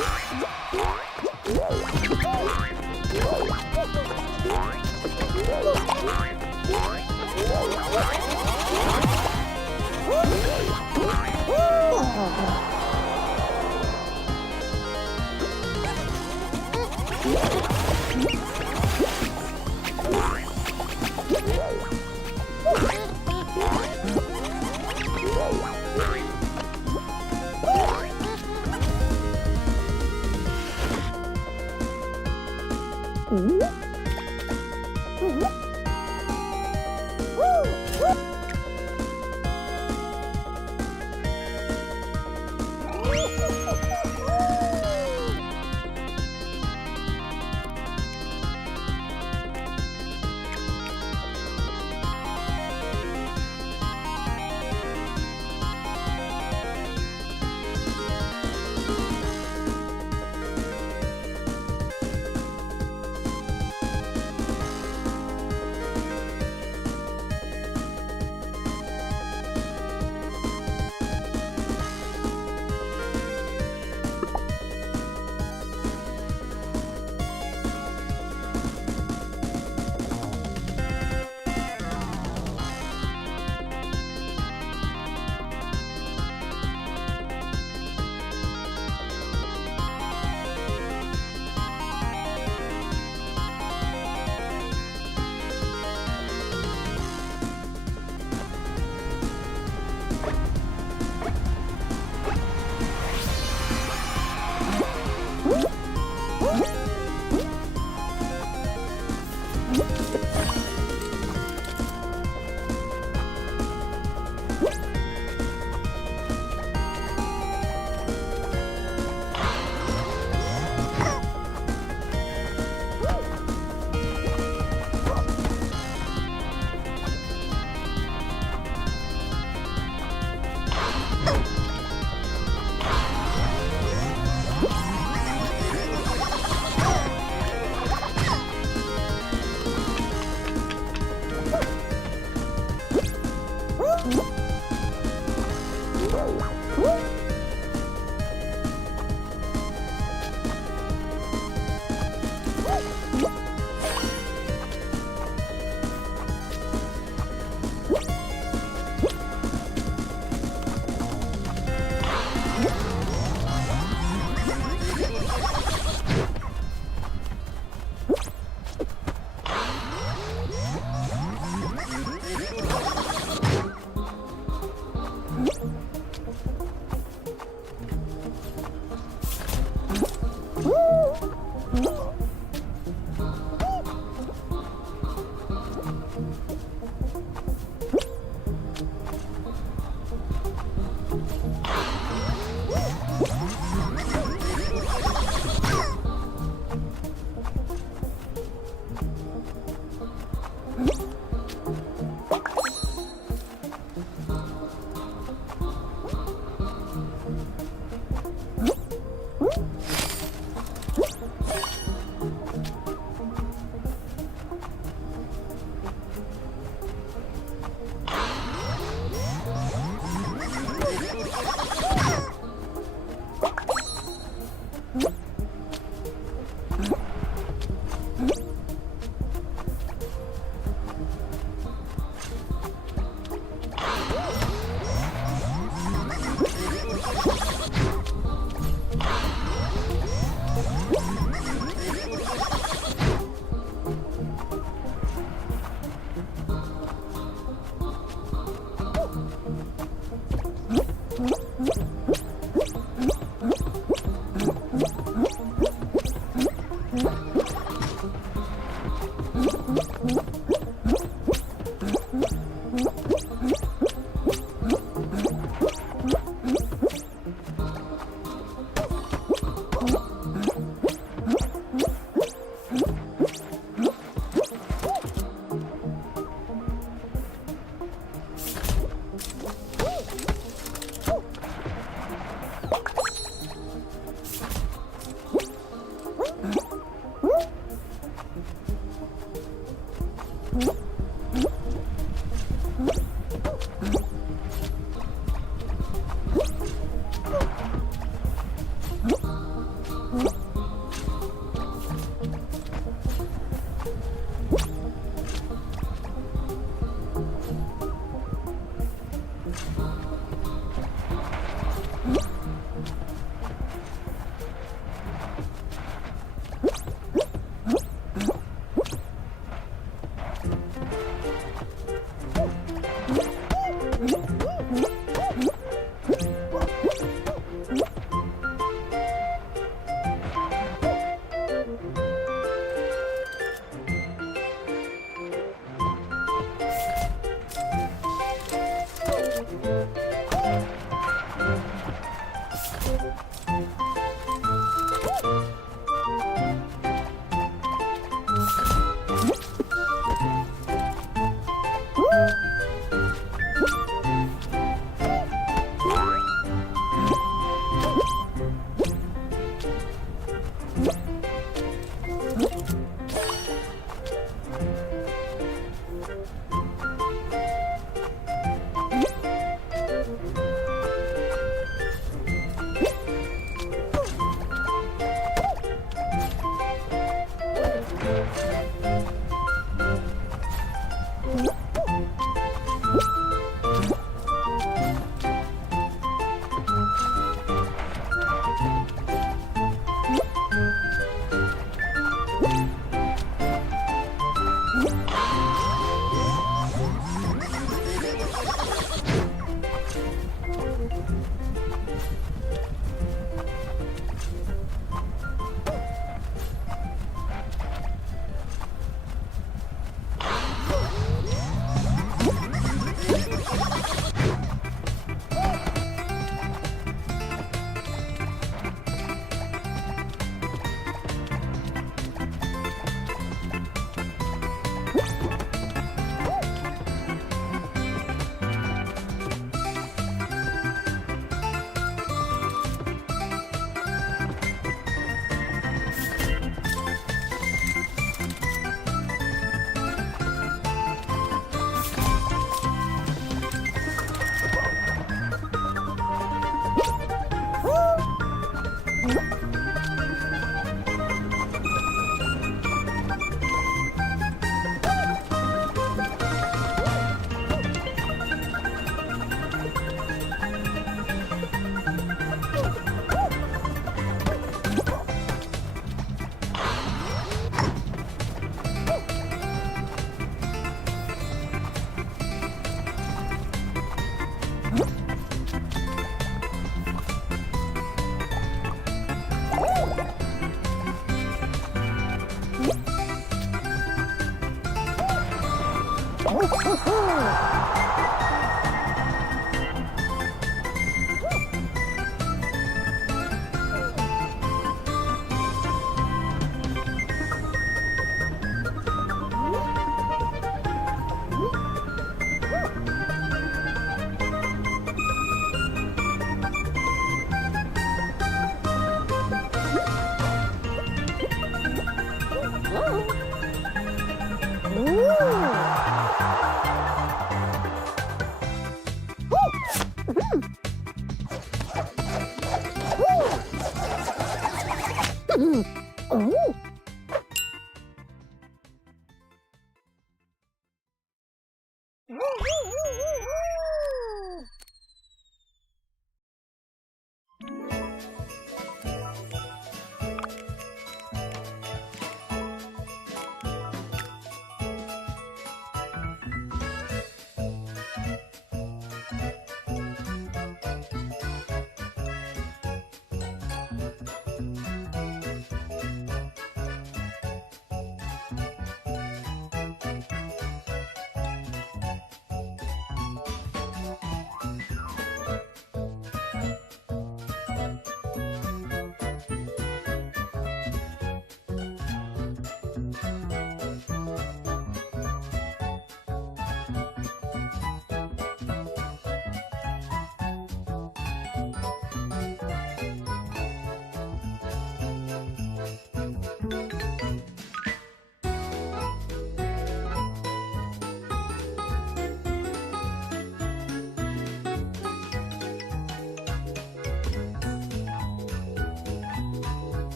อ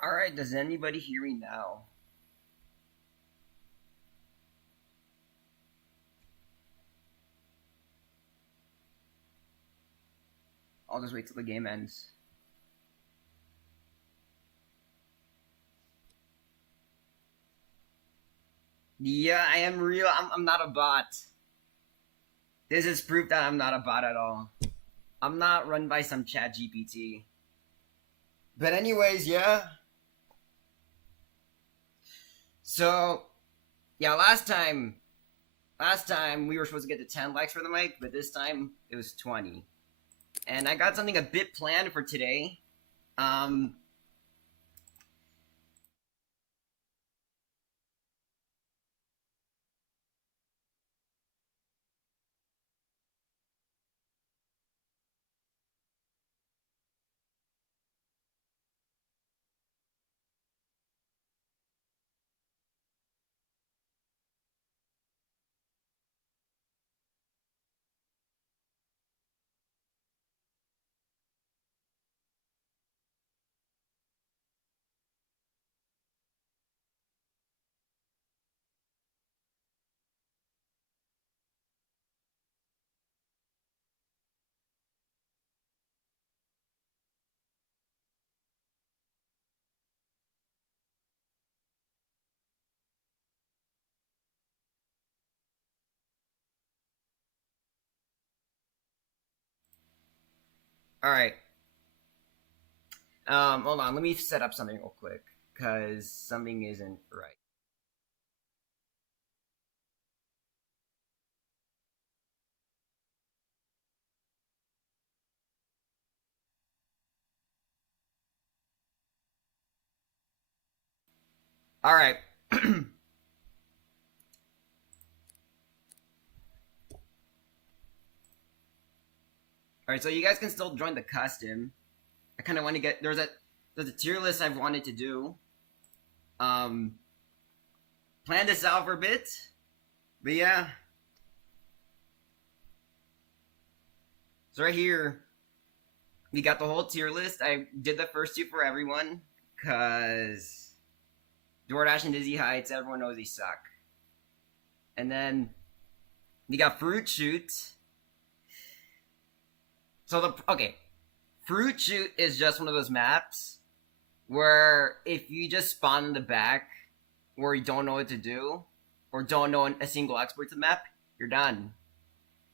Alright, does anybody hear me now? I'll just wait till the game ends. Yeah, I am real. I'm not a bot. This is proof that I'm not a bot at all. I'm not run by some chat GPT. But anyways, yeah. So, yeah, last time we were supposed to get to 10 likes for the mic, but this time it was 20. And I got something a bit planned for today. Alright. Hold on, let me set up something real quick, because something isn't right. Alright. Alright, so you guys can still join the custom. I kind of want to get... There's a tier list I've wanted to do. Plan this out for a bit. But yeah. So right here, we got the whole tier list. I did the first two for everyone, because DoorDash and Dizzy Heights, everyone knows they suck. And then we got Fruit Shoot. So Fruit Shoot is just one of those maps where if you just spawn in the back where you don't know what to do, or don't know a single exploit to the map, you're done.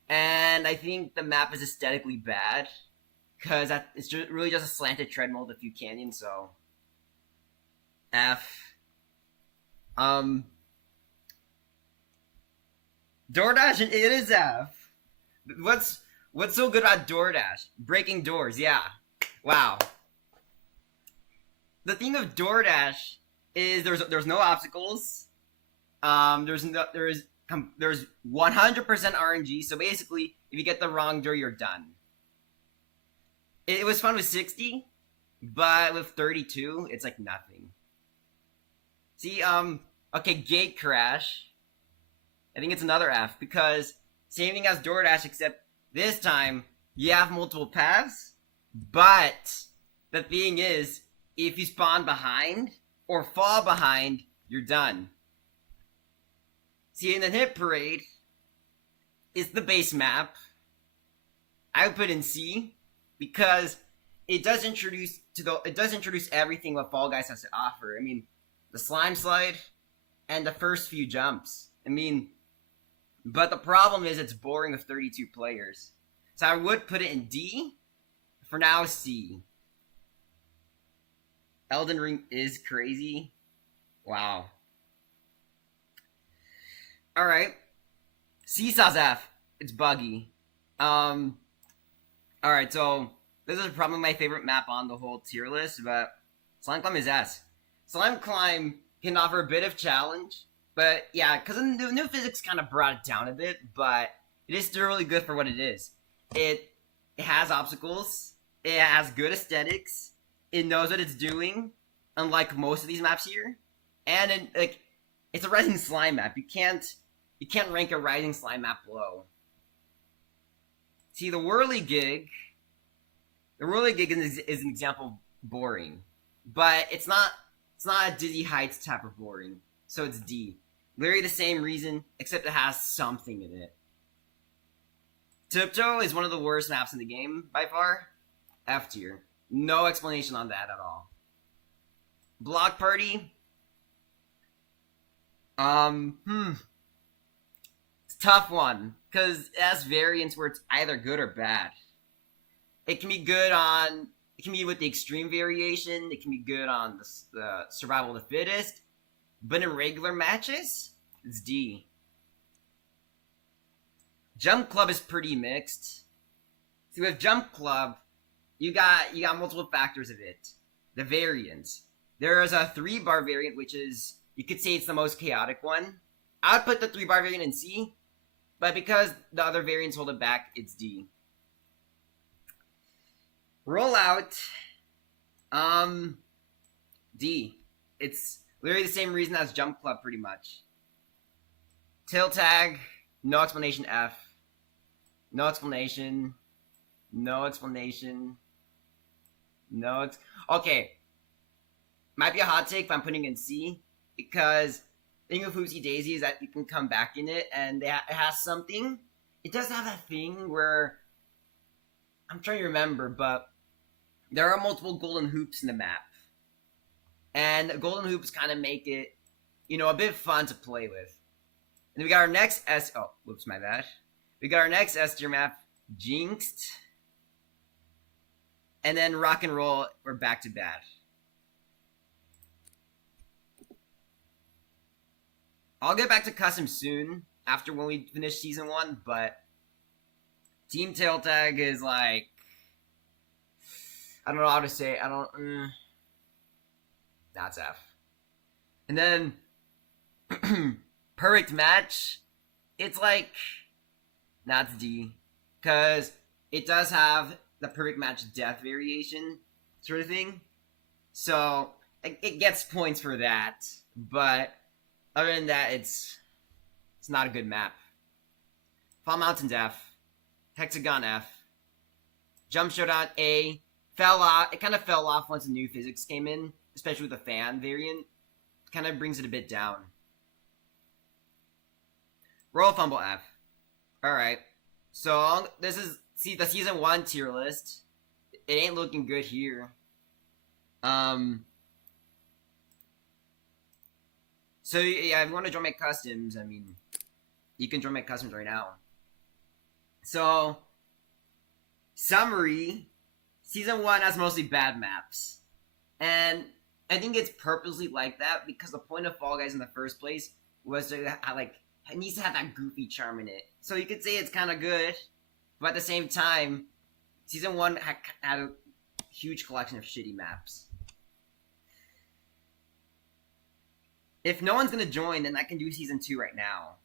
And I think the map is aesthetically bad, because it's really just a slanted treadmill with a few canyons, so... F. DoorDash, it is F. What's so good about DoorDash? Breaking doors, yeah. Wow. The thing of DoorDash is there's no obstacles. There's 100% RNG. So basically, if you get the wrong door, you're done. It was fun with 60, but with 32, it's like nothing. See, okay, gate crash. I think it's another F, because same thing as DoorDash, except this time you have multiple paths. But the thing is, if you spawn behind or fall behind, you're done. See, in the Hit Parade, it's the base map. I would put in C, because it does introduce everything what Fall Guys has to offer. I mean, the slime slide and the first few jumps. I mean, but the problem is it's boring with 32 players. So I would put it in D. For now, C. Elden Ring is crazy. Wow. All right. Seesaw's F. It's buggy. Um. All right. So this is probably my favorite map on the whole tier list, but Slime Climb is S. Slime Climb can offer a bit of challenge, but yeah, because the new physics kind of brought it down a bit, but it is still really good for what it is. It has obstacles. It has good aesthetics. It knows what it's doing, unlike most of these maps here. And it's a rising slime map. You can't rank a rising slime map low. See, the Whirly Gig is an example of boring, but it's not a Dizzy Heights type of boring. So it's D. Literally the same reason, except it has something in it. Tiptoe is one of the worst maps in the game by far. F tier. No explanation on that at all. Block Party. It's a tough one because it has variants where it's either good or bad. It can be good on. It can be with the extreme variation. It can be good on the survival of the fittest. But in regular matches, it's D. Jump Club is pretty mixed. See, with Jump Club, you got multiple factors of it. The variants. There is a 3-bar variant, which is, you could say it's the most chaotic one. I would put the 3-bar variant in C, but because the other variants hold it back, it's D. Rollout, D. It's literally the same reason as Jump Club, pretty much. Tail Tag, no explanation, F. No explanation. No explanation. Okay. Might be a hot take, but I'm putting in C, because the thing of Hoopsie Daisy is that you can come back in it, and it has something. It does have that thing where, I'm trying to remember, but there are multiple golden hoops in the map. And the golden hoops kind of make it, a bit fun to play with. And then we got our next whoops, my bad. We got our next S tier map, Jinxed. And then Rock and Roll, we're back to bad. I'll get back to custom soon, after when we finish season 1, but Team Tail Tag is like, I don't know how to say it. That's F. And then Perfect Match, it's like, that's D, because it does have the Perfect Match death variation sort of thing, so it gets points for that, but other than that, it's not a good map. Fall Mountains F, Hexagon F, Jump Showdown A, fell off. It kind of fell off once the new physics came in, especially with the fan variant. Kind of brings it a bit down. Royal Fumble F. Alright. So, this is the season 1 tier list. It ain't looking good here. So, yeah, if you want to join my customs, I mean, you can join my customs right now. So, summary, Season 1 has mostly bad maps. And I think it's purposely like that because the point of Fall Guys in the first place was to have, it needs to have that goofy charm in it. So you could say it's kind of good, but at the same time, Season 1 had a huge collection of shitty maps. If no one's gonna join, then I can do Season 2 right now.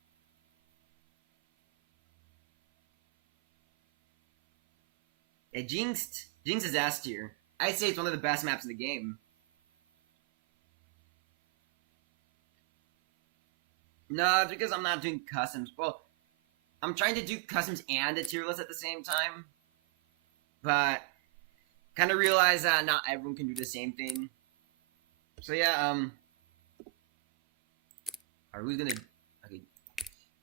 Yeah, Jinx is S tier. I'd say it's one of the best maps in the game. No, it's because I'm not doing customs. Well, I'm trying to do customs and a tier list at the same time. But kind of realize that not everyone can do the same thing. So yeah, or who's gonna? Okay,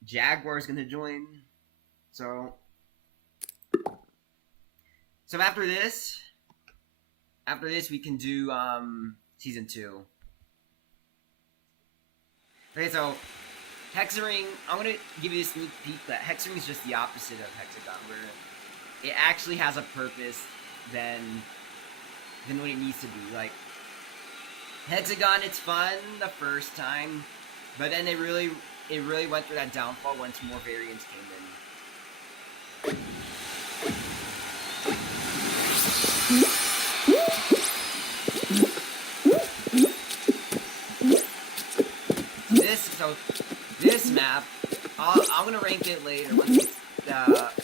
Jaguar's gonna join. So after this we can do season 2. Okay, so Hexaring, I'm gonna give you a sneak peek that Hexaring is just the opposite of Hexagon, where it actually has a purpose than what it needs to be. Like, Hexagon, it's fun the first time, but then it really went through that downfall once more variants came in. This map, I'm gonna rank it later once it's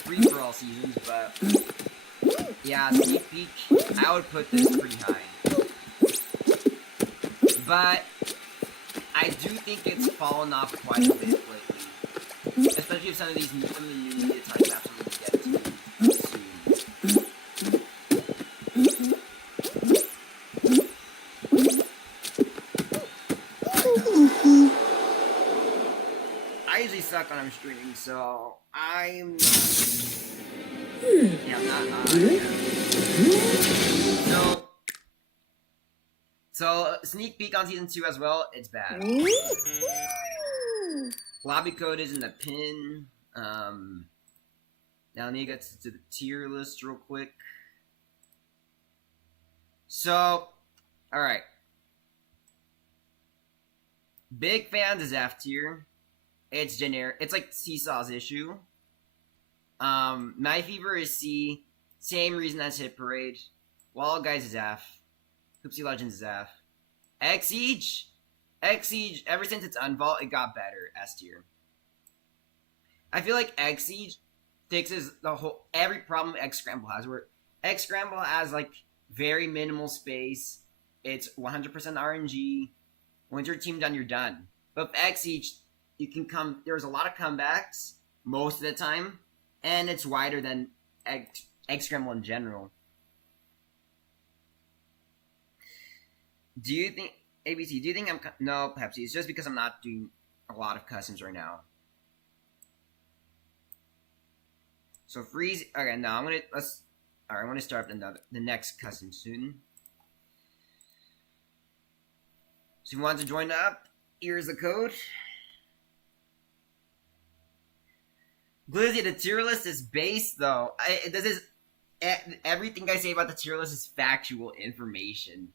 free-for-all seasons, but yeah, sneak peek, I would put this pretty high. But I do think it's fallen off quite a bit lately, especially if some of the new media type maps we're gonna get to soon. I usually suck when I'm streaming, so I'm not. Yeah, I'm not. So sneak peek on season 2 as well. It's bad. Lobby code is in the pin. Now let me get to the tier list real quick. So, all right. Big fans is F tier. It's generic. It's like Seesaw's issue. My Fever is C. Same reason as Hit Parade. Wall Guys is F. Hoopsie Legends is F. X-Siege, ever since its unvault, it got better, S tier. I feel like X-Siege fixes every problem X Scramble has, where X Scramble has like very minimal space. It's 100% RNG. Once your team done, you're done. But with X-Siege, there's a lot of comebacks most of the time, and it's wider than X Scramble in general. Do you think, ABC, do you think no, Pepsi, it's just because I'm not doing a lot of customs right now. So freeze, okay, no, I'm gonna start the next custom soon. So if you want to join up, here's the code. Glizzy, the tier list is base though. Everything I say about the tier list is factual information.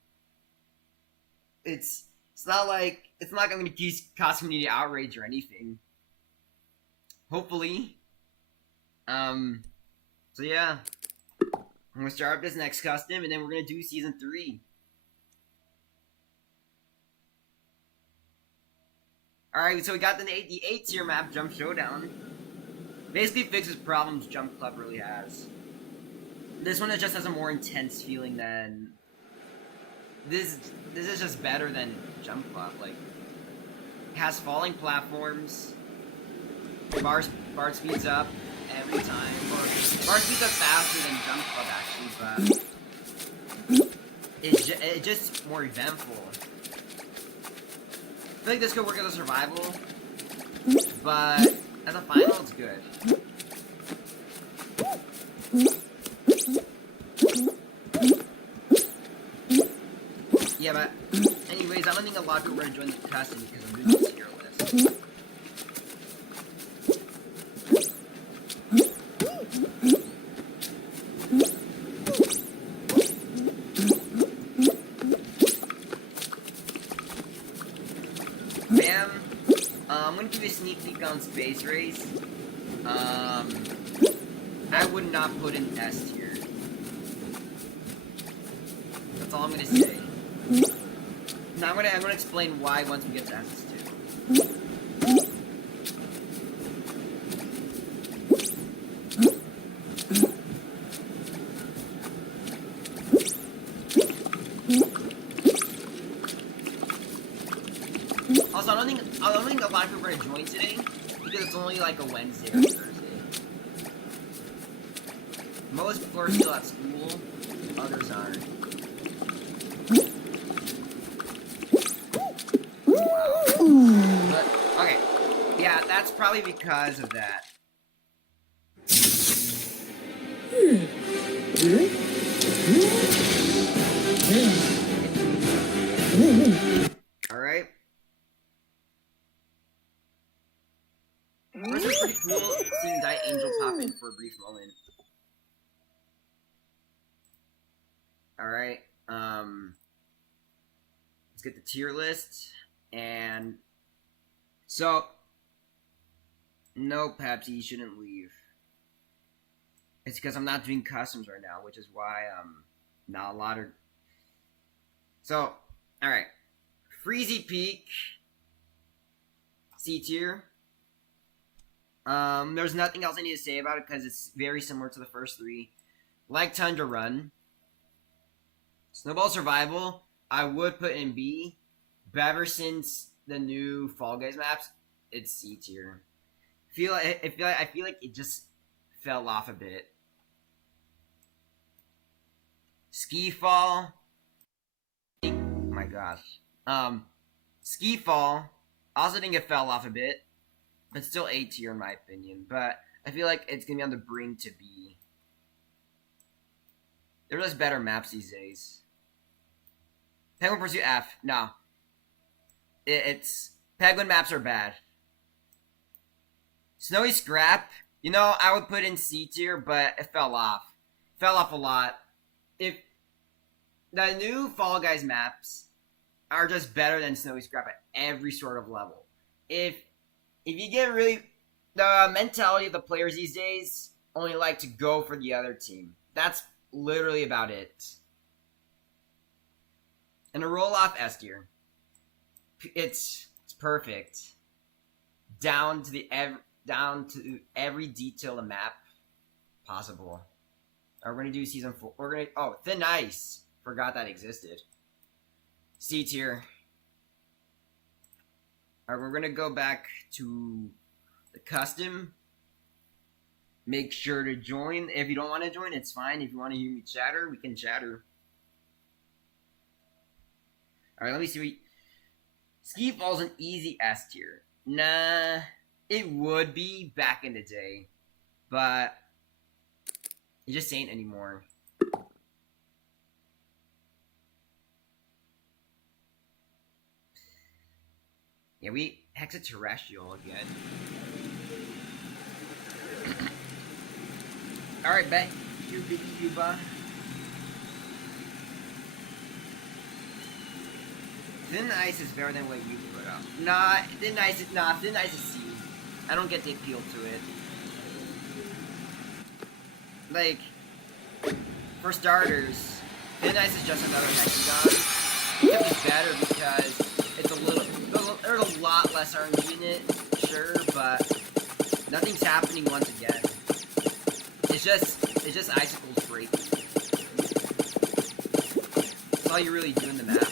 It's not going to cause community outrage or anything. Hopefully. So yeah. I'm going to start up this next custom, and then we're going to do Season 3. Alright, so we got the 8 tier map, Jump Showdown. Basically fixes problems Jump Club really has. This one just has a more intense feeling than... This is just better than Jump Club. Like, it has falling platforms. Bar speeds up every time. Or bar speeds up faster than Jump Club actually, but it's just more eventful. I feel like this could work as a survival, but as a final, it's good. Yeah, but anyways, I don't think a lot of people are going to join the custom because I'm doing this tier list. Bam. I'm going to give you a sneak peek on Space Race. I would not put in S tier. That's all I'm going to say. Now I'm gonna explain why once we get to S2. Also, I don't think a lot of people are gonna join today because it's only like a Wednesday or Thursday. Most people are still at school, others aren't. Okay, yeah, that's probably because of that. Alright. This is pretty cool seeing Die Angel pop in for a brief moment. Alright, let's get the tier list. And so, no, Pepsi, you shouldn't leave. It's because I'm not doing customs right now, which is why not a lot of. So, all right, Freezy Peak, C tier. There's nothing else I need to say about it because it's very similar to the first three. Like Tundra Run, Snowball Survival, I would put in B, but ever since the new Fall Guys maps, it's C tier. I feel like it just fell off a bit. Ski Fall. Oh my gosh. Ski Fall. Also think it fell off a bit. But still A tier in my opinion. But I feel like it's gonna be on the brink to B. There's just better maps these days. Penguin Pursuit F. No. It's Penguin maps are bad. Snowy Scrap. You know, I would put in C tier, but it fell off. Fell off a lot. If the new Fall Guys maps are just better than Snowy Scrap at every sort of level. If you get really the mentality of the players these days only like to go for the other team. That's literally about it. And a roll off S tier. It's perfect. Down to every detail of the map possible. We're gonna do season 4. Thin Ice. Forgot that existed. C tier. Alright, we're gonna go back to the custom. Make sure to join. If you don't want to join, it's fine. If you want to hear me chatter, we can chatter. Alright, let me see. Ski Fall's an easy S tier. Nah, it would be back in the day, but it just ain't anymore. Yeah, we Hexaterrestrial again. Alright, bet you, Big Cuba. Thin Ice is better than what you put up. Thin Ice is C. I don't get the appeal to it. Like, for starters, Thin Ice is just another Hexagon. It could be better because there's a lot less RNG in it, sure, but nothing's happening once again. It's just icicles break. That's all you really do in the map.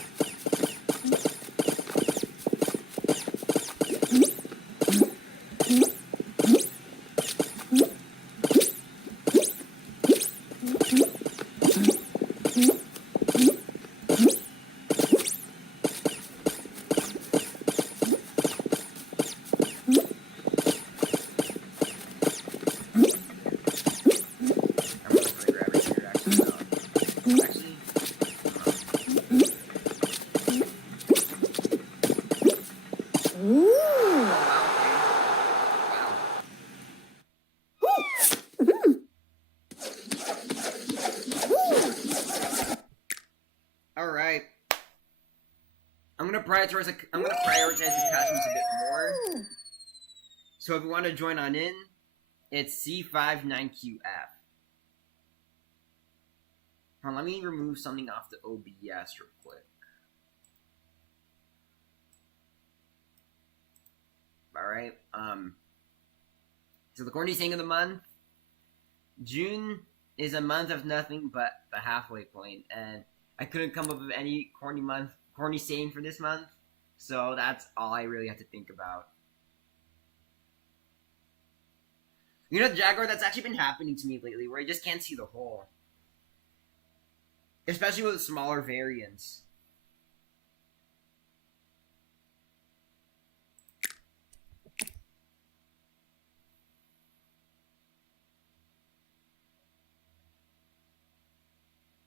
Alright. I'm gonna prioritize the customs a bit more. So if you want to join on in, it's C59QF. Let me remove something off the OBS real quick. Alright, so the corny saying of the month. June is a month of nothing but the halfway point, and I couldn't come up with any corny saying for this month, so that's all I really have to think about. You know, Jaguar, that's actually been happening to me lately, where I just can't see the hole. Especially with smaller variants.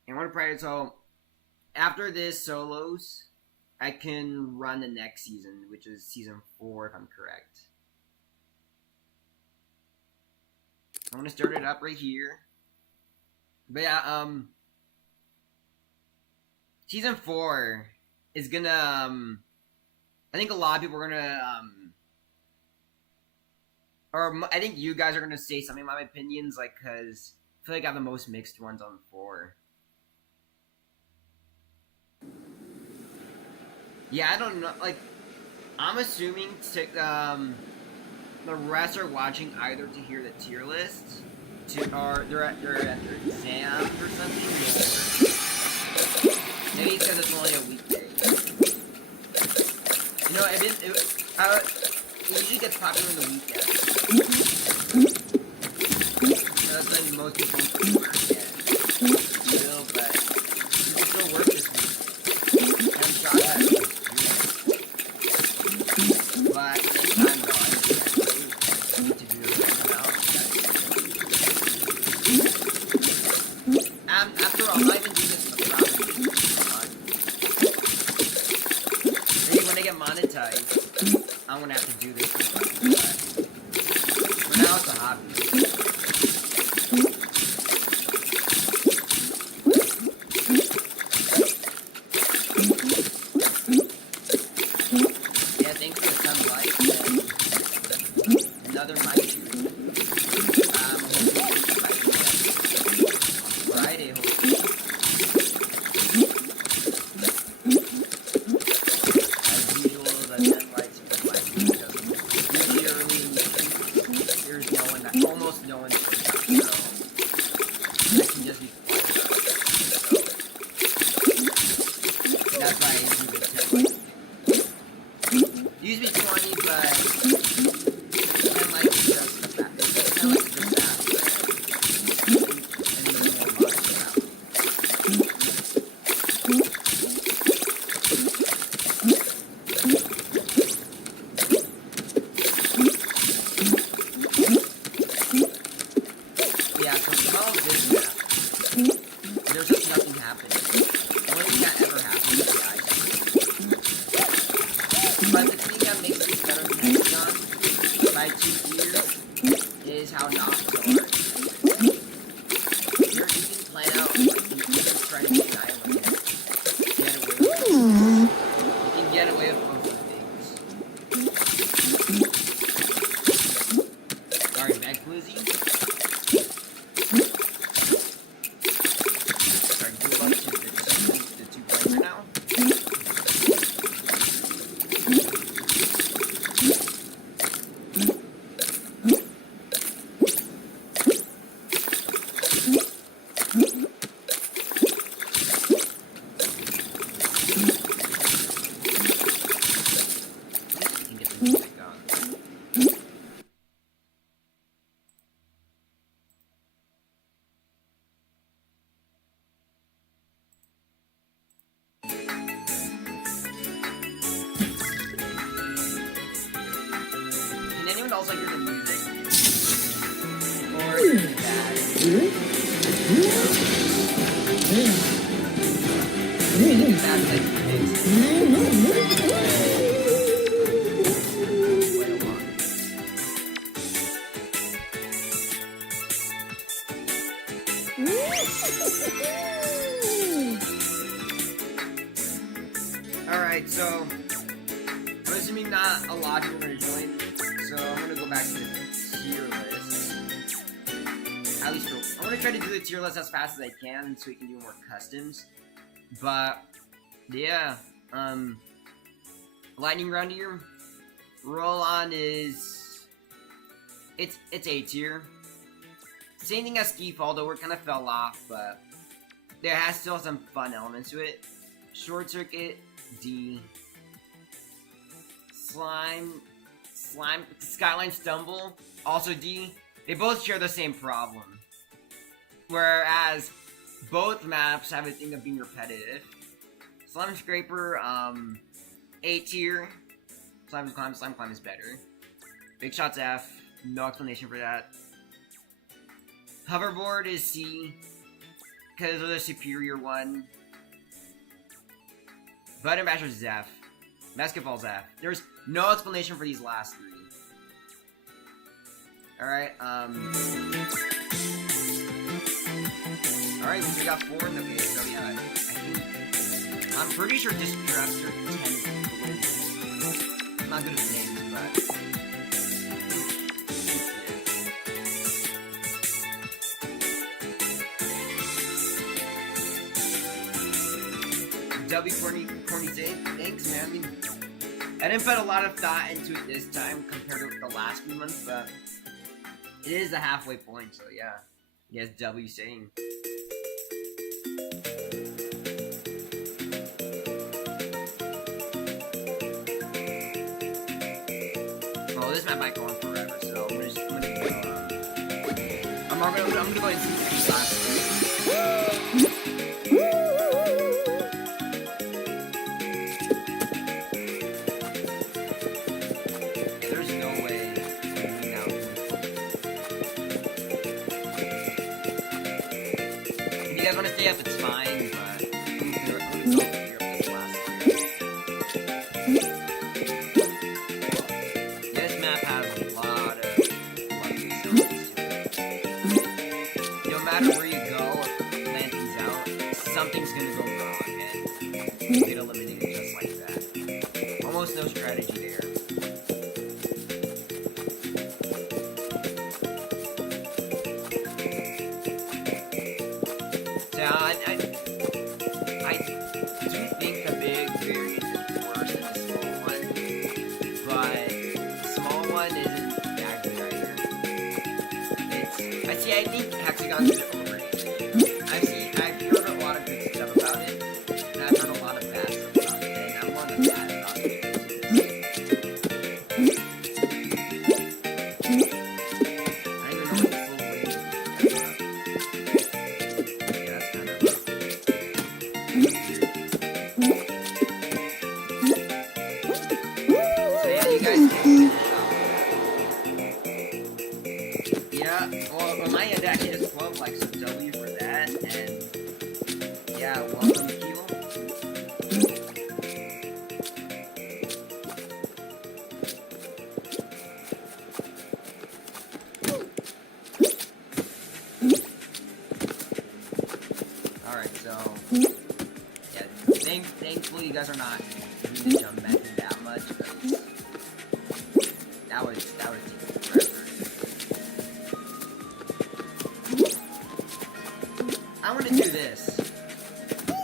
And one prior, so after this solos, I can run the next season, which is season 4 if I'm correct. I'm gonna start it up right here. But yeah, season 4, is gonna I think a lot of people are gonna I think you guys are gonna say something about my opinions, like, cause I feel like I have the most mixed ones on 4. Yeah, I don't know. Like, I'm assuming the rest are watching either to hear the tier list, or they're at their exams or something, or maybe because it's only a weekday. You know, it usually gets popular in the weekend. So that's when most people work it. Still, but people still work this week. I'm shocked that people do it. But at the same time, though, I need to do it right now. After all, I'm not even doing this for the crowd. Maybe when I get monetized, I'm gonna have to do this for fun. But now it's a hobby. Yeah, thanks for the sunlight and another mic shoot. I'm hoping to on Friday, hopefully. As usual, the sunlight usually early in the week, there's no one, almost no one shows up, so I can just be quiet. So that's why I do this tip. Used to be 20, but I like to just fast. I like to just fast. And even more modern now. Yeah, so follow this map. There's just nothing happening. The only thing that ever happens is the ice. But the thing that makes this better than Hexagon by 2 years is how Noctis are. You can plan out, like, you can try to make an island. Get away with it. You can get away with both of things. Sorry, Meg Flizzy. Sorry, good luck to the two player now. Can anyone else like hear the music? Or is it bad? Is it bad like things? Play along. Alright, so I'm assuming not a lot of people are going to join, so I'm going to go back to the tier list. At least I'm going to try to do the tier list as fast as I can so we can do more customs. But, yeah, lightning round here. Roll on is, it's A tier. Same thing as Ski Fall, though, where it kind of fell off, but there has still some fun elements to it. Short Circuit, D. Skyline Stumble, also D. They both share the same problem. Whereas both maps have a thing of being repetitive. Slime Scraper, A tier. Slime Climb is better. Big Shot's F, no explanation for that. Hoverboard is C, because they're the superior one. Button Basher's is F. Basketball's F. There's no explanation for these last 3. Alright, Alright, we got 4 in the game, so yeah, I think I'm pretty sure Distressor 10. I'm not good with names, but. W Corny Day, thanks, man. I mean, I didn't put a lot of thought into it this time compared to the last few months, but it is a halfway point, so yeah. Yes, W saying. Oh, this map might go on forever, so I'm gonna go. I'm gonna go ahead and see the last. I'm gonna stay up, it's fine, but this map has a lot of lucky zones to it. No matter where you go, if landing's out, something's gonna go wrong, and you get eliminated just like that. Almost no strategy there. I do think the big variant is worse than the small one, but the small one isn't that good either. I think Hexagon's a bit overrated. I've heard a lot of good stuff about it, and I've heard a lot of bad stuff about it, and I'm one of the bad about it. I don't even know what the full weight is. Yeah, that's kind of rough. Well, my end actually has 12 likes, so W for that, and yeah, welcome, Keel. Alright, so, yeah, thankfully you guys are not doing the jump method that much, because that would take forever. I want to do this.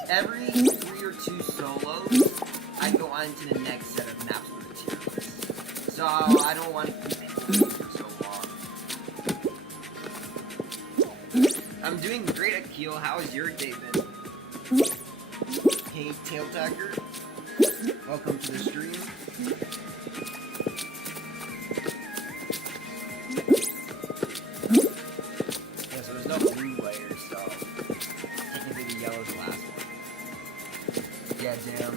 Every 3 or 2 solos, I go on to the next set of maps with the tier list. So I don't want to keep making for so long. I'm doing great at Keel. How is your day been? Hey, Tail Tagger. Welcome to the stream. Yeah, so there's no blue layers, so technically the yellow's the last one. Yeah, damn.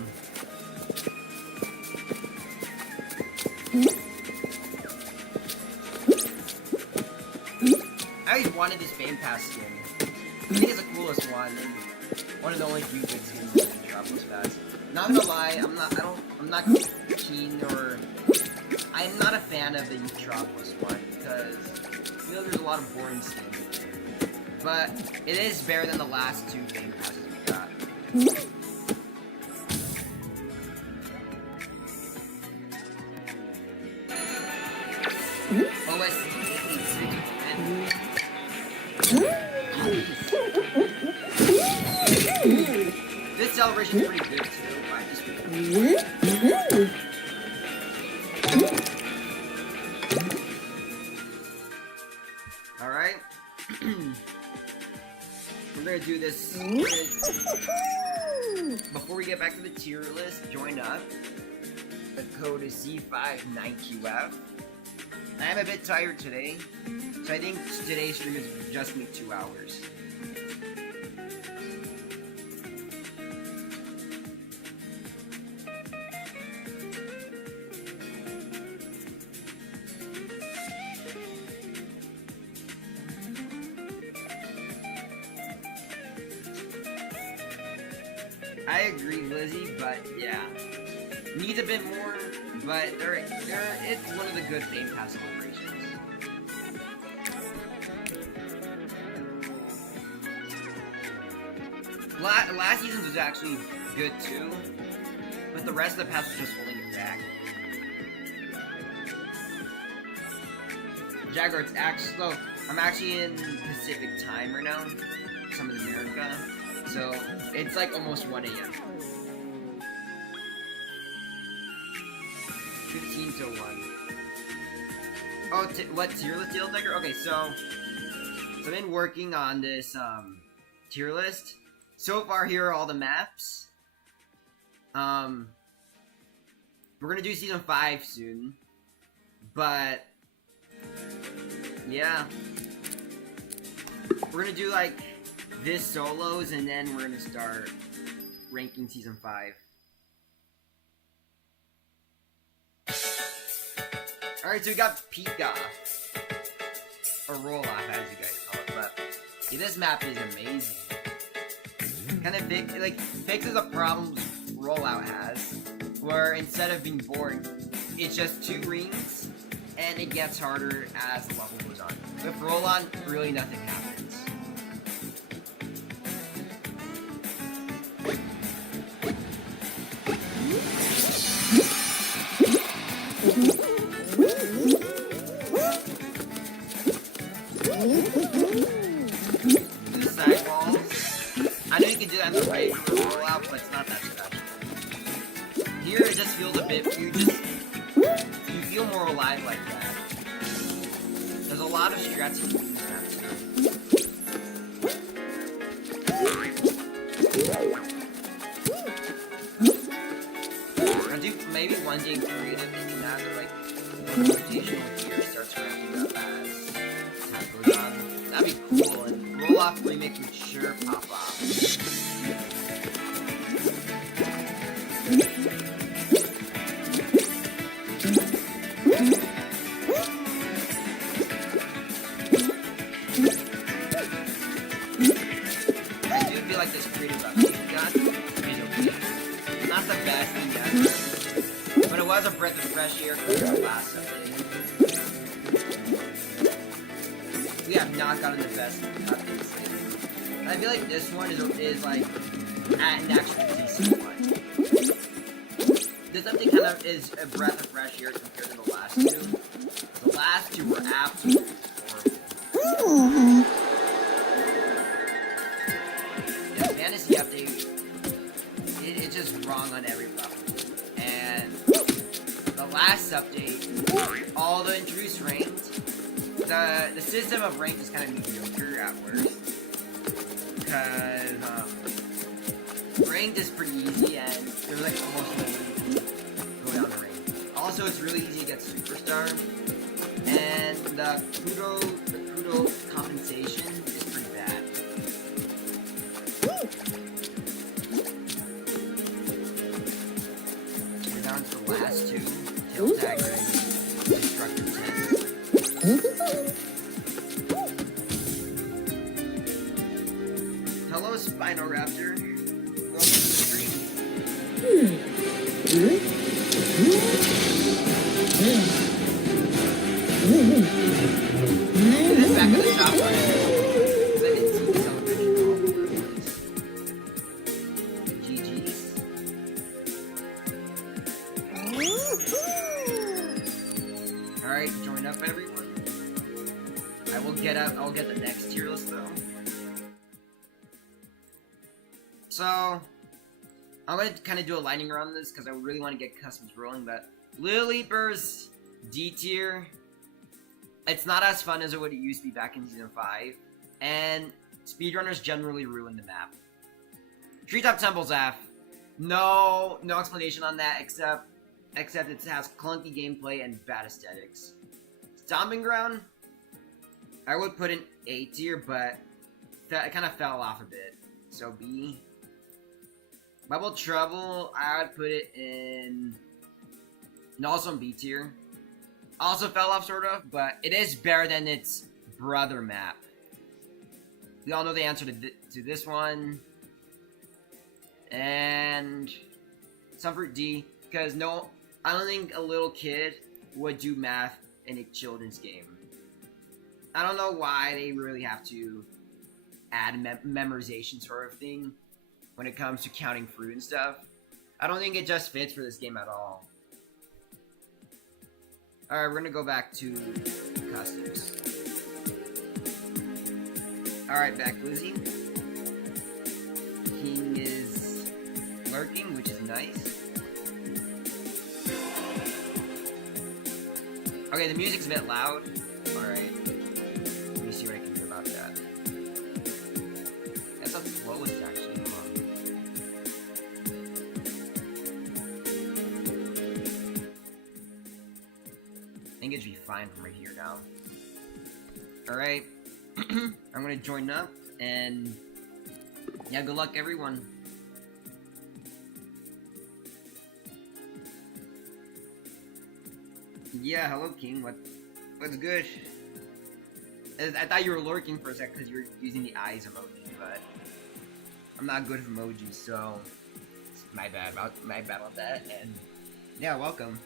I always wanted this Bane Pass skin. I think it's the coolest one, and one of the only few good skins that can drop those fast. Not gonna lie, I'm not keen, or I'm not a fan of the Metropolis one, because you know there's a lot of boring skins. But it is better than the last 2 Bane Passes we got. OSC. This celebration's pretty good too. I just Alright. We're gonna do this. Before we get back to the tier list, join up. The code is C59QF. I am a bit tired today, so I think today's stream is just me 2 hours. I agree, Lizzie, but yeah, needs a bit more. But it's one of the good Fame Pass celebrations. Last season's was actually good too, but the rest of the pass was just holding it back. Jaguar, it's actually, so I'm actually in Pacific time right now, so I'm in America, so it's like almost 1 a.m. 15 to 1. Oh, what tier list deal tiger? Okay, so I've been working on this tier list. So far, here are all the maps. We're gonna do season 5 soon, but yeah, we're gonna do like this solos, and then we're gonna start ranking season 5. Alright, so we got Pika, or roll off as you guys call it, but yeah, this map is amazing. Kind of fixes a problem Rollout has, where instead of being boring, it's just 2 rings, and it gets harder as the level goes on. With Roll On, really nothing happens. The side walls. I know you can do that in the right rollout, but it's not that special. Here it just feels a bit, you feel more alive like that. There's a lot of strats you can use that too. I'll do maybe one day creative and another like rotational gear starts ramping up as time goes on. That'd be cool, and roll off remix would sure pop off. I do feel like this creative update we got is okay. Not the best thing ever, but it was a breath of fresh air compared to the last update. We have not gotten the best updates lately. I feel like this one is like an actual decent one. This update kind of is a breath of fresh air compared to the last 2. The last 2 were absolutely horrible. The fantasy update, it's just wrong on every level. And the last update, all the introduced ranked, the system of ranked is kind of mediocre at worst. Because ranked is pretty easy, and there's like almost no way to go down the rank. Also, it's really easy to get superstar, and the kudo compensation is pretty bad. We're down to the last 2: Tail Dagger and Destructive Tent. Hello, Spinoraptor. Welcome to the stream. This back in the shop because I didn't see the celebration all over the place. GG's. Alright, join up everyone. I'll get the next tier list though. So, I'm going to kind of do a lightning around this because I really want to get customs rolling, but Lil Leapers D tier, it's not as fun as it would used to be back in Season 5, and speedrunners generally ruin the map. Treetop Temple's F, no explanation on that except it has clunky gameplay and bad aesthetics. Stomping Ground, I would put in A tier, but it kind of fell off a bit, so B. Bubble Trouble, I would put it in, and also in B tier. Also fell off sort of, but it is better than its brother map. We all know the answer to this one. And Sunfruit D, because I don't think a little kid would do math in a children's game. I don't know why they really have to add memorization sort of thing. when it comes to counting fruit and stuff. I don't think it just fits for this game at all. Alright, we're gonna go back to customs. Alright, back Lizzie. King is lurking, which is nice. Okay, the music's a bit loud. Alright. Let me see what I can do about that. That's how slow it's actually. Come on. I think it should be fine from right here now. Alright. I'm gonna join up, and yeah, good luck everyone. Yeah, hello King, what's good? I thought you were lurking for a sec because you were using the eyes emoji, but I'm not good with emojis, so my bad about that, and yeah, welcome.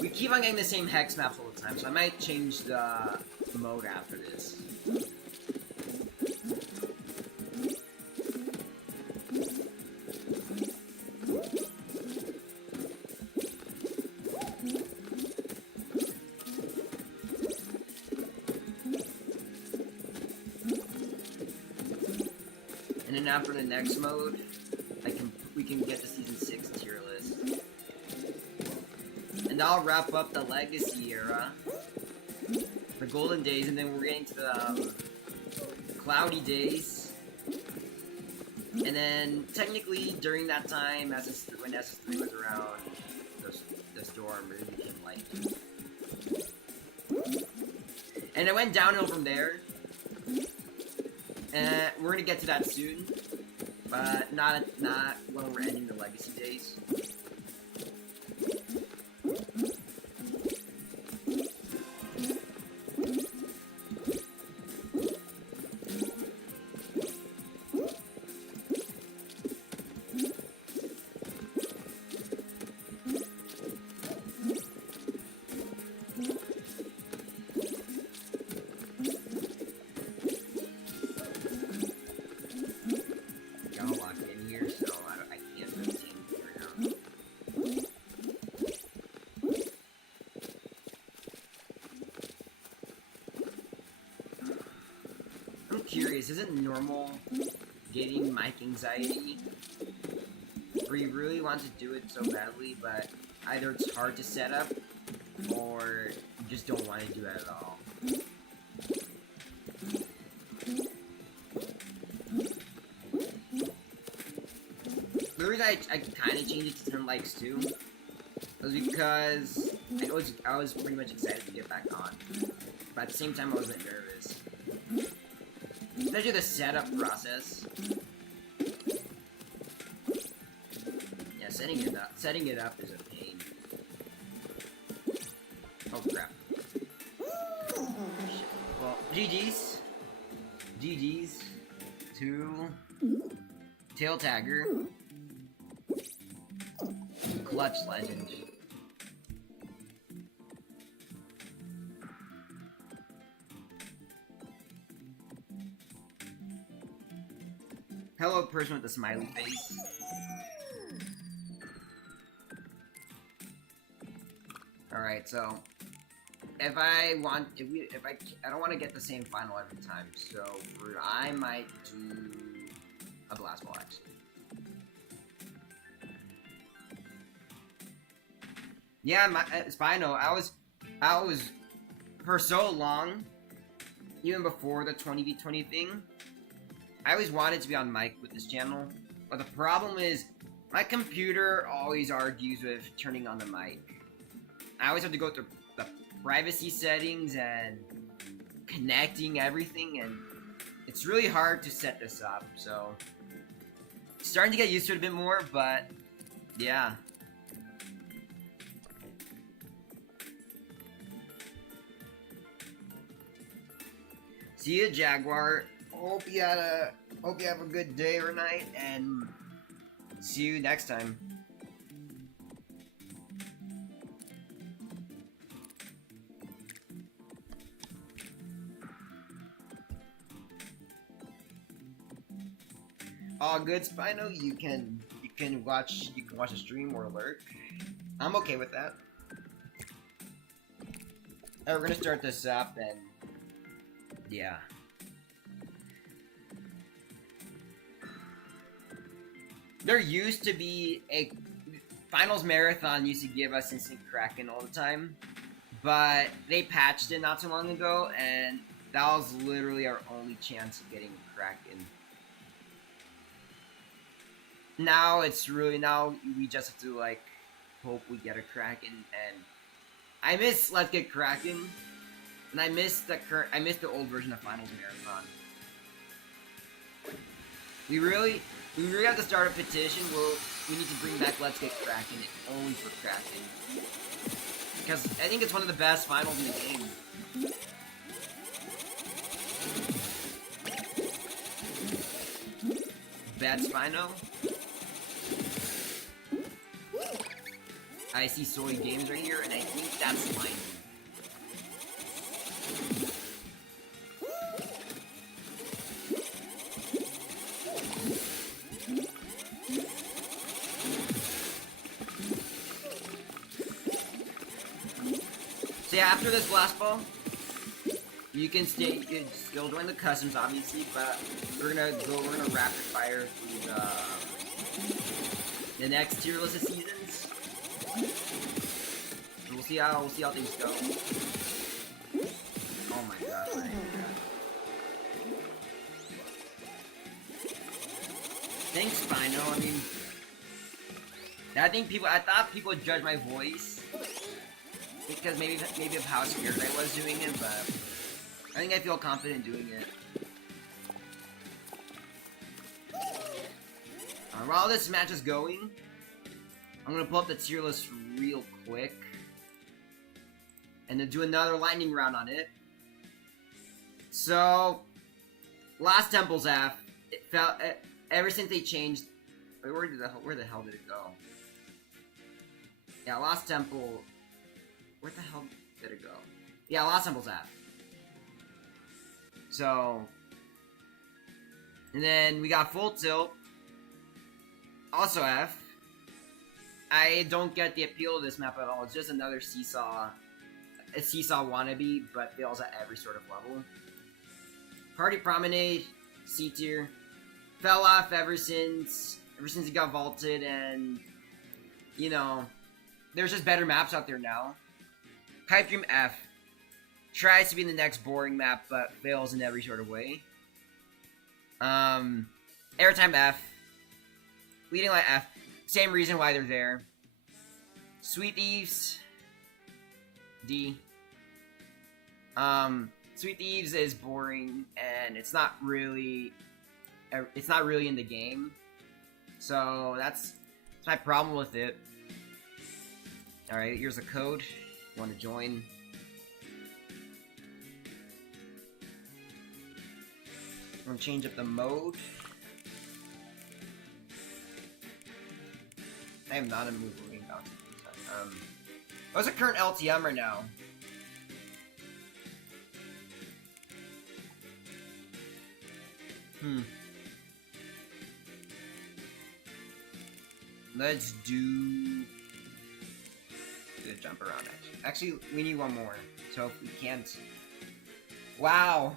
We keep on getting the same hex maps all the time, so I might change the mode after this. And then after the next mode, we can get the season 6 tier list. And I'll wrap up the Legacy era, the Golden Days, and then we're getting to the Cloudy Days. And then, technically, during that time, when SS3 was around, the storm really became light. And it went downhill from there. And we're gonna get to that soon, but not when we're ending the Legacy Days. Curious, is it normal getting mic anxiety where you really want to do it so badly, but either it's hard to set up or you just don't want to do it at all? The reason I kind of changed it to 10 likes too was because I was pretty much excited to get back on, but at the same time I was a bit nervous. Especially the setup process. Yeah, setting it up is a pain. Oh crap. Well, GG's to Tail Tagger, Clutch Legend. Hello, person with the smiley face. Alright, so I don't want to get the same final every time, so I might do a Blast Ball X. Yeah, Spino, I was for so long, even before the 20v20 thing, I always wanted to be on mic with this channel, but the problem is my computer always argues with turning on the mic. I always have to go through the privacy settings and connecting everything, and it's really hard to set this up, so Starting to get used to it a bit more, but yeah. See you, Jaguar. Hope you have a good day or night, and see you next time. All good, Spino. You can watch a stream or alert. I'm okay with that. Alright, we're gonna start this up, and yeah. There used to be a finals marathon used to give us instant Kraken all the time, but they patched it not too long ago, and that was literally our only chance of getting Kraken. Now it's really we just have to like hope we get a Kraken, and I miss Let's Get Kraken, and I miss the old version of Finals Marathon. We really have to start a petition where we need to bring back Let's Get Kraken only for Kraken, because I think it's one of the best finals in the game. Bad Spino. I see Soy Games right here, and I think that's mine. So yeah, after this last ball, you can still join the customs, obviously, but we're gonna rapid fire through the next tier list of seasons. So we'll see how things go. Oh my god! Thanks, Spino. I mean, I thought people would judge my voice because maybe of how scared I was doing it, but I think I feel confident doing it. While this match is going, I'm gonna pull up the tier list real quick and then do another lightning round on it. So, last Temple's F, it felt ever since they changed. Wait, where the hell did it go? Yeah, Lost Temple. Where the hell did it go? Yeah, Lost Temple's F. So, and then we got Full Tilt. Also F. I don't get the appeal of this map at all. It's just another seesaw wannabe, but fails at every sort of level. Party Promenade, C tier. Fell off ever since it got vaulted, and you know, there's just better maps out there now. Pipe Dream F. Tries to be the next boring map, but fails in every sort of way. Airtime F. Leading Light F. Same reason why they're there. Sweet Thieves. D. Sweet Thieves is boring, and it's not really in the game. So that's my problem with it. Alright, here's the code. You want to join? I'm gonna change up the mode. I am not in the mood for game bounty. What's the current LTM right now? Let's do the jump around. Actually, we need one more. So if we can't. Wow.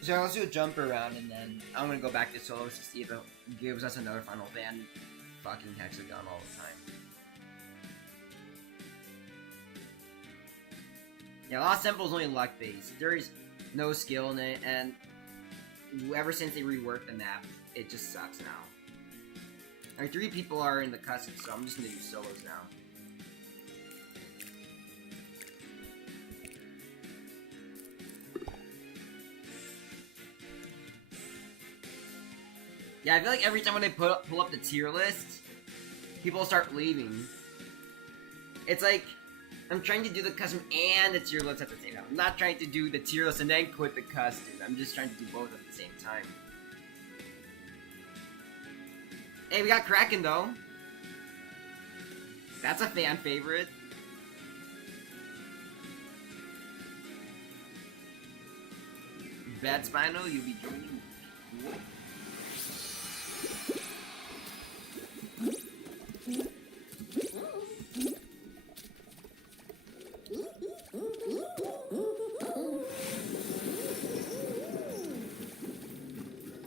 So let's do a jump around, and then I'm gonna go back to solos to see if it gives us another final ban fucking hexagon all the time. Yeah, Lost Temple is only luck based. There is no skill in it, and ever since they reworked the map, it just sucks now. Alright, 3 people are in the custom, so I'm just gonna do solos now. Yeah, I feel like every time when they pull up the tier list, people start leaving. It's like, I'm trying to do the custom and the tier list at the same time. I'm not trying to do the tier list and then quit the custom. I'm just trying to do both at the same time. Hey, we got Kraken though. That's a fan favorite. Bad Spino, you'll be joining.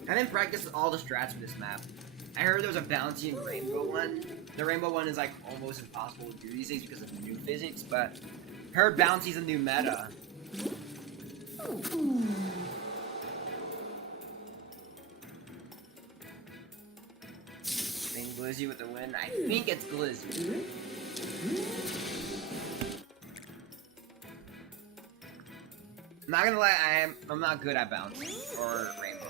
I didn't practice all the strats for this map. I heard there was a bouncy and rainbow one. The rainbow one is like almost impossible to do these days because of new physics, but I heard bouncy's a new meta. I think Glizzy with the win. I think it's Glizzy. I'm not gonna lie, I'm not good at bouncy or rainbow.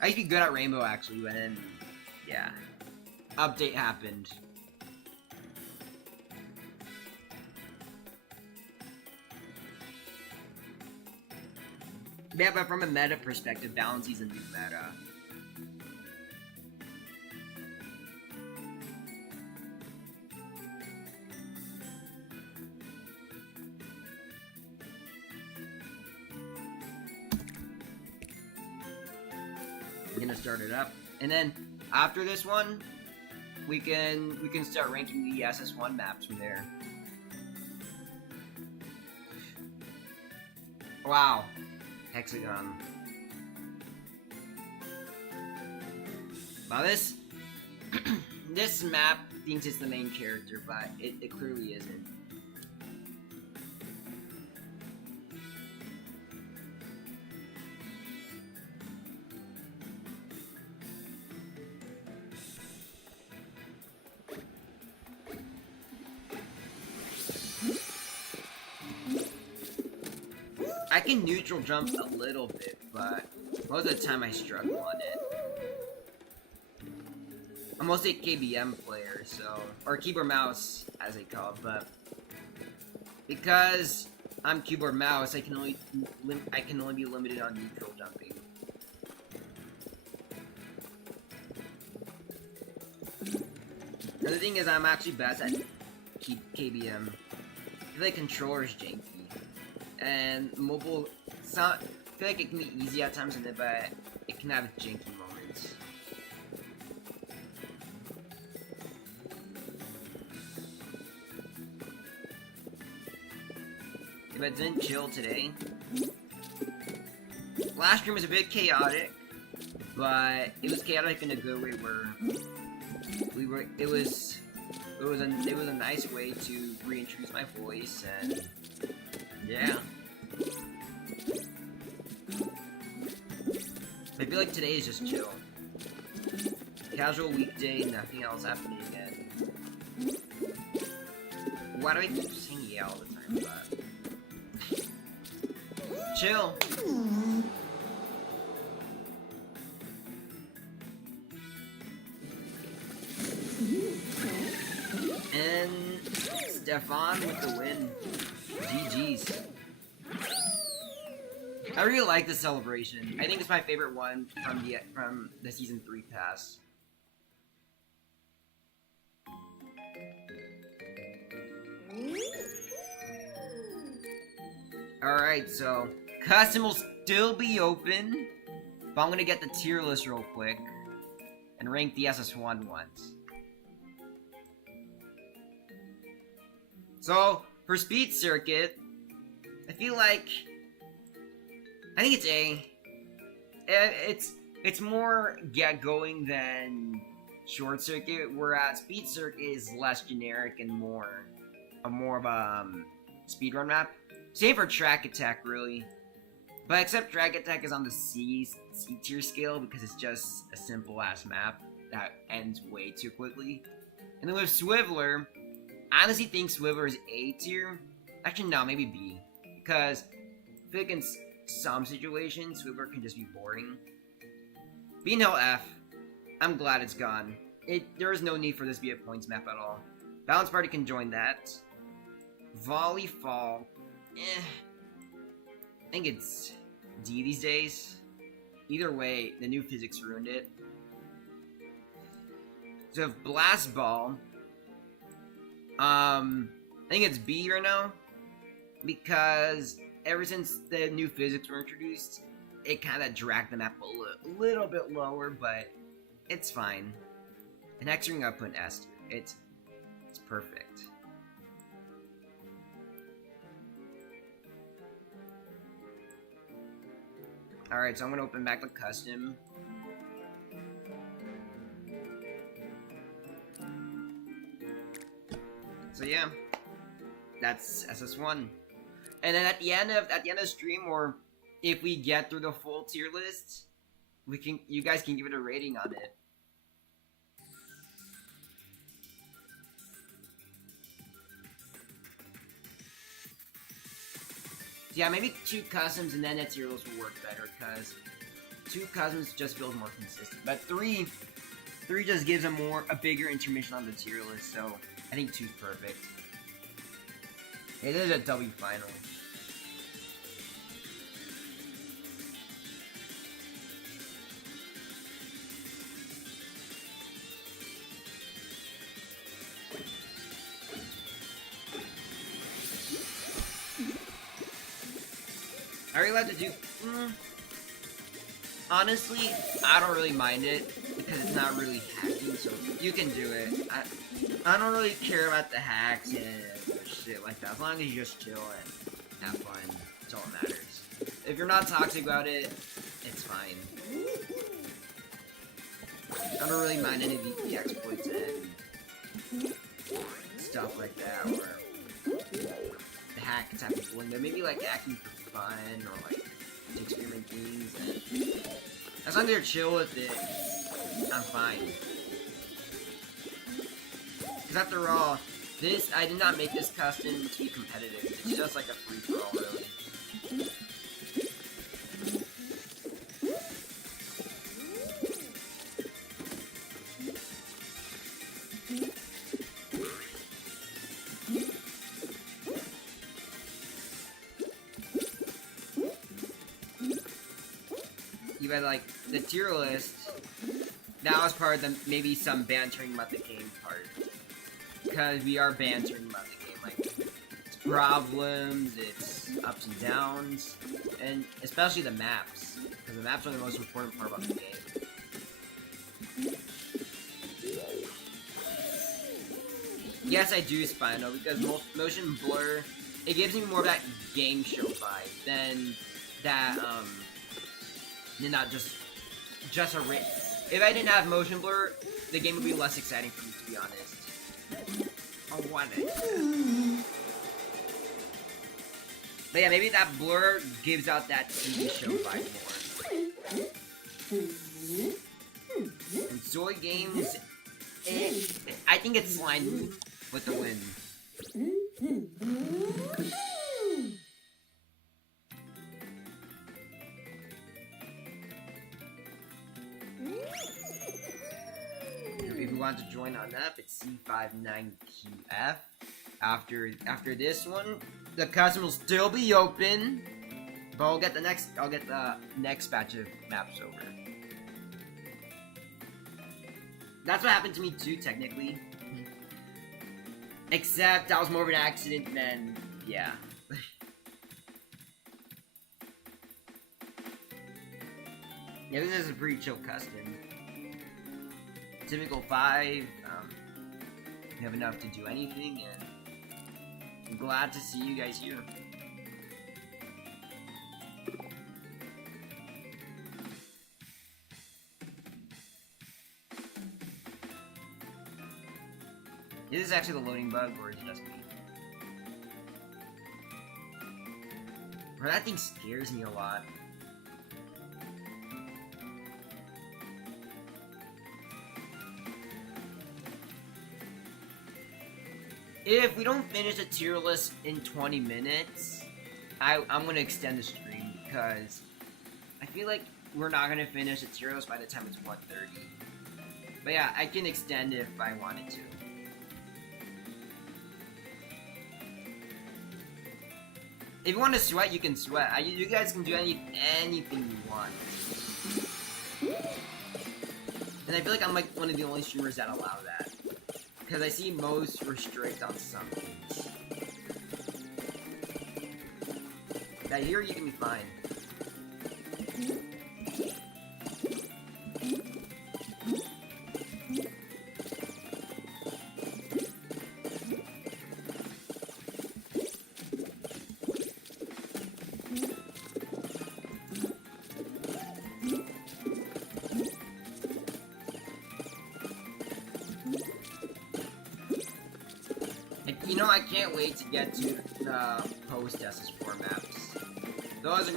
I used to be good at rainbow actually, but then yeah, update happened. Yeah, but from a meta perspective, bouncy's a new meta. We're gonna start it up, and then after this one, we can start ranking the SS1 maps from there. Wow, hexagon. Wow, this this map thinks it's the main character, but it clearly isn't. I can neutral jump a little bit, but most of the time I struggle on it. I'm mostly a KBM player, so, or keyboard mouse as they call it, but because I'm keyboard mouse, I can only be limited on neutral jumping. The other thing is I'm actually best at KBM. I feel like controller is janky. And mobile, I feel like it can be easy at times, but it can have janky moments. If I didn't chill today, last stream was a bit chaotic, but it was chaotic in a good way where it was a nice way to reintroduce my voice and. Yeah. I feel like today is just chill. Casual weekday, nothing else happening again. Why do I keep saying yeah all the time, but... Chill. And Stefan with the win. GG's. I really like this celebration. I think it's my favorite one from the season 3 pass. Alright, so custom will still be open, but I'm gonna get the tier list real quick and rank the SS1 ones. So for Speed Circuit, I feel like I think it's A. It's more get going than Short Circuit, whereas Speed Circuit is less generic and more of a speedrun map. Same for Track Attack, really. But except Track Attack is on the C tier scale because it's just a simple ass map that ends way too quickly. And then with Swiveler, I honestly think Swiveler is A tier. Actually, no, maybe B. Because I feel like in some situations, Swiveler can just be boring. B and F. I'm glad it's gone. There is no need for this to be a points map at all. Balance Party can join that. Volley Fall. I think it's D these days. Either way, the new physics ruined it. So if Blast Ball. I think it's B right now. Because ever since the new physics were introduced, it kind of dragged the map a little bit lower, but it's fine. An X ring up an S. It's perfect. Alright, so I'm gonna open back the custom. So yeah, that's SS1. And then at the end of the stream, or if we get through the full tier list, you guys can give it a rating on it. Yeah, maybe 2 customs and then a tier list will work better, because 2 customs just feels more consistent. But 3 just gives a bigger intermission on the tier list, so I think 2's perfect. It is a W final. Are you allowed to do... Honestly, I don't really mind it, because it's not really hacking, so you can do it. I don't really care about the hacks and shit like that, as long as you just chill and have fun. That's all that matters. If you're not toxic about it, it's fine. I don't really mind any of the exploits and stuff like that, or the hack type of thing, but maybe like hacking for fun, or like to experiment things, and as long as you're chill with it, I'm fine. Because after all, I did not make this custom to be competitive. It's just like a free-for-all, really. You had like the tier list. That was part of the maybe some bantering about the game part. Because we are bantering about the game, like it's problems, it's ups and downs, and especially the maps, because the maps are the most important part about the game. Yes, I do Spino, because motion blur, it gives me more of that game show vibe than that, not just a rip. If I didn't have motion blur, the game would be less exciting for me, to be honest. I want it. But yeah, maybe that blur gives out that TV show vibe more. And Zoe Games, I think it's Slime with the win. If you want to join on up, it's C59QF. After this one, the custom will still be open, but I'll get the next batch of maps over. That's what happened to me too, technically. Except that was more of an accident than, yeah. Yeah, this is a pretty chill custom. Typical 5, you have enough to do anything, and I'm glad to see you guys here. Is this actually the loading bug, or is it just me? Bro, that thing scares me a lot. If we don't finish a tier list in 20 minutes, I'm gonna extend the stream, because I feel like we're not gonna finish a tier list by the time it's 1:30. But yeah, I can extend it if I wanted to. If you want to sweat, you can sweat. You guys can do anything you want. And I feel like I'm like one of the only streamers that allow that. Because I see most restrict on some things. That here you can be fine. You know, I can't wait to get to the post SS4 maps. Those are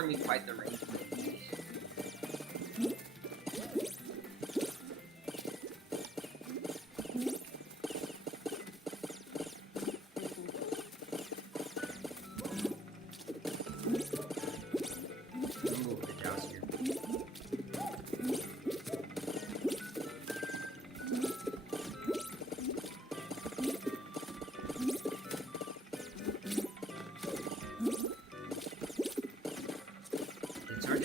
gonna be quite the range.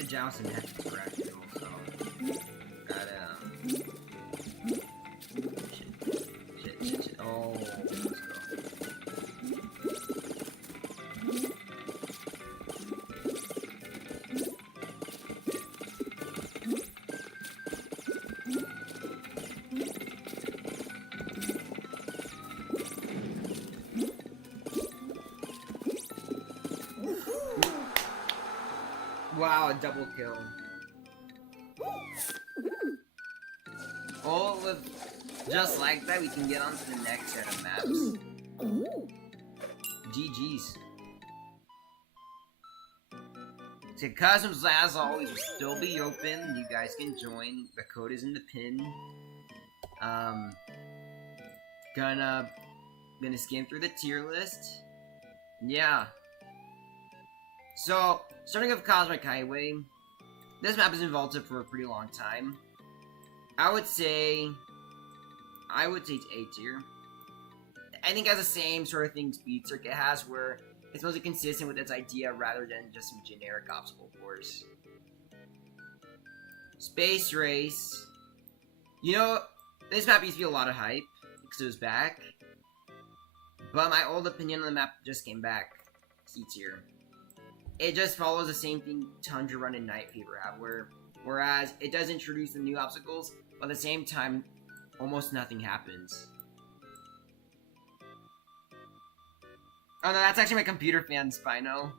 Joust and Hex is correct, so gotta shit. Oh, let's go. Wow, a double kill. Oh, with just like that, we can get on to the next set of maps. GG's. So Cosmos, as always, will still be open. You guys can join. The code is in the pin. Gonna skim through the tier list. Yeah. So, starting with Cosmic Highway, this map has been vaulted for a pretty long time. I would say it's A tier. I think it has the same sort of thing Speed Circuit has, where it's mostly consistent with its idea rather than just some generic obstacle course. Space Race. You know, this map used to be a lot of hype, because it was back. But my old opinion on the map just came back. C tier. It just follows the same thing Tundra Run and Night Fever have, whereas it does introduce the new obstacles, but at the same time, almost nothing happens. Oh no, that's actually my computer fan Spino.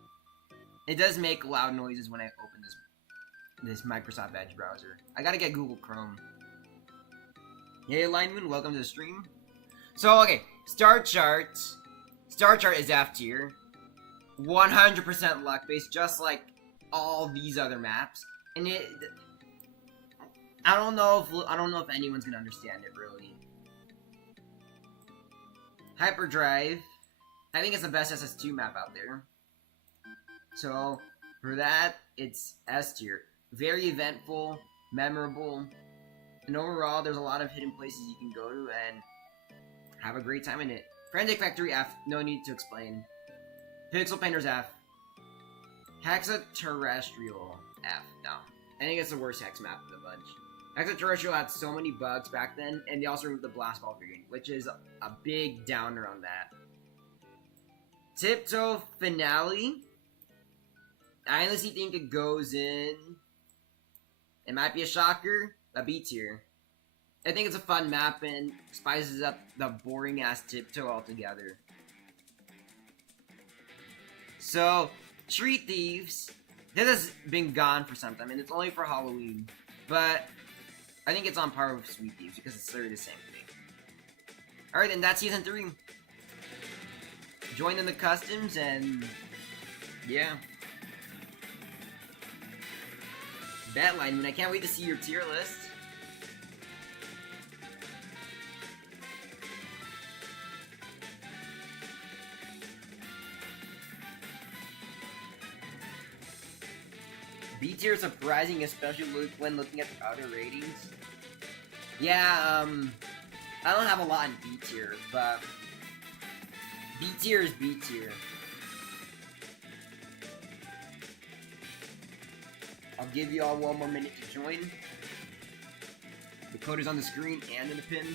It does make loud noises when I open this Microsoft Edge browser. I gotta get Google Chrome. Hey Lineman, welcome to the stream. So okay, Star Chart is F tier. 100% luck based, just like all these other maps, and I don't know if anyone's gonna understand it really. Hyperdrive, I think it's the best SS2 map out there. So for that, it's S tier. Very eventful, memorable, and overall, there's a lot of hidden places you can go to and have a great time in it. Frantic Factory F, no need to explain. Pixel Painters F. Hexaterrestrial F. No. I think it's the worst hex map of the bunch. Hexaterrestrial had so many bugs back then, and they also removed the blast ball figurine, which is a big downer on that. Tiptoe Finale. I honestly think it goes in. It might be a shocker, a B tier. I think it's a fun map and spices up the boring ass Tiptoe altogether. So, Street Thieves, this has been gone for some time, and it's only for Halloween, but I think it's on par with Sweet Thieves, because it's literally the same thing. Alright, then that's Season 3. Join in the customs, and yeah. Batline, I can't wait to see your tier list. B tier is surprising, especially when looking at the other ratings. Yeah, I don't have a lot in B tier, but B tier is B tier. I'll give you all one more minute to join. The code is on the screen and in the pin.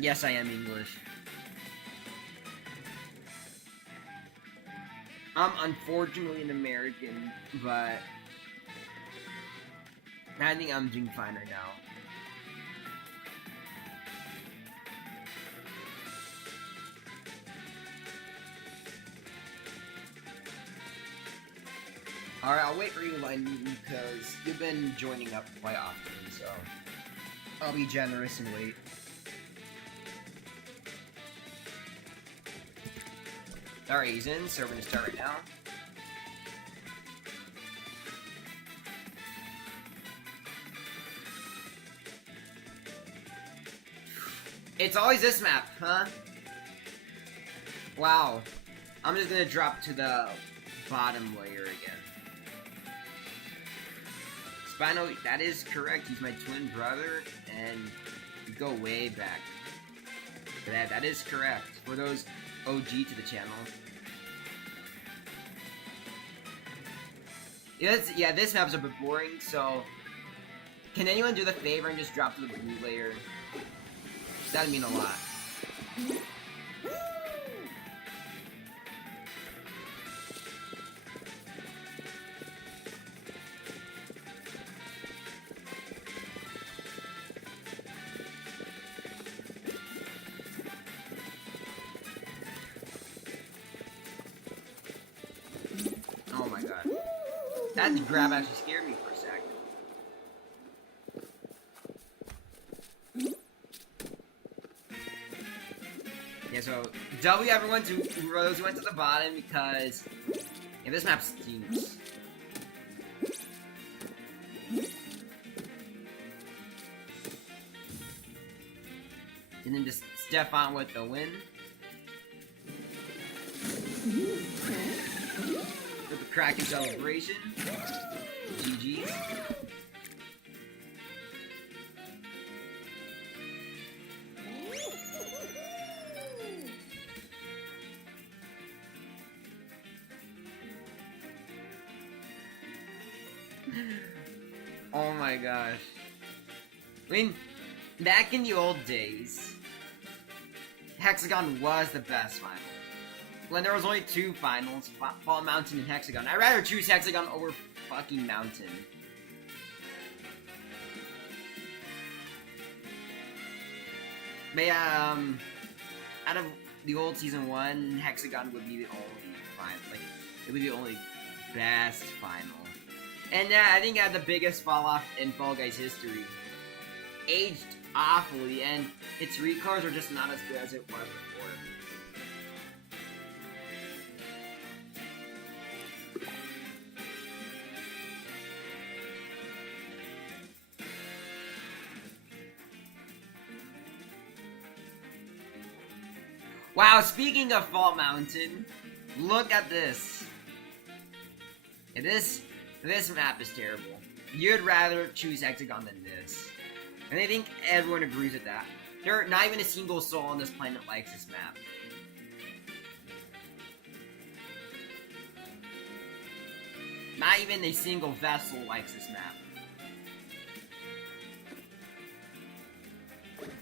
Yes, I am English. I'm unfortunately an American, but I think I'm doing fine right now. Alright, I'll wait for you, Line Newton, because you've been joining up quite often, so I'll be generous and wait. Alright, he's in, so we're gonna start right now. It's always this map, huh? Wow. I'm just gonna drop to the bottom layer again. Spino, that is correct. He's my twin brother, and we go way back. That is correct. For those OG to the channel. Yeah, this map's a bit boring, so can anyone do the favor and just drop to the blue layer? That'd mean a lot. Oh my god. That grab actually scared me for a second. Yeah, so W everyone to those who went to the bottom because yeah, this map stinks. And then just step on with the win. With the Kraken celebration. GG. Oh my gosh. I mean, back in the old days, Hexagon was the best final. When there was only two finals, Fall Mountain and Hexagon. I'd rather choose Hexagon over fucking Mountain. But yeah, out of the old Season 1, Hexagon would be the only final. Like, it would be the only best final. And yeah, I think it had the biggest fall off in Fall Guys history. Aged awfully, and its recolors are just not as good as it was before. Wow, speaking of Fall Mountain, look at this. Yeah, this map is terrible. You'd rather choose Hexagon than this. And I think everyone agrees with that. There not even a single soul on this planet likes this map. Not even a single vessel likes this map.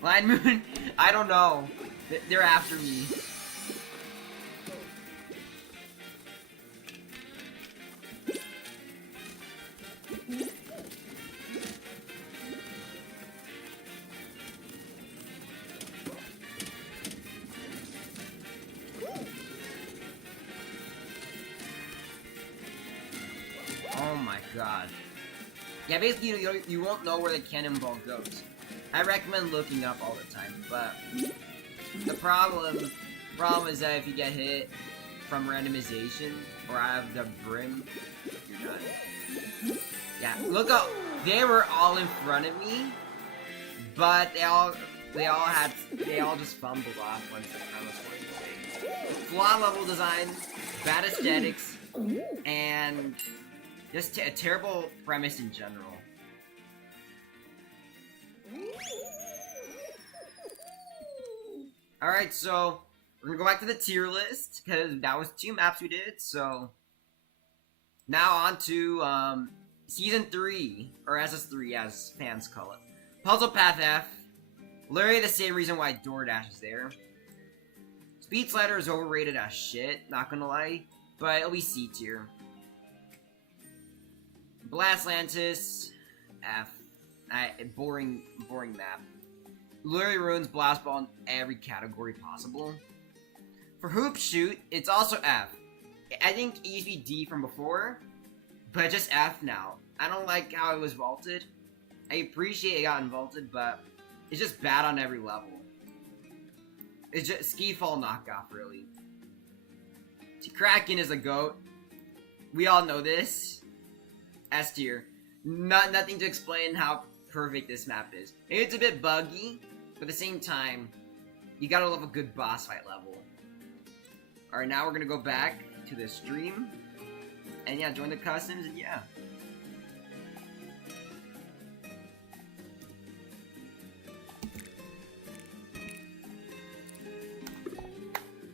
Line Moon, I don't know. They're after me. Oh my god. Yeah, basically you won't know where the cannonball goes. I recommend looking up all the time, but the problem is that if you get hit from randomization or out of the brim, you're done. Yeah, look up. They were all in front of me, but they all just fumbled off once the time was going. Flawed level design, bad aesthetics, and just a terrible premise in general. Alright, so we're gonna go back to the tier list, because that was 2 maps we did, so now on to Season 3, or SS3 as fans call it. Puzzle Path F. Literally the same reason why DoorDash is there. Speed Slider is overrated as shit, not gonna lie, but it'll be C tier. Blastlantis, F. Boring map. Literally ruins Blast Ball in every category possible. For Hoop Shoot, it's also F. I think it used to be D from before, but just F now. I don't like how it was vaulted. I appreciate it got vaulted, but it's just bad on every level. It's just Ski Fall knockoff, really. Kraken is a GOAT. We all know this. S tier. Nothing to explain how perfect this map is. Maybe it's a bit buggy, but at the same time, you gotta love a good boss fight level. Alright, now we're gonna go back to the stream. And yeah, join the customs, and yeah.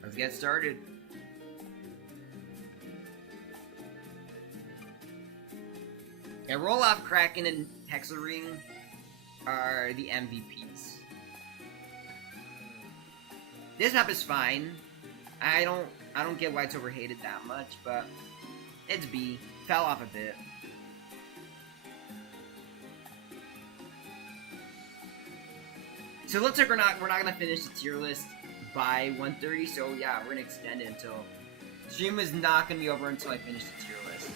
Let's get started. And Roll Off, Kraken, and Hexaring are the MVPs. This map is fine. I don't get why it's overhated that much, but it's B. Fell off a bit. So it looks like we're not gonna finish the tier list by 1:30. So yeah, we're gonna extend it until stream is not gonna be over until I finish the tier list.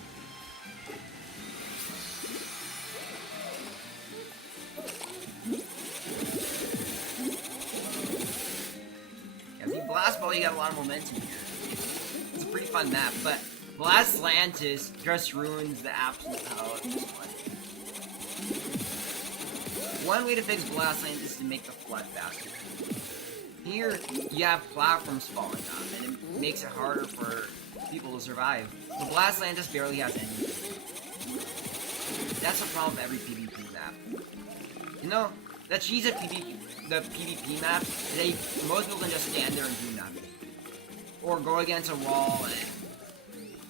Blast Ball, you got a lot of momentum here. It's a pretty fun map, but Blastlantis just ruins the absolute hell of this one. One way to fix Blastlantis is to make the flood faster. Here, you have platforms falling down, and it makes it harder for people to survive. But Blastlantis barely has anything. That's the problem with every PvP map. You know, the cheese of the PvP map, most people can just stand there and do nothing. Or go against a wall and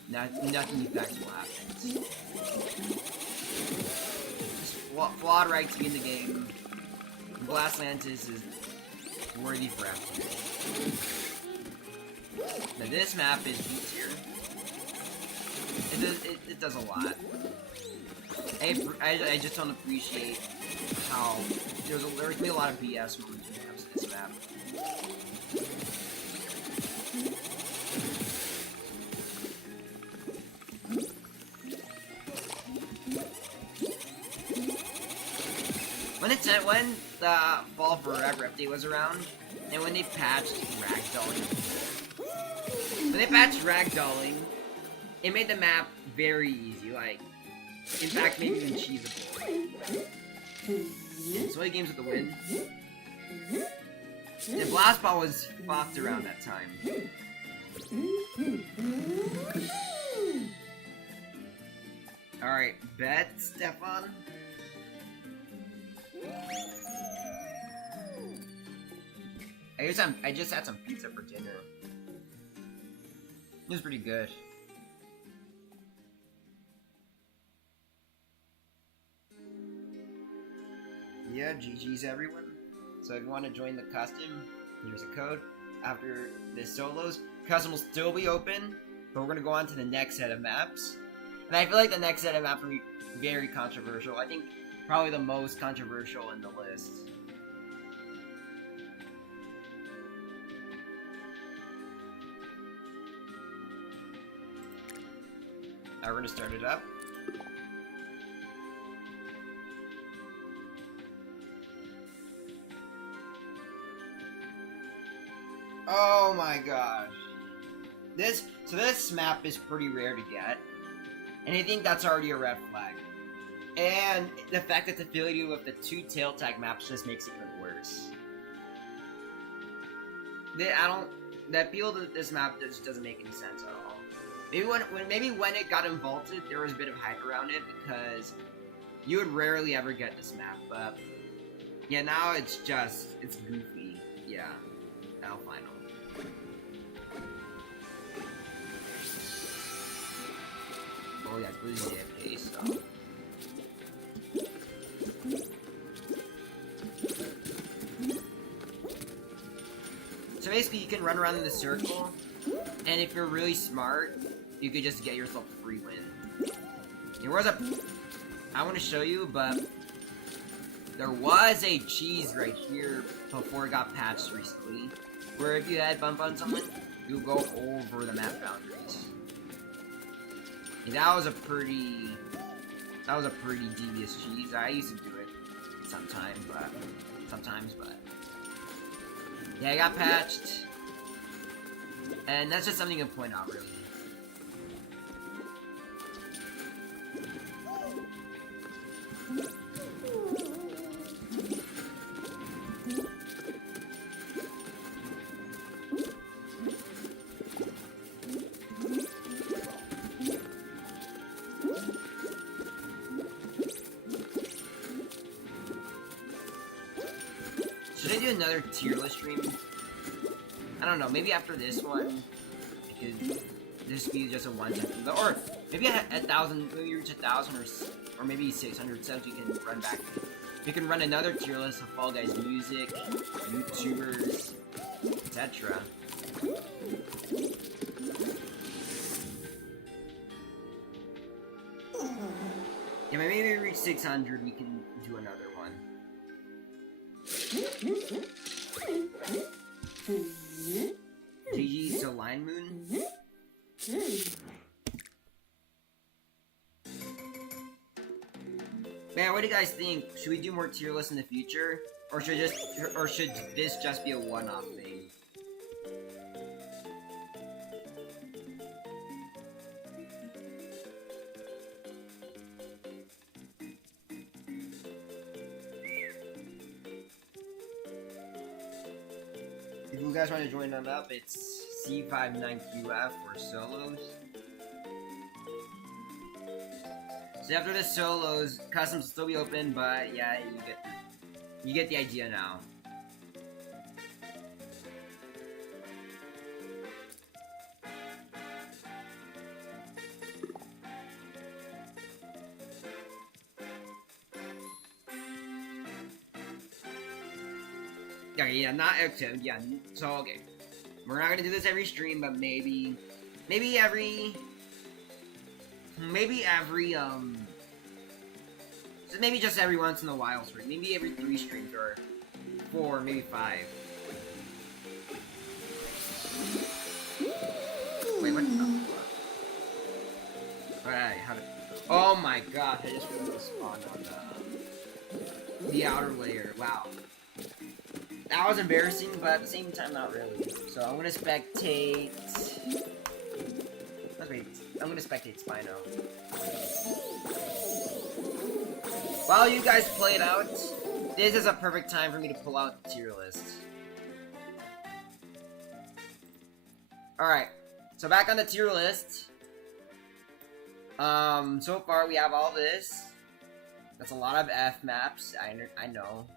nothing effective happens. Just flawed right to be in the game. Blastlantis is worthy for F tier. Now this map is B tier. It does a lot. I just don't appreciate how there's going to be a lot of BS when it comes to this map. When the Fall Forever update was around, and when they patched ragdolling, it made the map very easy. Like, in fact, maybe even cheesable. Yeah, so many games with the win. The Blast Ball was fucked around that time. Alright, bet, Stefan. I just had some pizza for dinner. It was pretty good. Yeah, GG's everyone. So if you want to join the custom, here's a code. After this solos, custom will still be open, but we're going to go on to the next set of maps. And I feel like the next set of maps will be very controversial. I think probably the most controversial in the list. Now we're going to start it up. Oh my gosh. This map is pretty rare to get. And I think that's already a red flag. And the fact that it's affiliated with the 2 tail tag maps just makes it even worse. I don't. The appeal to this map just doesn't make any sense at all. Maybe when it got invaulted, there was a bit of hype around it because you would rarely ever get this map. But yeah, now it's goofy. Yeah, L final. Oh yeah, Blue's AFK, so. So basically, you can run around in the circle, and if you're really smart, you could just get yourself a free win. There was I want to show you, but there was a cheese right here before it got patched recently, where if you had bump on someone, you would go over the map boundaries. And that was a pretty devious cheese. I used to do it sometimes, but yeah, I got patched, and that's just something to point out, really. Should I do another tier list stream? I don't know, maybe after this one, because this be just a one-time thing. Or maybe a 1,000, maybe reach 1,000 or maybe 600 subs, you can run back. You can run another tier list of Fall Guys music, YouTubers, etc. Yeah, maybe we reach 600, we can do another one. GG to Line Moon. Man, what do you guys think? Should we do more tier lists in the future, or should this just be a one-off thing? If you guys want to join them up, it's C59QF for solos. So after the solos, customs will still be open, but yeah, you get the idea now. Okay, yeah, not active, yeah, so okay. We're not gonna do this every stream, but maybe every, so maybe just every once in a while stream. Maybe every 3 streams, or 4, maybe 5. Wait, what? Alright, how did... Oh my god, I just removed the spawn on the outer layer. Wow. That was embarrassing, but at the same time, not really. So I'm gonna spectate... Wait, I'm gonna spectate Spino. While you guys play it out, this is a perfect time for me to pull out the tier list. Alright, so back on the tier list. So far we have all this. That's a lot of F maps, I know.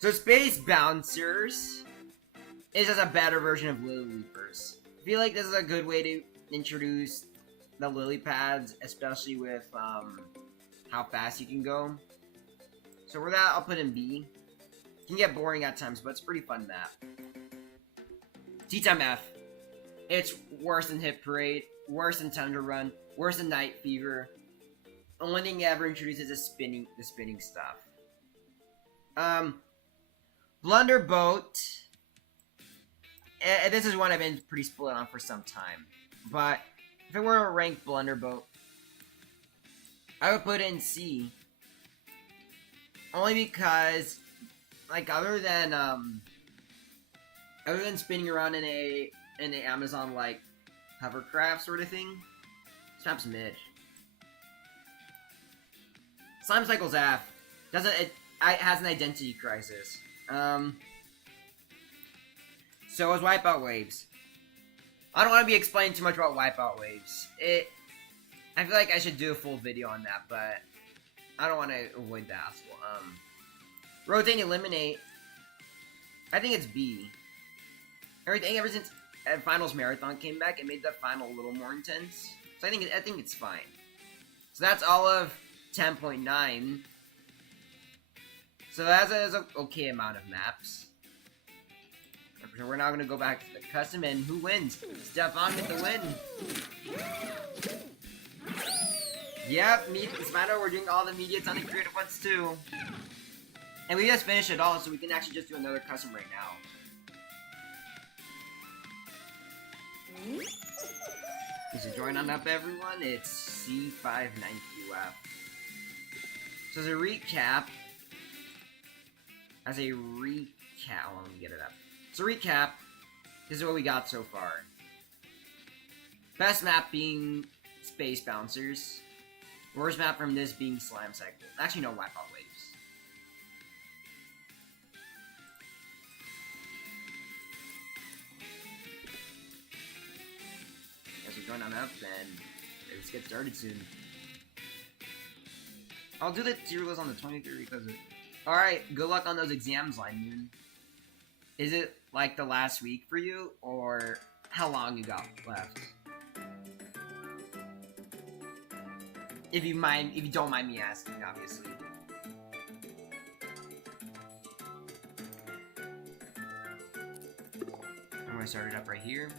So Space Bouncers is just a better version of Lily Leapers. I feel like this is a good way to introduce the lily pads, especially with how fast you can go. So for that, I'll put in B. It can get boring at times, but it's a pretty fun map. T-Time F. It's worse than Hit Parade, worse than Tundra Run, worse than Night Fever. The only thing it ever introduces is the spinning stuff. Blunder Boat. This is one I've been pretty split on for some time. But if it were a ranked Blunder Boat, I would put it in C. Only because, like, other than spinning around in a Amazon like hovercraft sort of thing, this map's mid. Slime Cycle's F. It has an identity crisis. So it was Wipeout Waves. I don't want to be explaining too much about Wipeout Waves. I feel like I should do a full video on that, but I don't want to avoid the hassle. Rotate and Eliminate. I think it's B. Everything ever since Finals Marathon came back, it made that final a little more intense. So I think it's fine. So that's all of 10.9. So that's an okay amount of maps. So we're now going to go back to the custom, and who wins? Stefan with the win. Yep, Smatter, we're doing all the immediates on the creative ones too. And we just finished it all, so we can actually just do another custom right now. So join on up, everyone. It's C59QF. So as a recap, let me get it up. So recap, this is what we got so far. Best map being Space Bouncers. Worst map from this being Slime Cycle. Actually, no, Wipeout Waves. As we join on up, then let's get started soon. I'll do the tier list on the 23rd because of... Alright, good luck on those exams, Line Moon. Is it like the last week for you, or how long you got left? If you don't mind me asking, obviously. I'm gonna start it up right here.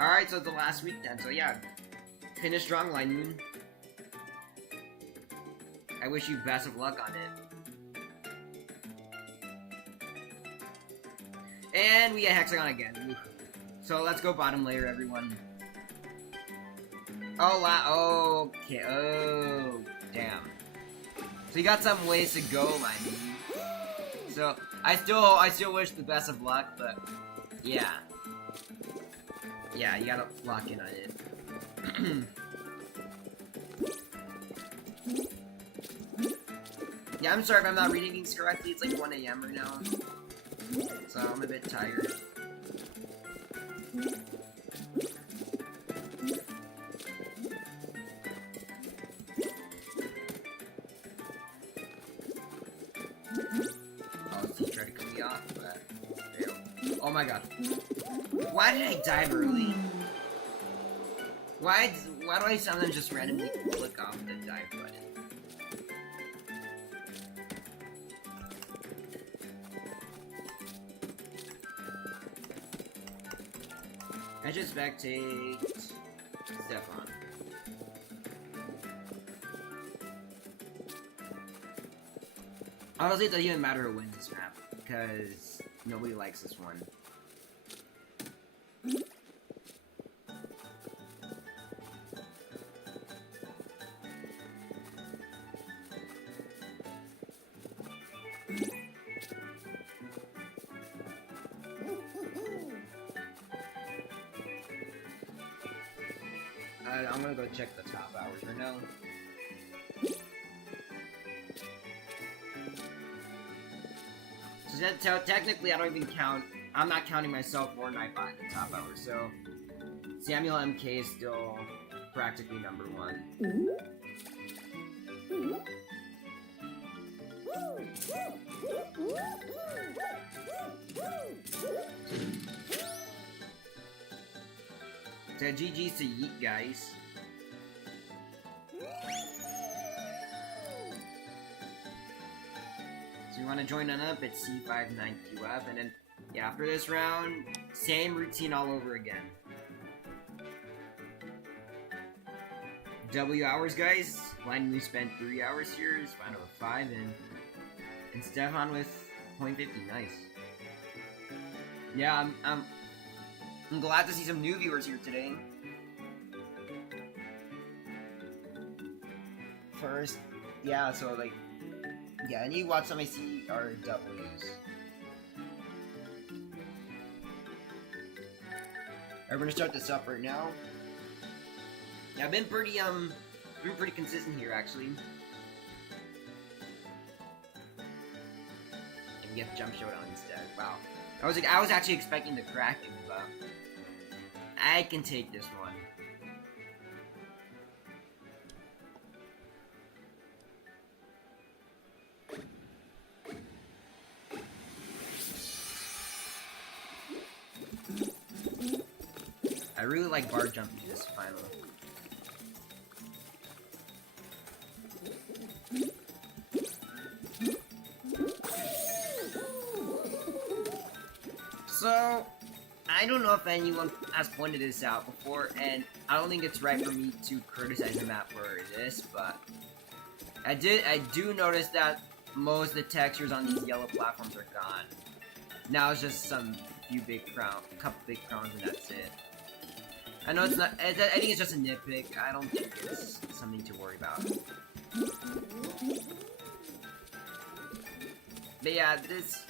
Alright, so it's the last week then, so yeah. Finish strong, Line Moon. I wish you best of luck on it. And we get Hexagon again. So let's go bottom layer, everyone. Oh, okay. Oh, damn. So you got some ways to go, I mean. So I still wish the best of luck, but yeah. Yeah, you gotta lock in on it. Yeah, I'm sorry if I'm not reading these correctly. It's like 1 AM right now. So I'm a bit tired. Oh, he tried to cut me off, but... Oh my god. Why did I dive early? Why do I sometimes just randomly click off the dive button? I just spectate Stefan. Honestly, it doesn't even matter who wins this map, because nobody likes this one. I'm gonna go check the top hours right now. So technically, I don't even count. I'm not counting myself or Nightbot in the top hours. So Samuel MK is still practically number one. So GG's to Yeet, guys. So you want to join on up at C59QF, and then, yeah, after this round, same routine all over again. W hours, guys. Line, we spent 3 hours here, is fine with 5, and Stefan with 0.50, nice. Yeah, I'm glad to see some new viewers here today. First, yeah, so like, yeah, and you watch some I see are W's. Alright, we're gonna start this up right now. Yeah, I've been pretty consistent here actually. And we get Jump Showdown instead. Wow. I was actually expecting the Kraken, but I can take this one. I really like bar jumping this final. So, I don't know if anyone has pointed this out before, and I don't think it's right for me to criticize the map for this, but I do notice that most of the textures on these yellow platforms are gone. Now it's just some couple big crowns, and that's it. I know it's not. I think it's just a nitpick. I don't think it's something to worry about. But yeah, this.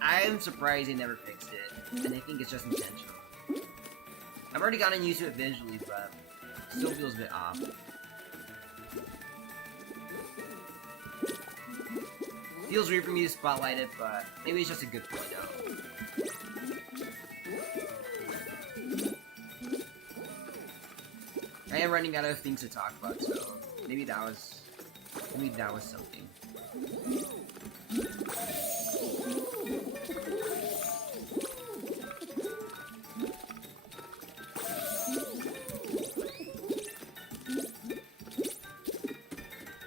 I am surprised they never fixed it, and I think it's just intentional. I've already gotten used to it visually, but it still feels a bit off. Feels weird for me to spotlight it, but maybe it's just a good point out. I am running out of things to talk about, so maybe that was something.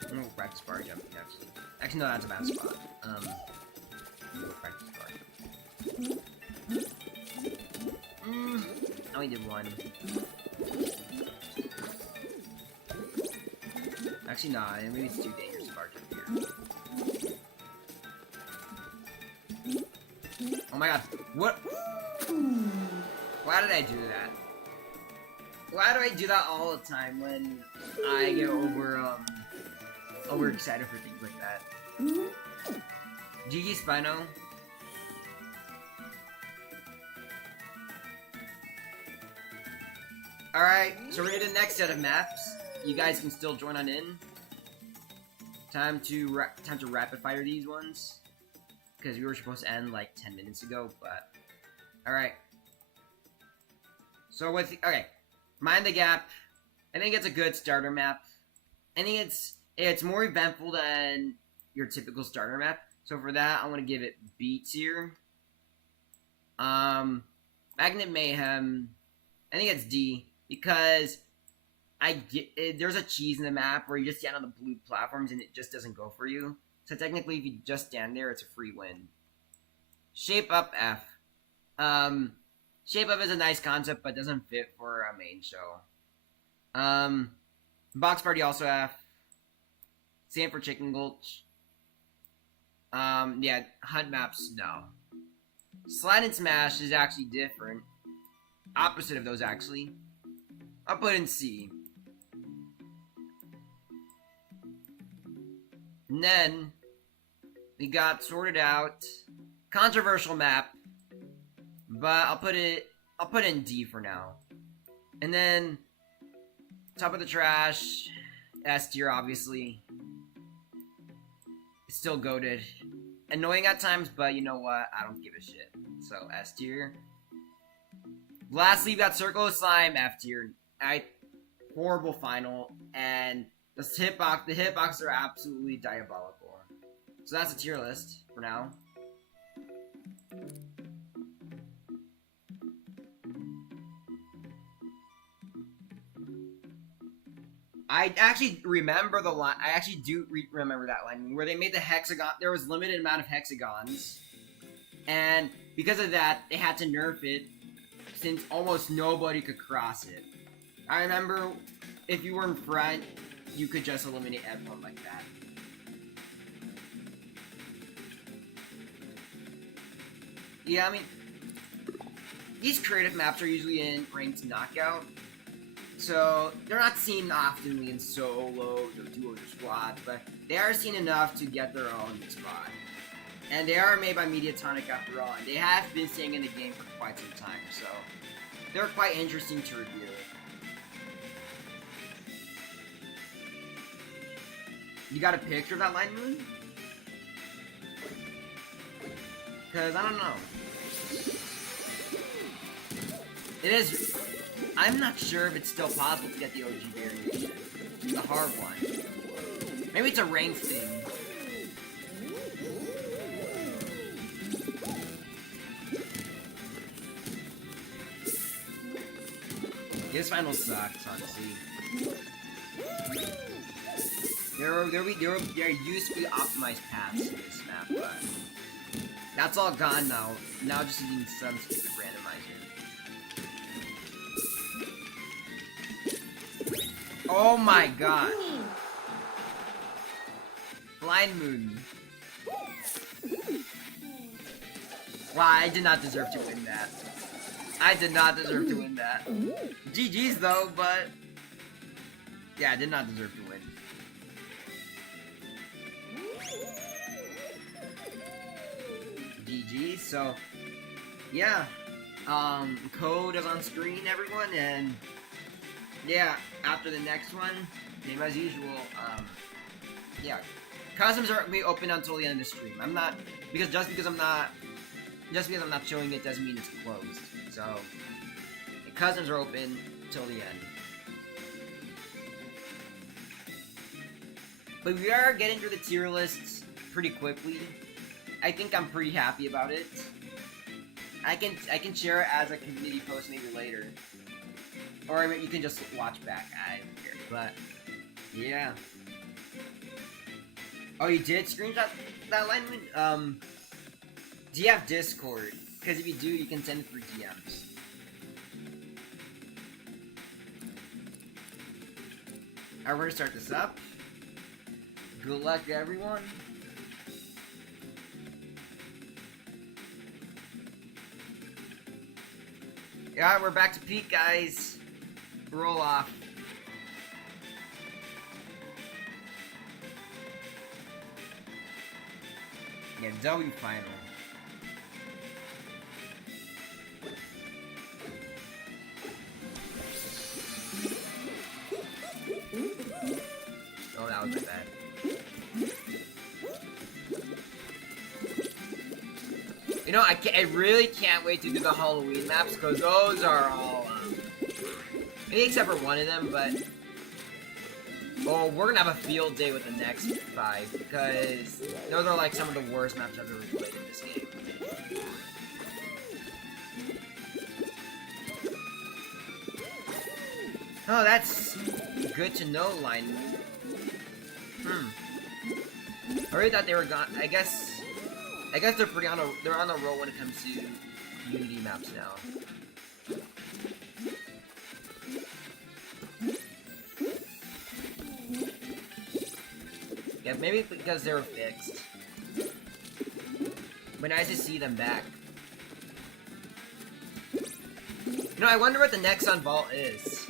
I'm gonna practice bar jumping actually. Actually, no, that's a bad spot. I'm gonna practice bar. I only did one. Actually, nah, maybe it's too dangerous to bar jump here. Oh my god, what? Why did I do that? Why do I do that all the time when I get overexcited for things like that? GG Spino. Alright, so we're gonna do the next set of maps. You guys can still join on in. Time to rapid fire these ones. Because we were supposed to end like 10 minutes ago, but... Alright. So okay. Mind the Gap. I think it's a good starter map. I think it's more eventful than your typical starter map. So for that, I want to give it B tier. Magnet Mayhem. I think it's D. Because there's a cheese in the map where you just stand on the blue platforms and it just doesn't go for you. So technically, if you just stand there, it's a free win. Shape Up F. Shape Up is a nice concept, but doesn't fit for a main show. Box Party also F. Same for Chicken Gulch. Yeah, Hunt Maps, no. Slide and Smash is actually different. Opposite of those, actually. I'll put in C. And then, we got Sorted Out. Controversial map. But I'll put in D for now. And then, Top of the Trash. S tier, obviously. It's still goated. Annoying at times, but you know what? I don't give a shit. So, S tier. Lastly, we got Circle of Slime, F tier. Horrible final, and the hitboxes are absolutely diabolical. So that's a tier list for now. I actually remember the line. I actually do remember that line where they made the hexagon. There was limited amount of hexagons, and because of that, they had to nerf it since almost nobody could cross it. I remember if you were in front, you could just eliminate everyone like that. Yeah, I mean, these creative maps are usually in ranked knockout, so they're not seen often in solos or duos or squads, but they are seen enough to get their own spot. And they are made by Mediatonic after all, and they have been staying in the game for quite some time, so they're quite interesting to review. You got a picture of that line moon? Because, I don't know. It is. I'm not sure if it's still possible to get the OG variation. The hard one. Maybe it's a ranked thing. This final sucks, honestly. There used to be optimized paths to this map, but that's all gone now. Now just using some stupid randomizer. Oh my gosh. Blind Moon. Wow, I did not deserve to win that. I did not deserve to win that. GG's though, but yeah, I did not deserve to win. GG, so yeah. Code is on screen, everyone, and yeah, after the next one, same as usual, yeah. Customs are gonna be open until the end of the stream. I'm not just because I'm not showing it doesn't mean it's closed. So the customs are open till the end. But we are getting through the tier lists pretty quickly. I think I'm pretty happy about it. I can share it as a community post maybe later. Or you can just watch back. I don't care. But yeah. Oh, you did screenshot that line? Do you have Discord? Because if you do, you can send it through DMs. Alright, we're gonna start this up. Good luck, everyone. Yeah, we're back to peak, guys. Roll off. Yeah, W final. Oh, that was bad. You know, I really can't wait to do the Halloween maps, because those are all, maybe except for one of them, but oh, we're gonna have a field day with the next 5, because those are like some of the worst maps I've ever played in this game. Oh, that's good to know, line. I really thought they were gone. I guess they're pretty they're on a roll when it comes to Unity maps now. Yeah, maybe because they were fixed. But nice to see them back. You know, I wonder what the next on Vault is.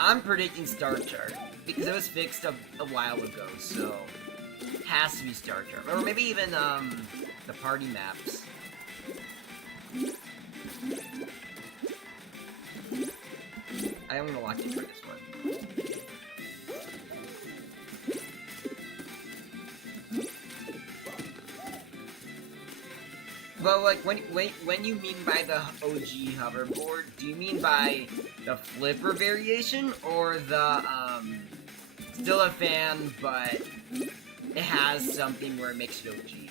I'm predicting Star Chart because it was fixed a while ago, so it has to be Star Chart, or maybe even the party maps. I am gonna watch it for this one. Well, like, when you mean by the OG hoverboard, do you mean by the flipper variation, or the, still a fan, but it has something where it makes it OG?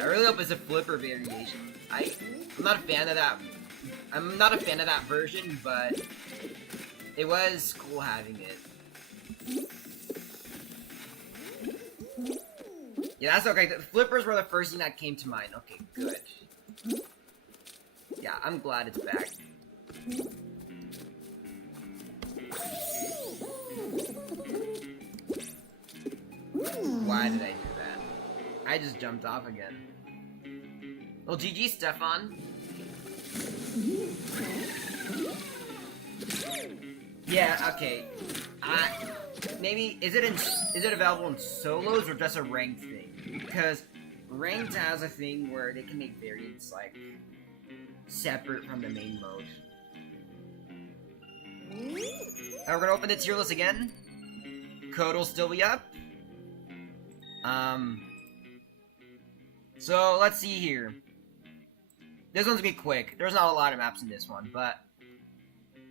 I really hope it's a flipper variation. I'm not a fan of that. I'm not a fan of that version, but it was cool having it. Yeah, that's okay. The flippers were the first thing that came to mind. Okay, good. Yeah, I'm glad it's back. Why did I do that? I just jumped off again. Well, GG, Stefan. Yeah, okay. Maybe is it available in solos or just a ranked thing? Because ranked has a thing where they can make variants like separate from the main mode. We're gonna open the tier list again. Code will still be up. So let's see here. This one's gonna be quick. There's not a lot of maps in this one, but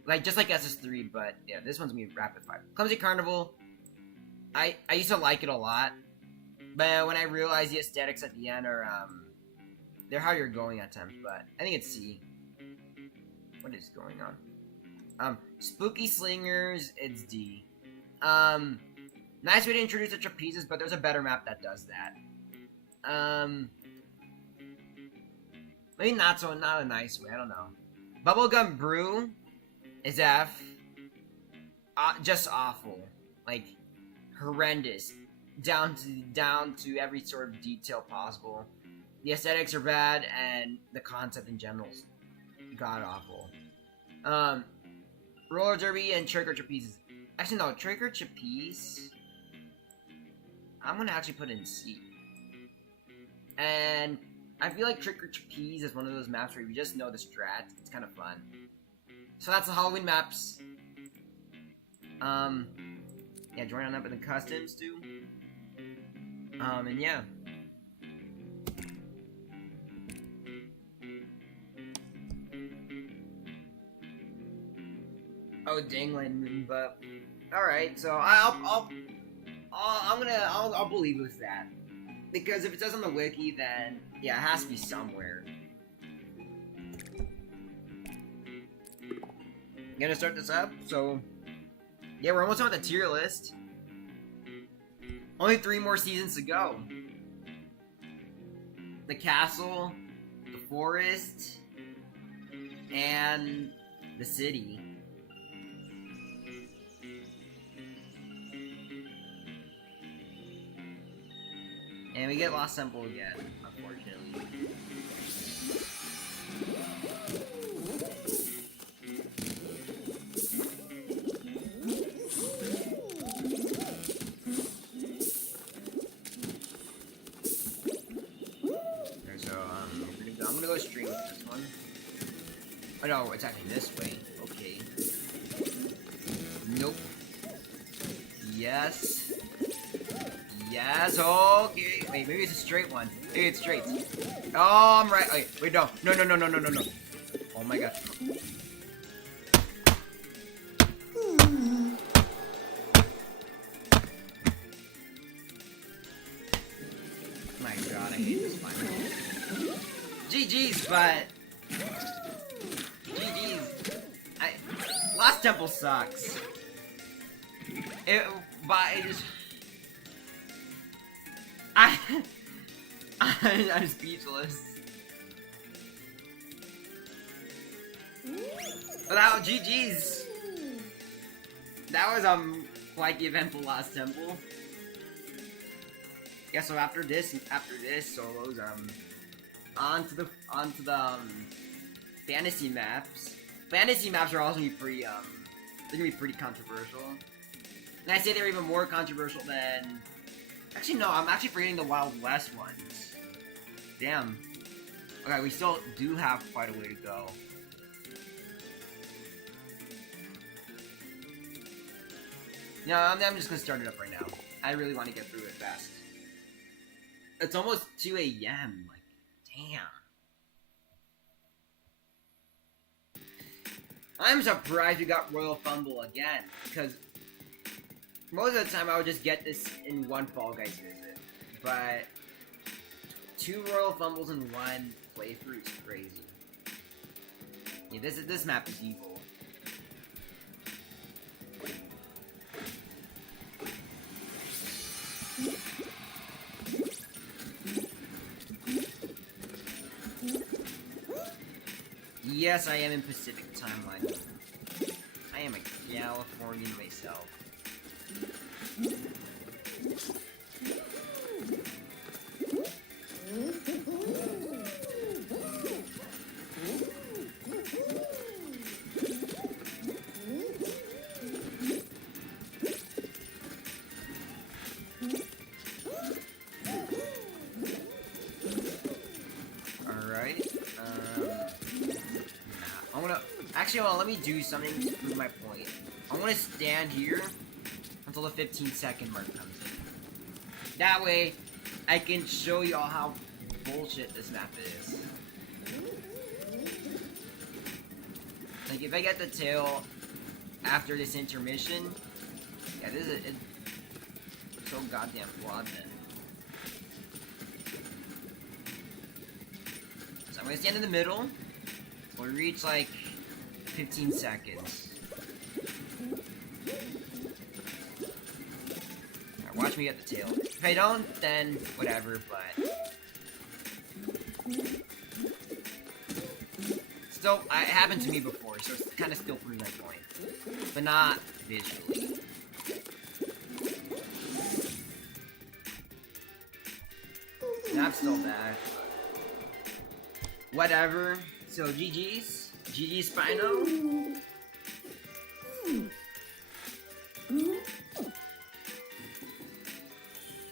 like just like SS3, but yeah, this one's gonna be rapid fire. Clumsy Carnival. I used to like it a lot, but when I realized the aesthetics at the end are they're how you're going at times. But I think it's C. What is going on? Spooky Slingers. It's D. Nice way to introduce the trapezes, but there's a better map that does that. Maybe not a nice way. I don't know. Bubblegum Brew is F. Just awful, like horrendous, down to every sort of detail possible. The aesthetics are bad, and the concept in general is god awful. Roller Derby and Trick or Trapeze. Actually, no, Trick or Trapeze. I'm gonna actually put in C. And I feel like Trick or Trapeze is one of those maps where you just know the strat. It's kind of fun. So that's the Halloween maps. Yeah, join on up in the customs too. And yeah. Oh, dangling, but all right. So I'll believe with that, because if it says on the wiki, then yeah, it has to be somewhere. I'm gonna start this up. So yeah, we're almost on the tier list. Only 3 more seasons to go. The castle, the forest, and the city. And we get Lost Temple again, unfortunately. Okay, so I'm gonna go stream with this one. Oh no, it's actually this way. Okay. Nope. Yes. Yes, okay. Wait, maybe it's a straight one. Maybe it's straight. Oh, I'm right. Wait, no. No. Oh my god. My god, I hate this final. GG's, but... GG's. Lost Temple sucks. It just... I'm speechless. Without GG's. That was quite the eventful Lost Temple. Yeah, so after this solos, on to the fantasy maps. Fantasy maps are also gonna be pretty they're gonna be pretty controversial. And I say they're even more controversial than... Actually, no, I'm actually forgetting the Wild West ones. Damn. Okay, we still do have quite a way to go. No, I'm just gonna start it up right now. I really want to get through it fast. It's almost 2 a.m. Like, damn. I'm surprised we got Royal Fumble again, because most of the time I would just get this in one Fall Guys visit, but 2 Royal Fumbles in one playthrough is crazy. Yeah, this map is evil. Yes, I am in Pacific Timeline. I am a Californian myself. Actually, well, let me do something to prove my point. I want to stand here until the 15-second mark comes in. That way, I can show y'all how bullshit this map is. Like, if I get the tail after this intermission, yeah, this is so goddamn flawed then. So I'm gonna stand in the middle. We'll reach like 15 seconds. Alright, watch me get the tail. If I don't, then whatever, but still, it happened to me before, so it's kind of still proves my point. But not visually. Not still bad. Whatever. So, GG's. GG's Spino.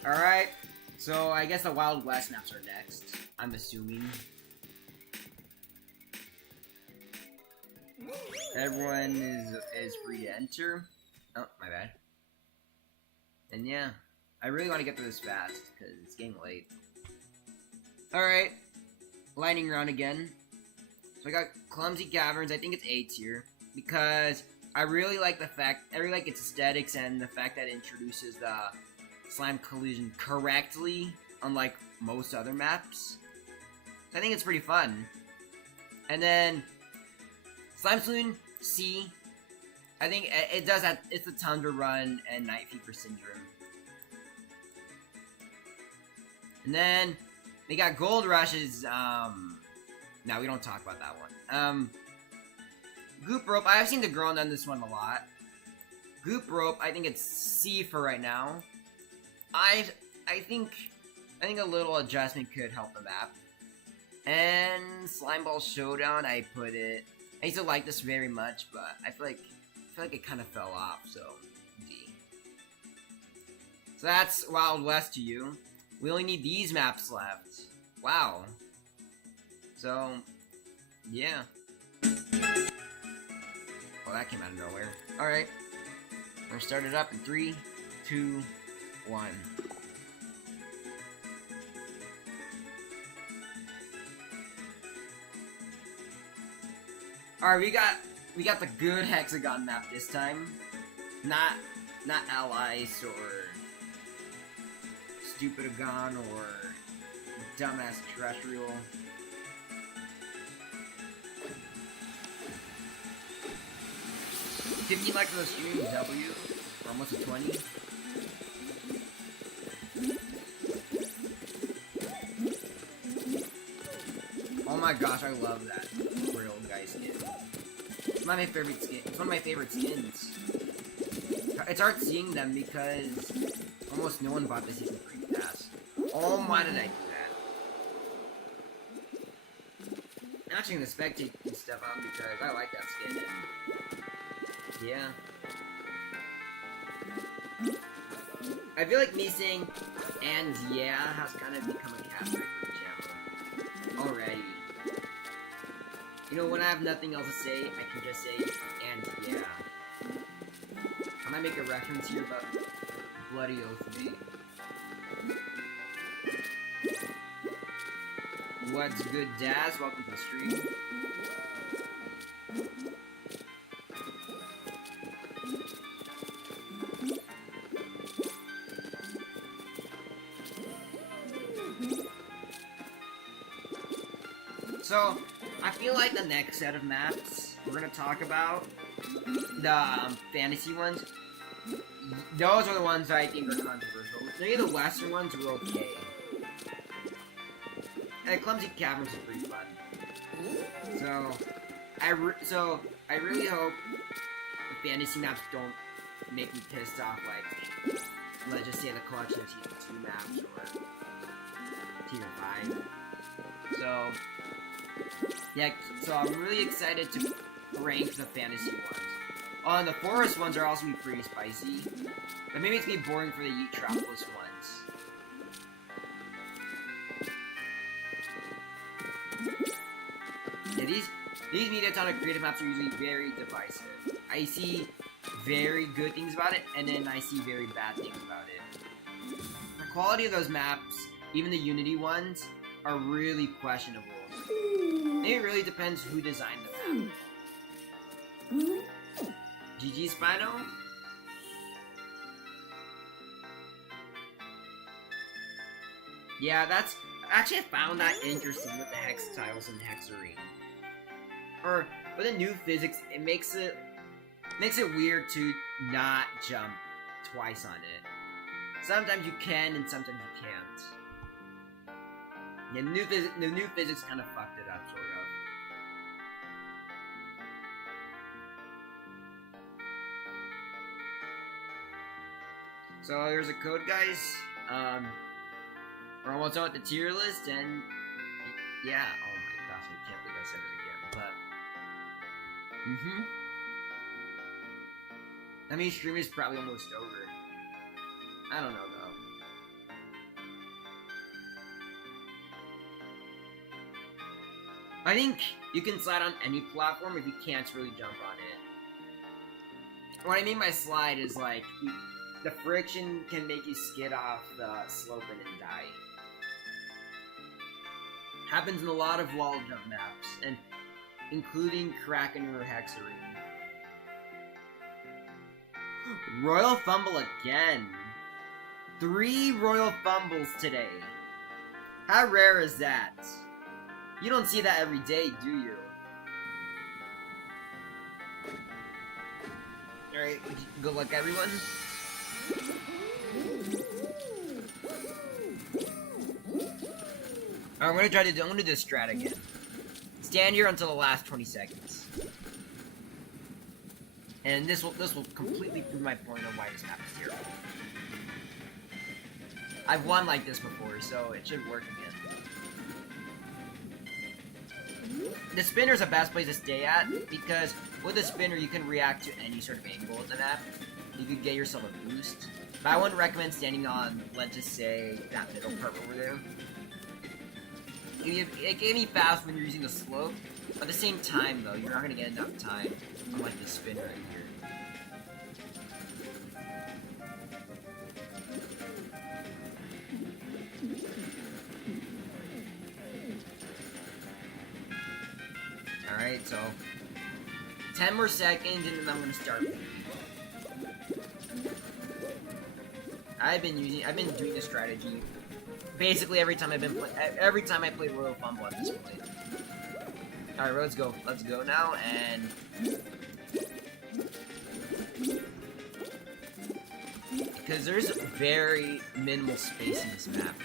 Alright. So, I guess the Wild West maps are next. I'm assuming. Everyone is free to enter. Oh, my bad. And yeah, I really want to get through this fast, because it's getting late. Alright. Lightning round again. So I got Clumsy Caverns, I think it's A tier. Because I really like the fact, I really like its aesthetics and the fact that it introduces the slime collision correctly, unlike most other maps. I think it's pretty fun. And then Slime Saloon C, I think it does that. It's the Tundra Run and Night Fever Syndrome. And then they got Gold Rush's. No, we don't talk about that one. Goop Rope. I've seen the girl on this one a lot. Goop Rope. I think it's C for right now. I think a little adjustment could help the map. And Slime Ball Showdown. I used to like this very much, but I feel like it kind of fell off, so D. So that's Wild West to you. We only need these maps left. Wow. So, yeah. Well, that came out of nowhere. Alright. We're gonna start it up in 3, 2, 1. Alright, we got the good hexagon map this time. Not Allies or Stupidagon or dumbass terrestrial. $15 likes on the stream, W. We're almost at 20. Oh my gosh, I love that real guy skin. It's one of my favorite skins. It's one of my favorite skins. It's hard seeing them because almost no one bought the season 3 pass. Oh, why did I do that? I'm actually gonna spectate and stuff out because I like that skin. And yeah. I feel like me saying "and yeah" has kind of become a catchphrase for the channel already. You know, when I have nothing else to say, I can just say "and yeah." I might make a reference here, but bloody oath me. What's good, Daz? Welcome to the stream. So, I feel like the next set of maps we're gonna talk about, the fantasy ones, those are the ones that I think are controversial. Maybe the Western ones were okay. And Clumsy Caverns is pretty fun. So, I really hope the fantasy maps don't make me pissed off, like, let's just say the collection of Tier 2 maps or Tier 5. So, yeah, so I'm really excited to rank the fantasy ones. The forest ones are also gonna be pretty spicy, but maybe it's gonna be boring for the Yeet Tropolis ones. Yeah, these Mediatonic creative maps are usually very divisive. I see very good things about it, and then I see very bad things about it. The quality of those maps, even the Unity ones, are really questionable. It really depends who designed the map. GG Spino. Yeah, that's actually I found that interesting with the hex tiles and hexarene. Or with the new physics, it makes it weird to not jump twice on it. Sometimes you can, and sometimes you can't. Yeah, the new physics kind of fucked it up, sort of. So here's a code, guys. We're almost done with the tier list, and yeah. Oh my gosh, I can't believe I said it again. But I mean, stream is probably almost over. I don't know though. I think you can slide on any platform if you can't really jump on it. What I mean by slide is like the friction can make you skid off the slope and then die. Happens in a lot of wall jump maps, and including Kraken or Hexarene. Royal Fumble again. 3 Royal Fumbles today. How rare is that? You don't see that every day, do you? Alright, good luck everyone. I'm gonna do this strat again. Stand here until the last 20 seconds. And this will completely prove my point on why this map is terrible. I've won like this before, so it should work again. The spinner's the best place to stay at, because with a spinner you can react to any sort of angle with the map. You could get yourself a boost. But I wouldn't recommend standing on, let's just say, that middle part over there. It can be fast when you're using the slope, but at the same time, though, you're not going to get enough time, unlike the spin right here. Alright, so 10 more seconds, and then I'm going to start. I've been doing this strategy basically every time I play Royal Fumble at this point. Alright, let's go. Let's go now, and because there's very minimal space in this map.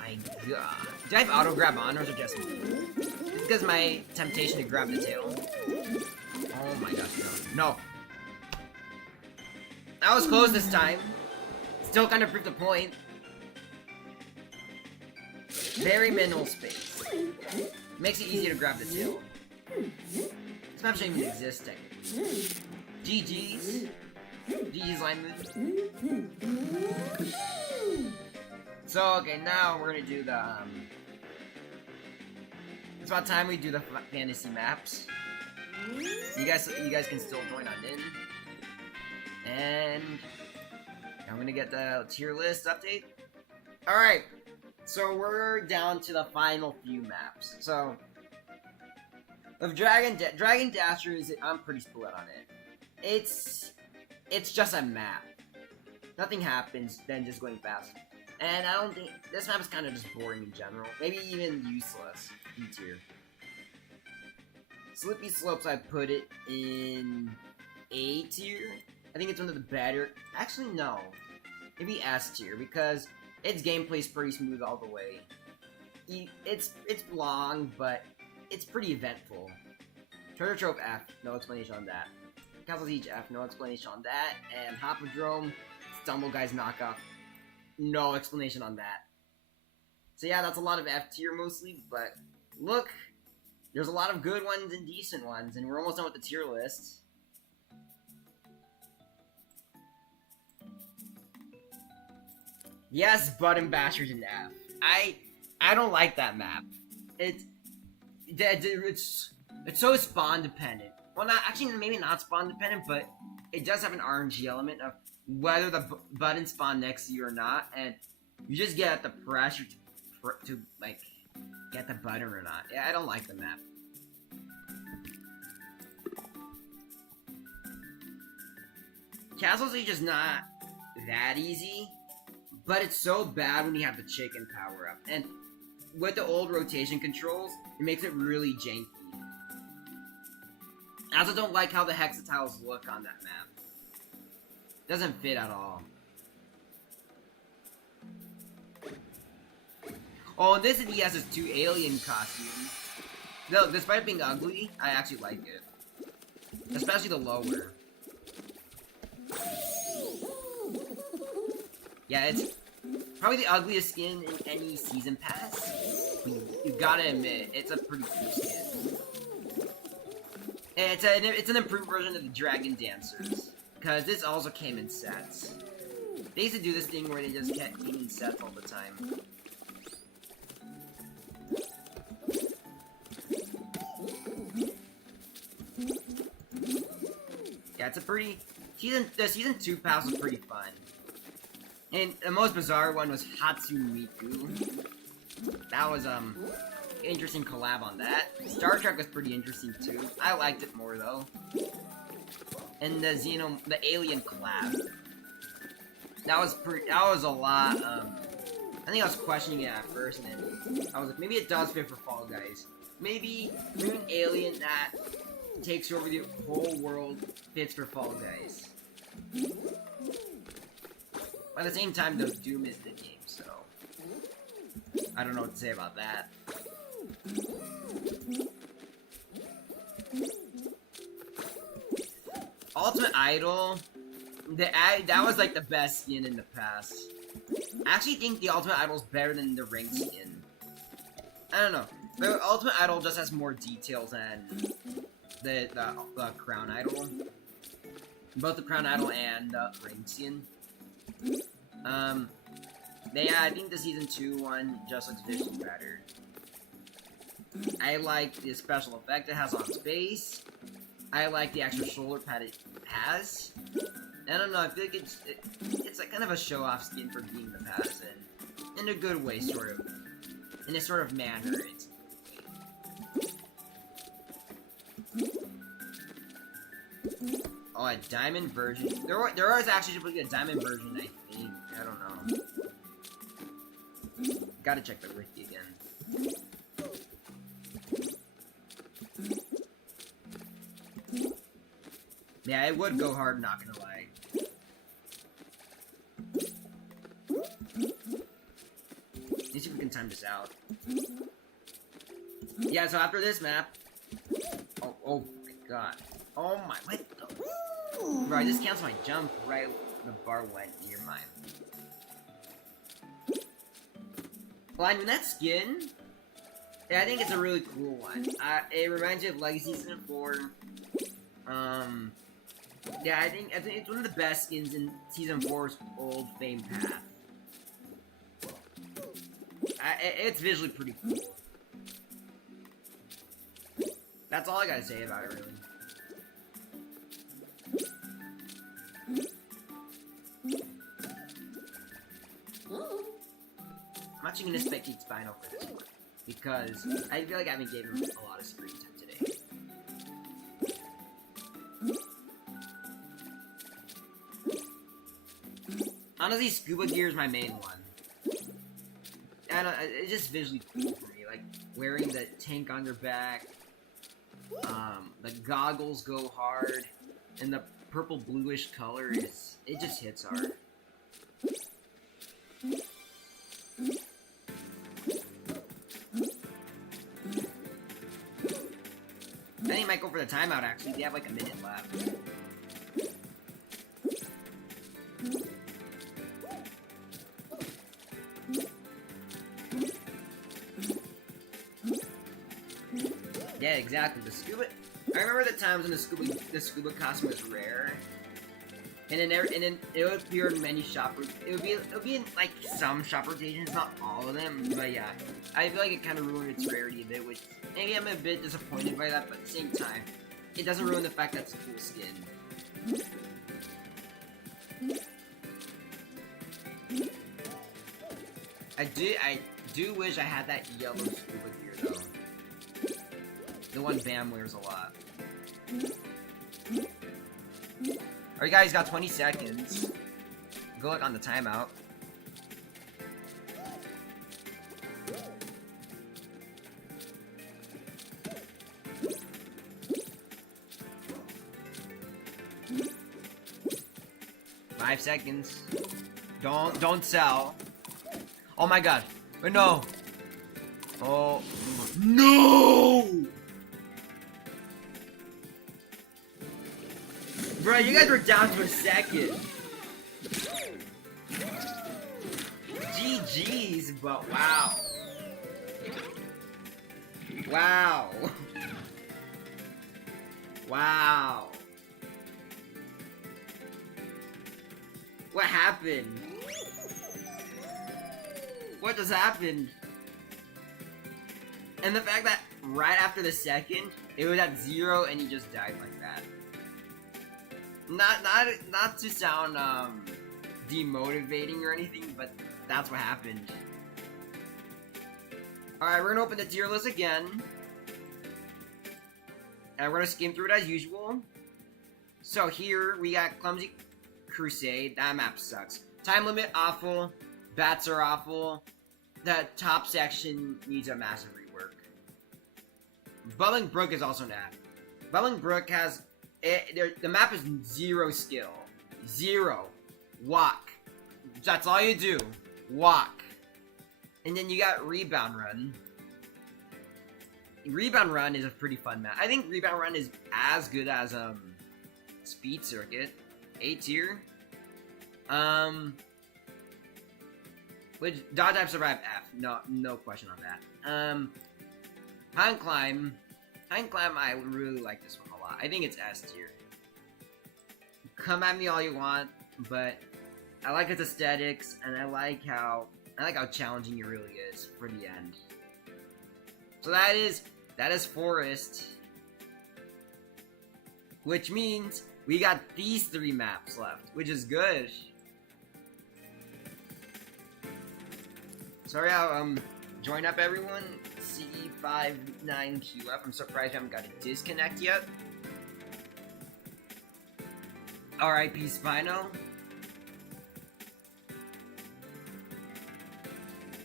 My god. Do I have auto grab on, or is it just me? It's because my temptation to grab the tail. Oh my gosh, no. No. I was close this time. Still kind of proved the point. Very minimal space. Makes it easier to grab the tail. This map shouldn't even exist technically. GG's. GG's line move. So, okay, now we're gonna do the, it's about time we do the fantasy maps. You guys can still join on in. And I'm gonna get the tier list update. Alright, so we're down to the final few maps. So, with Dragon Dashers, I'm pretty split on it. It's just a map. Nothing happens, then just going fast. And I don't think, this map is kind of just boring in general. Maybe even useless. B tier. Slippy Slopes, I put it in A tier. I think it's one of the better, actually no, maybe S tier, because its gameplay is pretty smooth all the way. It's long, but it's pretty eventful. Treasure Trove F, no explanation on that. Castle Siege F, no explanation on that. And Hoppodrome, Stumble Guys Knockoff, no explanation on that. So yeah, that's a lot of F tier mostly, but look, there's a lot of good ones and decent ones, and we're almost done with the tier list. Yes, Button Bashers in F. I don't like that map. It's so spawn dependent. Well, not actually, maybe not spawn dependent, but it does have an RNG element of whether the buttons spawn next to you or not, and you just get the pressure to like get the button or not. Yeah, I don't like the map. Castle Siege is not that easy, but it's so bad when you have the chicken power up. And with the old rotation controls, it makes it really janky. I also don't like how the hexatiles look on that map. Doesn't fit at all. Oh, and this he has his 2 alien costumes. Though, despite it being ugly, I actually like it. Especially the lower. Yeah, it's probably the ugliest skin in any season pass. You gotta admit, it's a pretty cool skin. And it's an improved version of the Dragon Dancers. Because this also came in sets. They used to do this thing where they just kept getting sets all the time. Yeah, it's a pretty... The Season 2 pass was pretty fun. And the most bizarre one was Hatsumiku. That was, interesting collab on that. Star Trek was pretty interesting, too. I liked it more, though. And the Alien collab. That was a lot, I think I was questioning it at first, and then I was like, maybe it does fit for Fall Guys. Maybe an alien that takes over the whole world fits for Fall Guys. At the same time, though, Doom is the game, so I don't know what to say about that. Ultimate Idol, that was like the best skin in the past. I actually think the Ultimate Idol is better than the ranked skin. I don't know. The Ultimate Idol just has more details than the Crown Idol. Both the Crown Idol and the ranked skin. Yeah, I think the Season 2 one just looks visually better. I like the special effect it has on space. I like the extra shoulder pad it has. I don't know, I feel like it's like kind of a show-off skin for being the pass, and in a good way, sort of. In a sort of manner, it's oh, a diamond version. There was actually supposed to be a diamond version, I think. I don't know. Gotta check the wiki again. Yeah, it would go hard, not gonna lie. Let's see if we can time this out. Yeah, so after this map... Oh my god. Oh my... What the... Bro, I just canceled my jump right when the bar went near mine. Well, I mean, that skin... Yeah, I think it's a really cool one. It reminds me of Legacy Season 4. Yeah, I think it's one of the best skins in Season 4's old Fame path. It's visually pretty cool. That's all I gotta say about it, really. I'm actually gonna spectate Spino for this one, because I feel like I haven't given him a lot of screen time today. Honestly, Scuba Gear is my main one. I don't, it's just visually cool for me, like wearing the tank on your back. The goggles go hard, and the purple bluish color it just hits hard. I think he might go for the timeout, actually. They have like a minute left. Yeah, exactly. The scuba... I remember the times when the scuba costume was rare. And then it would appear in many shop... It would be in, like, some shop rotations, not all of them. But yeah, I feel like it kind of ruined its rarity a bit, which... Maybe I'm a bit disappointed by that, but at the same time, it doesn't ruin the fact that it's a cool skin. I do wish I had that yellow scuba gear, though. The one Bam wears a lot. Alright guys, got 20 seconds. Good luck on the timeout. Five seconds. Don't sell. Oh my god. Oh no. Oh no! Bro, you guys were down to a second. GG's, but wow. Wow. Wow. What happened? What just happened? And the fact that right after the second, it was at 0 and you just died like that. Not to sound demotivating or anything, but that's what happened. Alright, we're gonna open the tier list again. And we're gonna skim through it as usual. So here we got Clumsy Crusade. That map sucks. Time limit awful. Bats are awful. The top section needs a massive rework. Bubbling Brook is also bad. Bubbling Brook has the map is 0 skill. 0. Walk. That's all you do. Walk. And then you got Rebound Run. Rebound Run is a pretty fun map. I think Rebound Run is as good as Speed Circuit. A tier. Which Dodge Dive Survive F. No question on that. High and Climb. High and Climb, I really like this one a lot. I think it's S tier. Come at me all you want, but I like its aesthetics, and I like how challenging it really is for the end. So that is Forest, which means we got these 3 maps left, which is good. Sorry how join up everyone. CE59QF. I'm surprised I haven't got a disconnect yet. RIP Spino.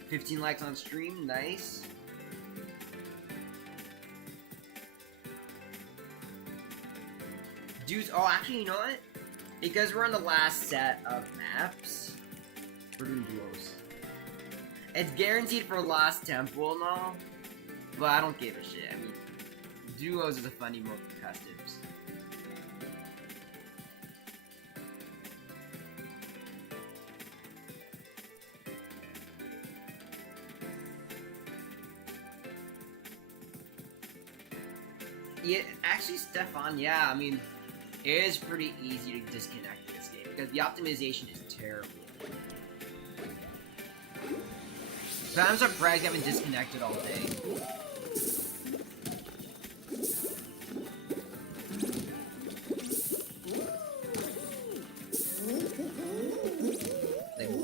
15 likes on stream, nice. Dudes, oh actually, you know what? Because we're on the last set of maps, we're doing duos. It's guaranteed for Lost Temple and all, but I don't give a shit. I mean, duos is a funny mode for customs. Yeah, actually, Stefan, yeah, I mean, it is pretty easy to disconnect in this game because the optimization is terrible. But I'm surprised you haven't disconnected all day.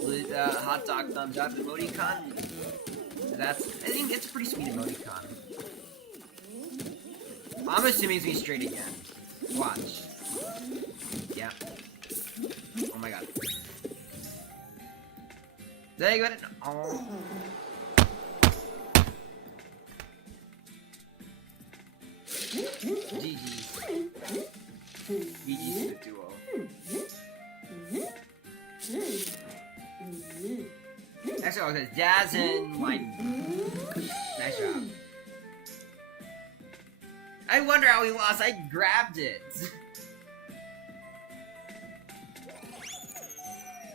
Like, hot dog thumbs up emoticon. I think it's a pretty sweet emoticon. I'm assuming it's gonna be straight again. Watch. Yeah. Oh my god. There you go. Oh. GG's. GG's to the duo. Next one says Jazz and Lightning. Nice job. I wonder how he lost. I grabbed it.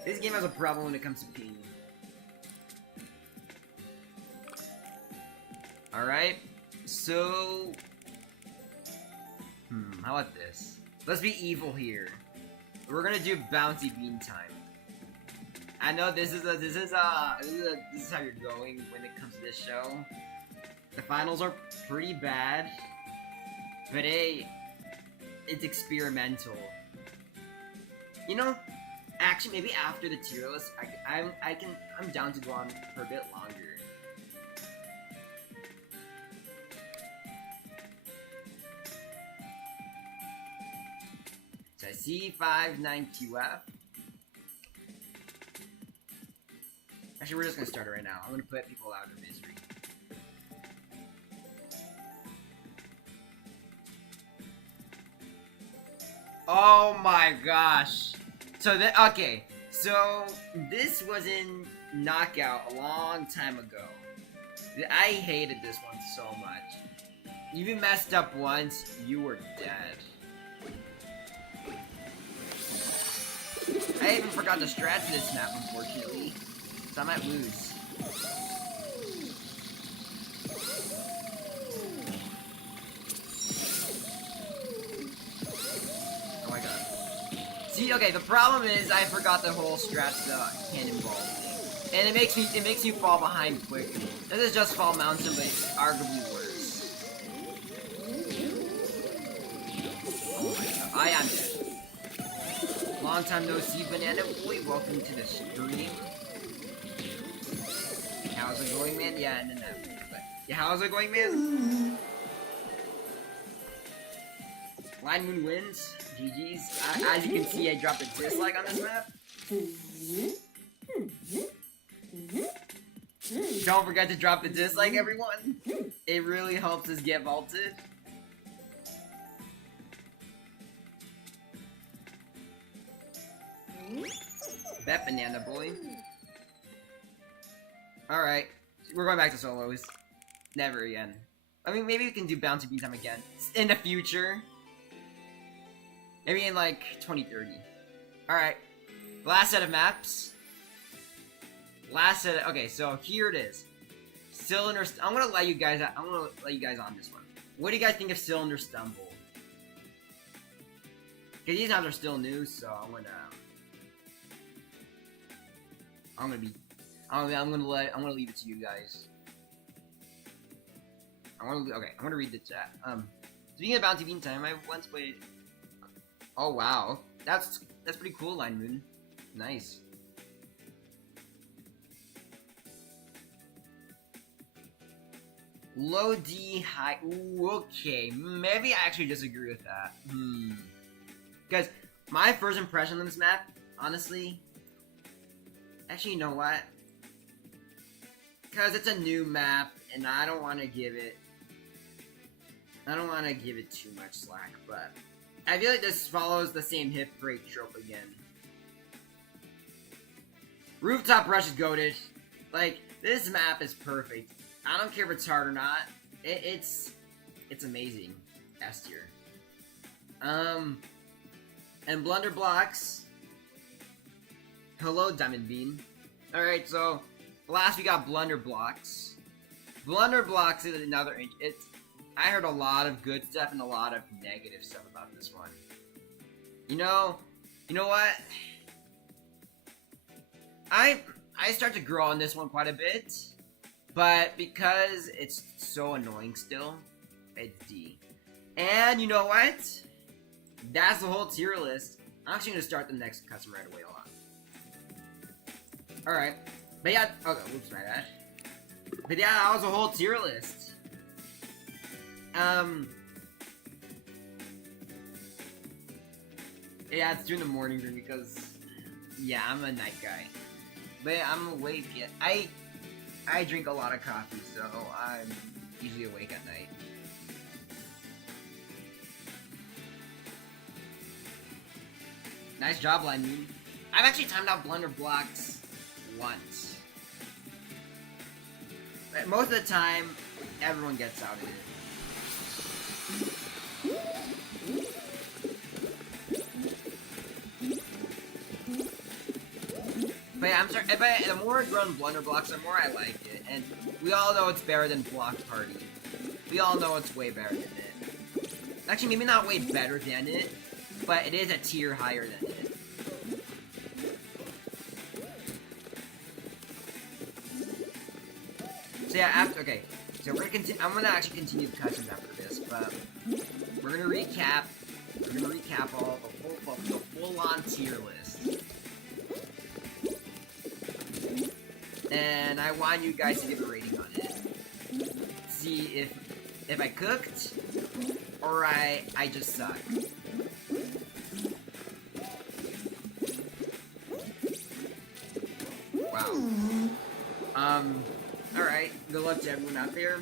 This game has a problem when it comes to ping. Alright, so... how about this? Let's be evil here. We're gonna do Bouncy Bean time. I know this is how you're going when it comes to this show. The finals are pretty bad. But hey, it's experimental. You know, actually, maybe after the tier list, I'm down to go on for a bit longer. So C592F. Actually, we're just gonna start it right now. I'm gonna put people out of their misery. Oh my gosh. So okay. So this was in Knockout a long time ago. I hated this one so much. You even messed up once, you were dead. I even forgot the strats in this map, unfortunately. So I might lose. Oh my god. See, okay, the problem is I forgot the whole strats cannonball thing. And it makes you fall behind quickly. This is just Fall Mountain, but it's arguably worse. Oh my god. I am dead. Long time no see, Banana Boy. Welcome to the stream. How's it going, man? Yeah, and then that. Yeah, how's it going, man? Line Moon wins. GG's. As you can see, I dropped a dislike on this map. Don't forget to drop the dislike, everyone. It really helps us get vaulted. Bet Banana Boy. Alright. We're going back to solos. Never again. I mean, maybe we can do Bounty Bean time again. In the future. Maybe in like 2030. Alright. Last set of maps. Okay, so here it is. Cylinder. I'm gonna let you guys on this one. What do you guys think of Cylinder Stumble? Because these maps are still new, so I'm gonna leave it to you guys. I'm gonna read the chat. Speaking of Bounty Bean time, I once played. Oh wow, that's pretty cool, Line Moon. Nice. Low D, high. Ooh, okay. Maybe I actually disagree with that. Because my first impression on this map, honestly. Actually, you know what? Because it's a new map, and I don't want to give it too much slack, but I feel like this follows the same hip break trope again. Rooftop Rush is goated. Like, this map is perfect. I don't care if it's hard or not. It's amazing. S tier. And Blunder Blocks. Hello, Diamond Bean. Alright, so last we got Blunder Blocks. Blunder Blocks is another. I heard a lot of good stuff and a lot of negative stuff about this one. You know what? I start to grow on this one quite a bit, but because it's so annoying still, it's D. And you know what? That's the whole tier list. I'm actually gonna start the next custom right away. Hold on. Alright. But yeah, okay, whoops, my bad. But yeah, that was a whole tier list. Yeah, it's during the morning room because, yeah, I'm a night guy. But yeah, I'm awake yet. I drink a lot of coffee, so I'm usually awake at night. Nice job, Line Moon. I've actually timed out Blunder Blocks once. But most of the time, everyone gets out of it. But yeah, I'm sorry. But the more I run Blunder Blocks, the more I like it. And we all know it's better than Block Party. We all know it's way better than it. Actually, maybe not way better than it, but it is a tier higher than it. So yeah, okay. So we're gonna continue. I'm gonna actually continue the customs after this, but we're gonna recap. We're gonna recap all the full-on tier list. And I want you guys to give a rating on it. See if I cooked or I just suck. Alright, good luck to everyone out there.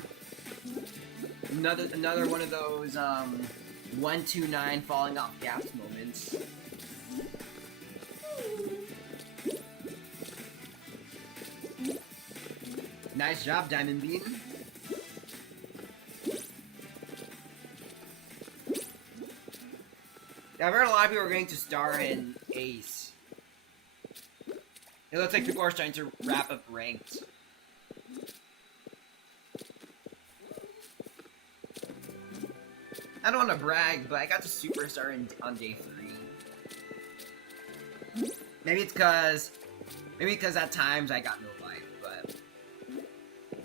Another one of those, 129 falling off gaps moments. Nice job, Diamond Bean. Yeah, I've heard a lot of people are going to star in Ace. It looks like people are starting to wrap up ranked. I don't want to brag, but I got to Superstar on day 3. Maybe it's because at times I got no life, but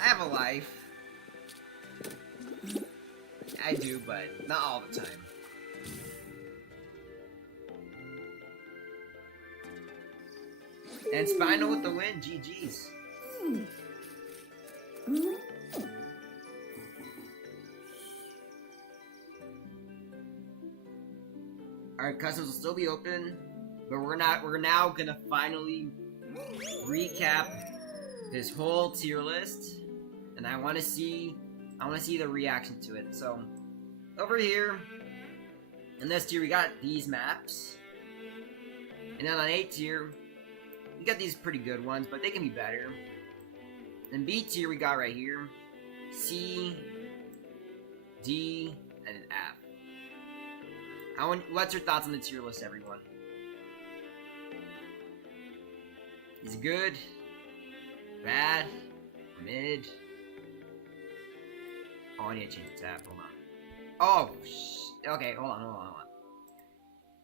I have a life. I do, but not all the time. And Spinal with the win, GG's. Our customs will still be open, but we're now gonna finally recap this whole tier list, and I wanna see the reaction to it. So over here in this tier we got these maps. And then on A tier, we got these pretty good ones, but they can be better. And B tier we got right here, C, D, and an F. What's your thoughts on the tier list, everyone? Is it good? Bad? Mid? Oh, I need to change the tab. Hold on. Oh, okay, hold on.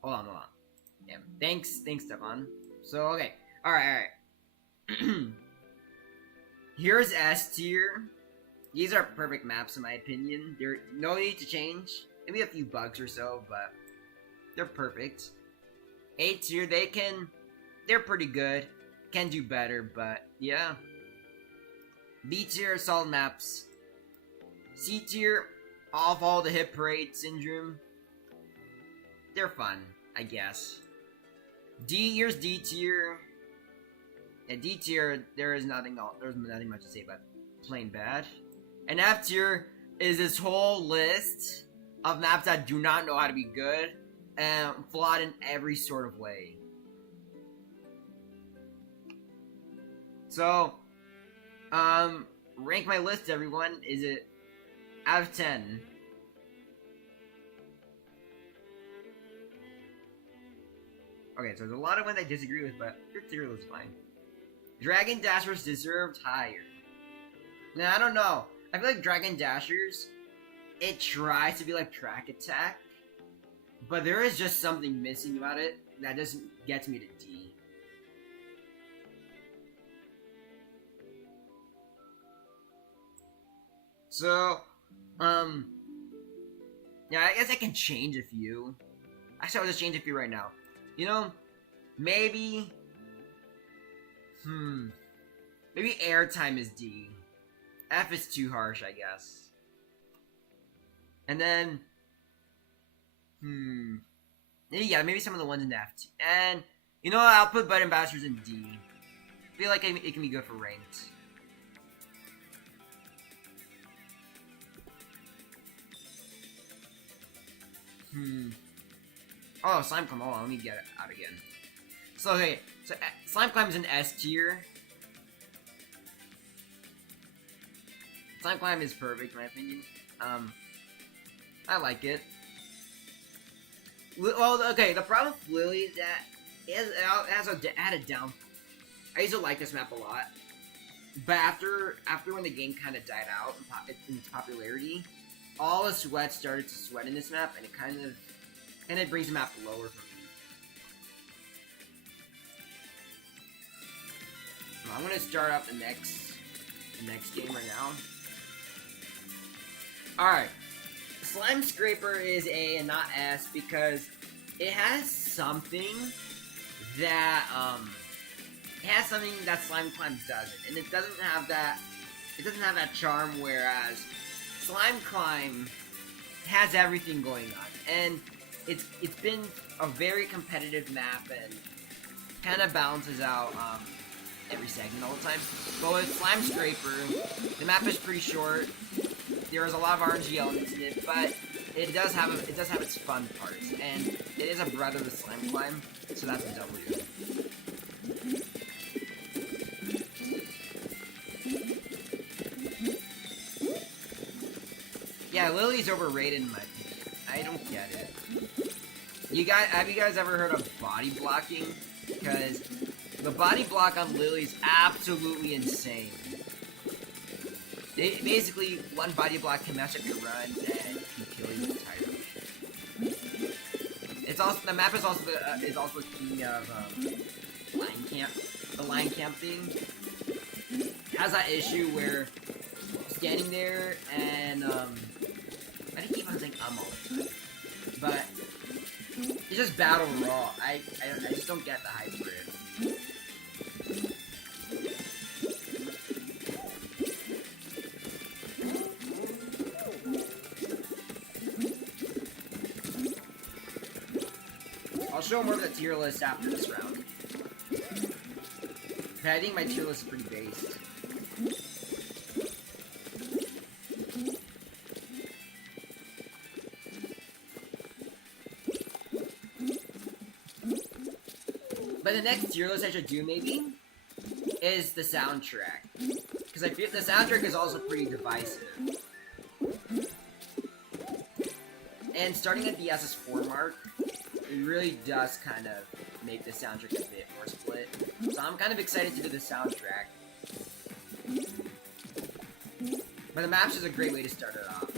Hold on. Yeah, thanks, Stefan. So, okay. Alright. Here's S tier. These are perfect maps in my opinion. There's no need to change. Maybe a few bugs or so, but they're perfect. A tier, they're pretty good. Can do better, but yeah. B tier, solid maps. C tier, all follow the Hit Parade Syndrome. They're fun, I guess. Here's D tier. At D tier, there's nothing much to say but plain bad. And F tier is this whole list of maps that do not know how to be good and flawed in every sort of way. So, rank my list, everyone. Is it out of 10? Okay, so there's a lot of ones I disagree with, but your tier list is fine. Dragon Dashers deserved higher. Now, I don't know. I feel like Dragon Dashers, it tries to be like Track Attack, but there is just something missing about it that doesn't get me to D. So, yeah, I guess I can change a few. Actually, I'll just change a few right now. You know, maybe Airtime is D. F is too harsh, I guess. And then, yeah, maybe some of the ones in F. And, you know what, I'll put Bud Ambassadors in D. I feel like it can be good for ranked. Oh, Slime Climb, hold on, let me get it out again. So, okay, so Slime Climb is an S tier. Slime Climb is perfect, in my opinion. I like it. Well, okay, the problem with Lily is that it had a down. I used to like this map a lot, but after when the game kind of died out in its popularity, all the sweat started to sweat in this map, and it kind of brings the map lower for me. So I'm gonna start up the next game right now. Alright. Slime Scraper is A and not S because it has something that Slime Climb doesn't. And it doesn't have that charm, whereas Slime Climb has everything going on. And it's been a very competitive map and kind of balances out every segment all the time. But with Slime Scraper, the map is pretty short. There is a lot of RNG elements in it, but it does have its fun parts, and it is a brother of the Slime Climb, so that's a W. Yeah, Lily's overrated in my opinion. I don't get it. Have you guys ever heard of body blocking? Because the body block on Lily is absolutely insane. Basically, one body block can mess up your run and can kill you entirely. It's also the map is also the king of line camp. The line camping has that issue where standing there and I keep on saying all the time, but it's just battle raw. I just don't get the hype for it. I'll show more of the tier list after this round. I think my tier list is pretty based. But the next tier list I should do, maybe, is the soundtrack. Because I feel the soundtrack is also pretty divisive. And starting at the SS4 mark, it really does kind of make the soundtrack a bit more split. So I'm kind of excited to do the soundtrack. But the maps is a great way to start it off.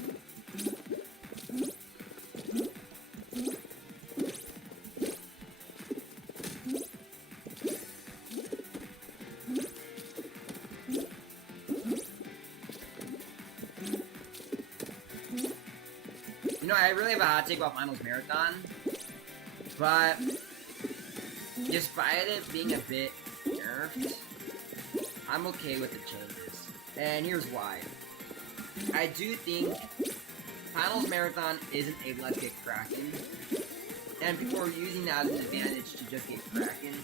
You know, I really have a hot take about Finals Marathon, but despite it being a bit nerfed, I'm okay with the changes. And here's why. I do think Finals Marathon isn't able to get Kraken, and people are using that as an advantage to just get Kraken.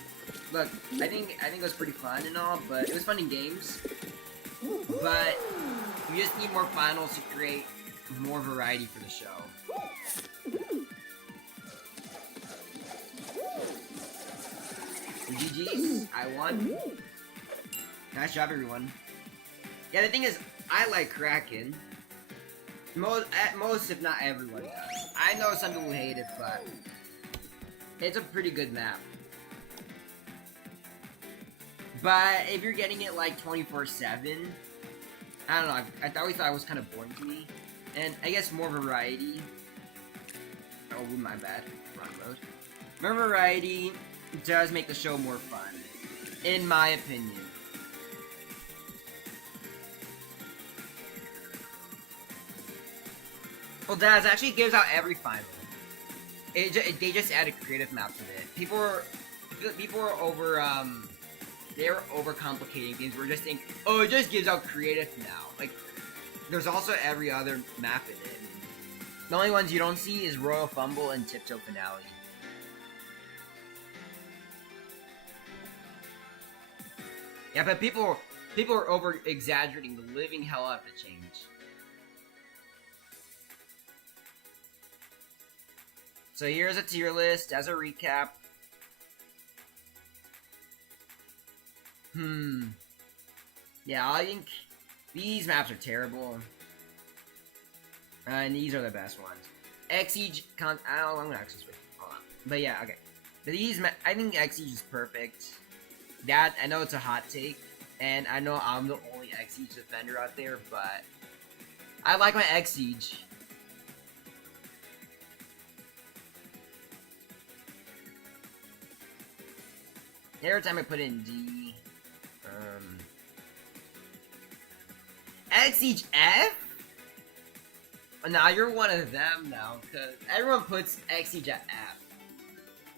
Look, I think it was pretty fun and all, but it was fun in games. But we just need more finals to create more variety for the show. GG's, I won. Nice job, everyone. Yeah, the thing is, I like Kraken. At most, if not everyone does. I know some people hate it, but it's a pretty good map. But if you're getting it like 24/7, I don't know. I always thought it was kind of boring to me. And I guess more variety. Oh, my bad. Wrong mode. More variety does make the show more fun, in my opinion. Well, Daz actually gives out every final. They just added creative maps with it. People were over they were overcomplicating things. We're just thinking, oh, it just gives out creative now. Like, there's also every other map in it. The only ones you don't see is Royal Fumble and Tiptoe Finale. Yeah, but people are over exaggerating the living hell out of the change. So here's a tier list as a recap. Yeah, I think these maps are terrible. And these are the best ones. X-Siege I'm gonna actually switch. Hold on. But yeah, okay. But I think X-Siege is perfect. That, I know it's a hot take, and I know I'm the only X-Siege defender out there, but I like my X-Siege. Every time I put in D, X-Siege F? Nah, you're one of them now, because everyone puts X-Siege at F.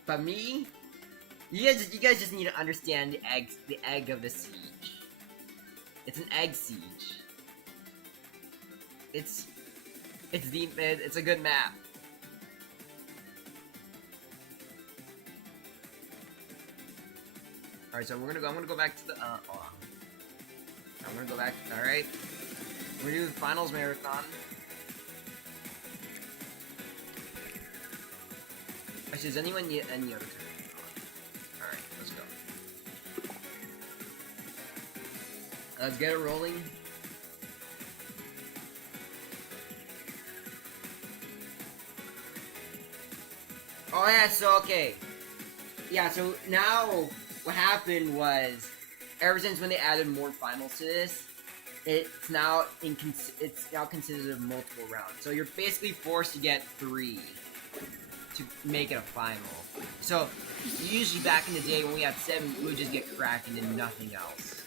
But me? You guys just need to understand the egg of the siege. It's an egg siege. It's a good map. Alright, so I'm gonna go back to the, hold on. I'm gonna go back, alright. We're gonna do the finals marathon. Actually, does anyone need any other time? Alright, let's go. Let's get it rolling. Oh yeah, so okay. Yeah, so now what happened was, ever since when they added more finals to this, it's now considered of multiple rounds. So you're basically forced to get 3 to make it a final. So usually back in the day when we had 7, we would just get Kraken and nothing else.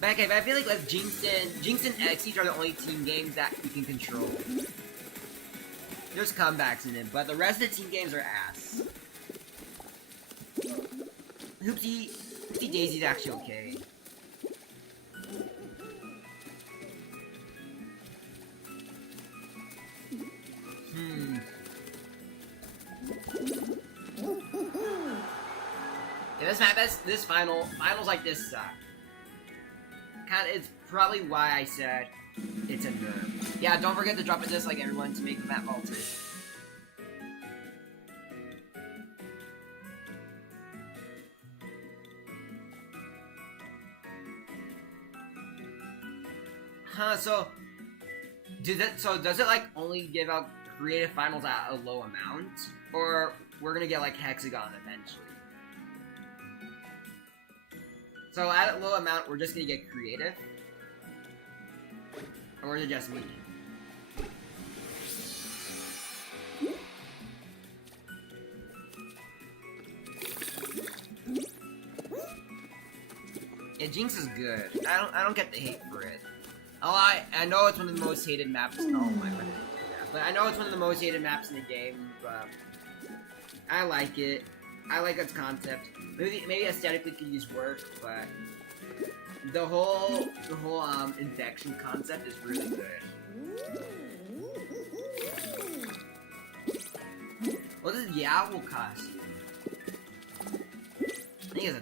But okay, but I feel like Jinx and Xyz are the only team games that you can control. There's comebacks in it, but the rest of the team games are ass. Hoopsie Daisy's actually okay. Yeah, this finals like this suck. It's probably why I said it's a nerf. Yeah, don't forget to drop a dislike, everyone, to make the map altered. Huh, so does it like only give out creative finals at a low amount? Or we're gonna get like Hexagon eventually? So at a low amount, we're just gonna get creative? Or is it just me? Yeah, Jinx is good. I don't get the hate for it. I know it's one of the most hated maps. Oh my god. But I know it's one of the most hated maps in the game, but I like it. I like its concept. Maybe aesthetically could use work, but the whole infection concept is really good. What is Yowl costume? I think it's a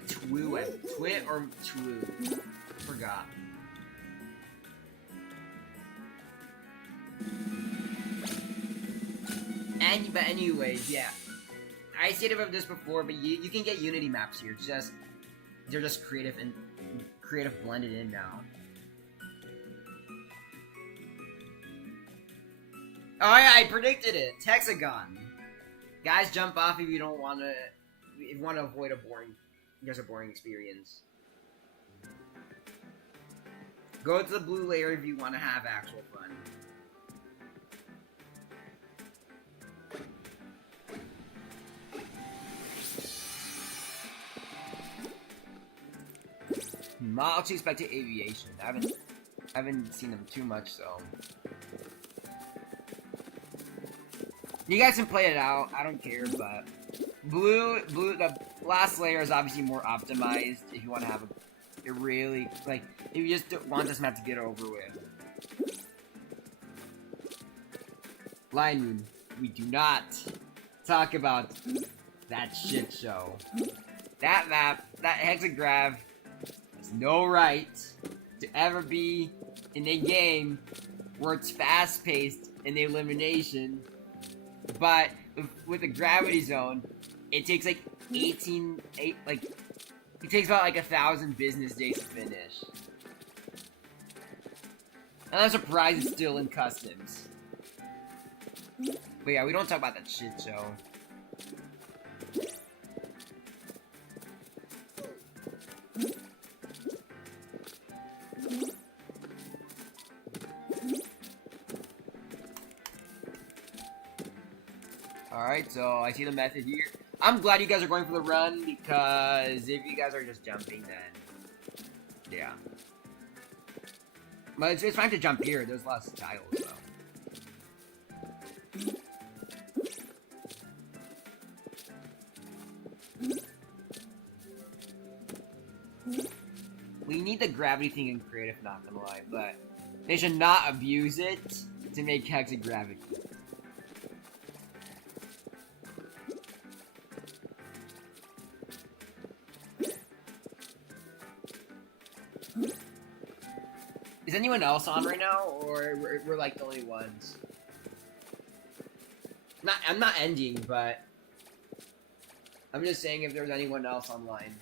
Twit or Twoo. Forgot. But anyways, yeah. I stated about this before, but you can get Unity maps here. They're just creative and blended in now. Oh yeah, I predicted it. Hexagon. Guys, jump off if you don't want to. If you want to avoid a boring experience. Go to the blue layer if you want to have actual fun. Multi expected aviation. I haven't seen them too much, so you guys can play it out. I don't care, but the last layer is obviously more optimized if you want to have a really like if you just want this map to get over with. Lion Moon, we do not talk about that shit show. That map, that hexagraph. No right to ever be in a game where it's fast-paced in the elimination, but with a gravity zone, it takes like it takes about like 1,000 business days to finish. And I'm surprised it's still in customs. But yeah, we don't talk about that shit show. Alright, so I see the method here. I'm glad you guys are going for the run, because if you guys are just jumping, then yeah. But it's fine to jump here, there's lots of tiles, so. We need the gravity thing in creative, not gonna lie, but they should not abuse it to make hexagravity. Is anyone else on right now, or we're like the only ones? I'm not ending, but I'm just saying if there's anyone else online.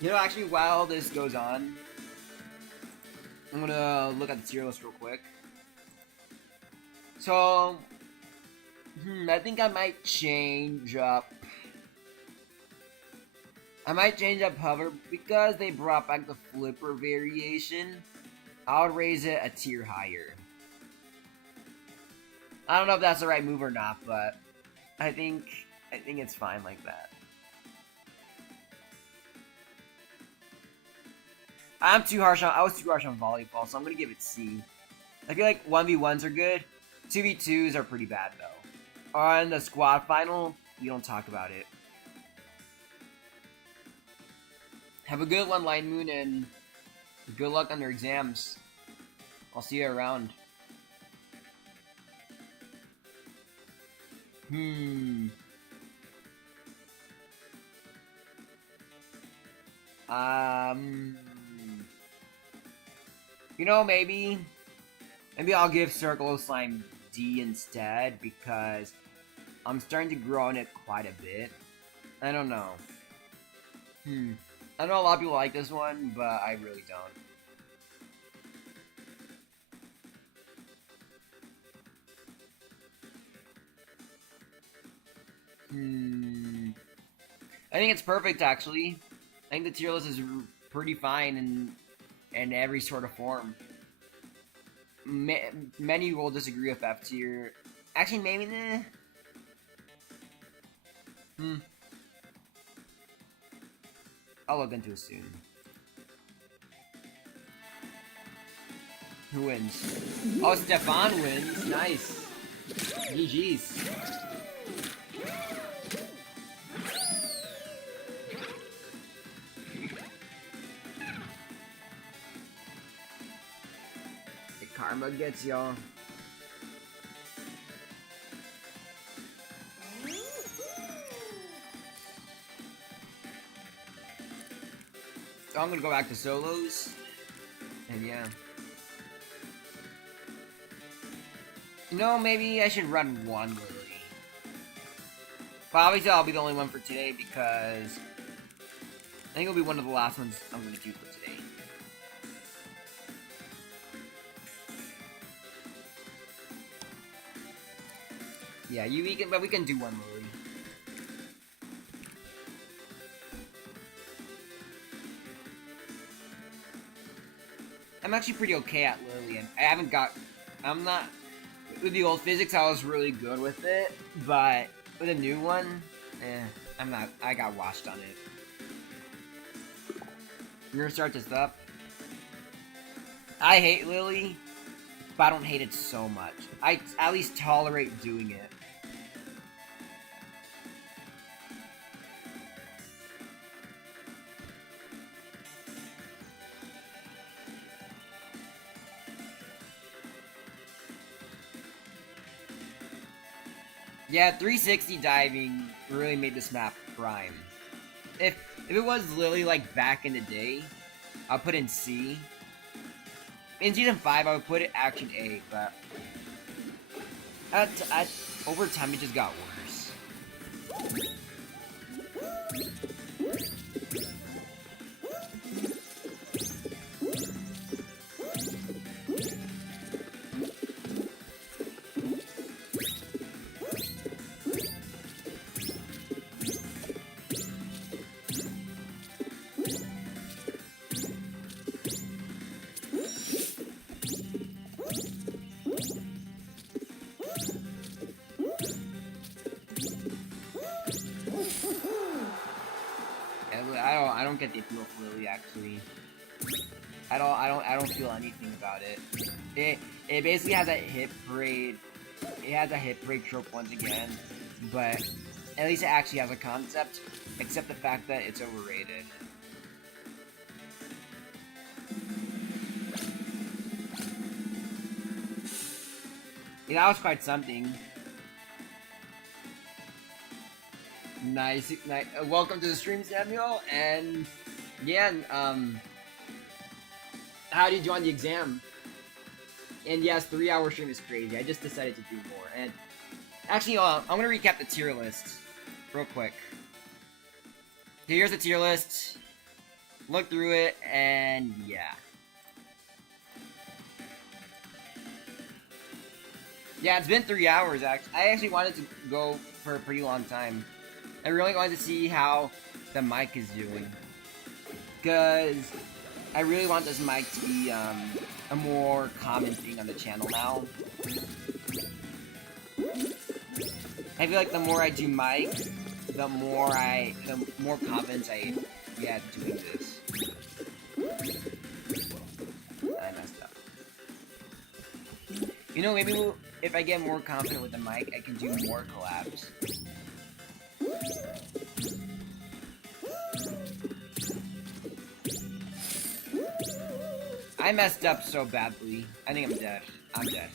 You know, actually, while this goes on, I'm gonna look at the tier list real quick. So, I think I might change up. I might change up hover because they brought back the flipper variation. I would raise it a tier higher. I don't know if that's the right move or not, but I think it's fine like that. I was too harsh on volleyball, so I'm gonna give it C. I feel like 1v1s are good. 2v2s are pretty bad though. On the squad final, we don't talk about it. Have a good one, Line Moon, and good luck on your exams. I'll see you around. You know, maybe I'll give Circle of Slime D instead because I'm starting to grow on it quite a bit. I don't know. I know a lot of people like this one, but I really don't. I think it's perfect, actually. I think the tier list is pretty fine in every sort of form. Many will disagree with F tier. Actually, maybe I'll look into it soon. Who wins? Oh, Stefan wins. Nice. GG's. The karma gets y'all. So I'm gonna go back to solos, and yeah. You know, maybe I should run one Lily. But obviously I'll be the only one for today because I think it'll be one of the last ones I'm gonna do for today. Yeah, but we can do one Lily. I'm actually pretty okay at Lily, and I'm not, with the old physics I was really good with it, but with a new one, I got washed on it. We're gonna start this up. I hate Lily, but I don't hate it so much. I at least tolerate doing it. Yeah, 360 diving really made this map prime. If it was Lily like back in the day, I'll put in C. In Season 5, I would put it Action A, but over time it just got worse. I don't get the appeal of Lily, actually. I don't feel anything about it. It basically has that hit parade. It has a hit parade trope once again, but at least it actually has a concept, except the fact that it's overrated. Yeah, that was quite something. Nice. Welcome to the stream, Samuel. And yeah, how did you do on the exam? And yes, 3-hour stream is crazy. I just decided to do more. And actually, I'm gonna recap the tier list real quick. Here's the tier list. Look through it, and yeah. Yeah, it's been 3 hours, actually. I actually wanted to go for a pretty long time. I really wanted to see how the mic is doing. Because I really want this mic to be a more common thing on the channel now. I feel like the more I do mic, the more confidence I get doing this. I messed up. You know, maybe if I get more confident with the mic, I can do more collabs. I messed up so badly. I think I'm dead. I'm dead.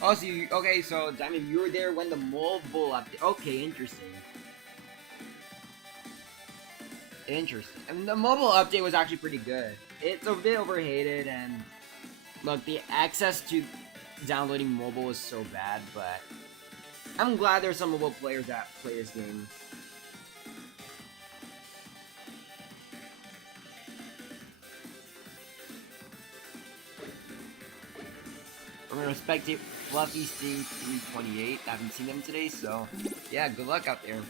Oh, so you, okay, so Diamond, you were there when the mobile update. Okay, interesting. Interesting. I mean, the mobile update was actually pretty good. It's a bit overhated, and look, the access to downloading mobile is so bad, but I'm glad there's some mobile players that play this game. We're gonna spectate Fluffy Sting 328. I haven't seen them today, so yeah, good luck out there.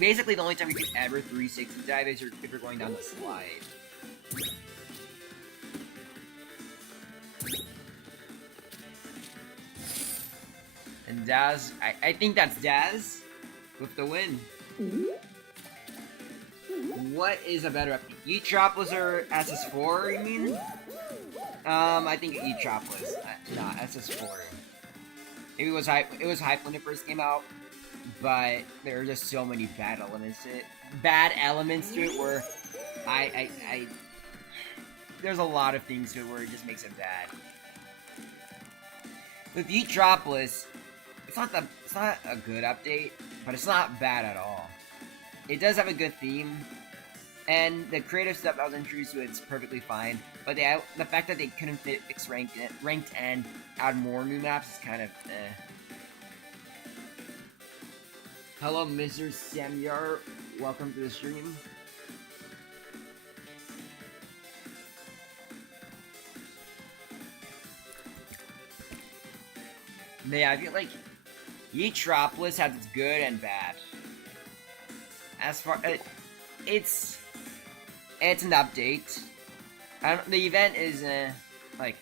Basically, the only time you can ever 360 dive is if you're going down the slide. And Daz, I think that's Daz with the win. What is a better update? Etropolis or SS4, you mean? I think Etropolis. Nah, SS4. It was hype when it first came out, but there are just so many bad elements to it. Where there's a lot of things to it where it just makes it bad. With Etropolis, it's not a good update, but it's not bad at all. It does have a good theme, and the creative stuff that was introduced to it's perfectly fine. But the fact that they couldn't fix ranked and add more new maps is kind of eh. Hello, Mr. Samyar. Welcome to the stream. Yeah, I feel like Etropolis has its good and bad. As far it's an update. The event is like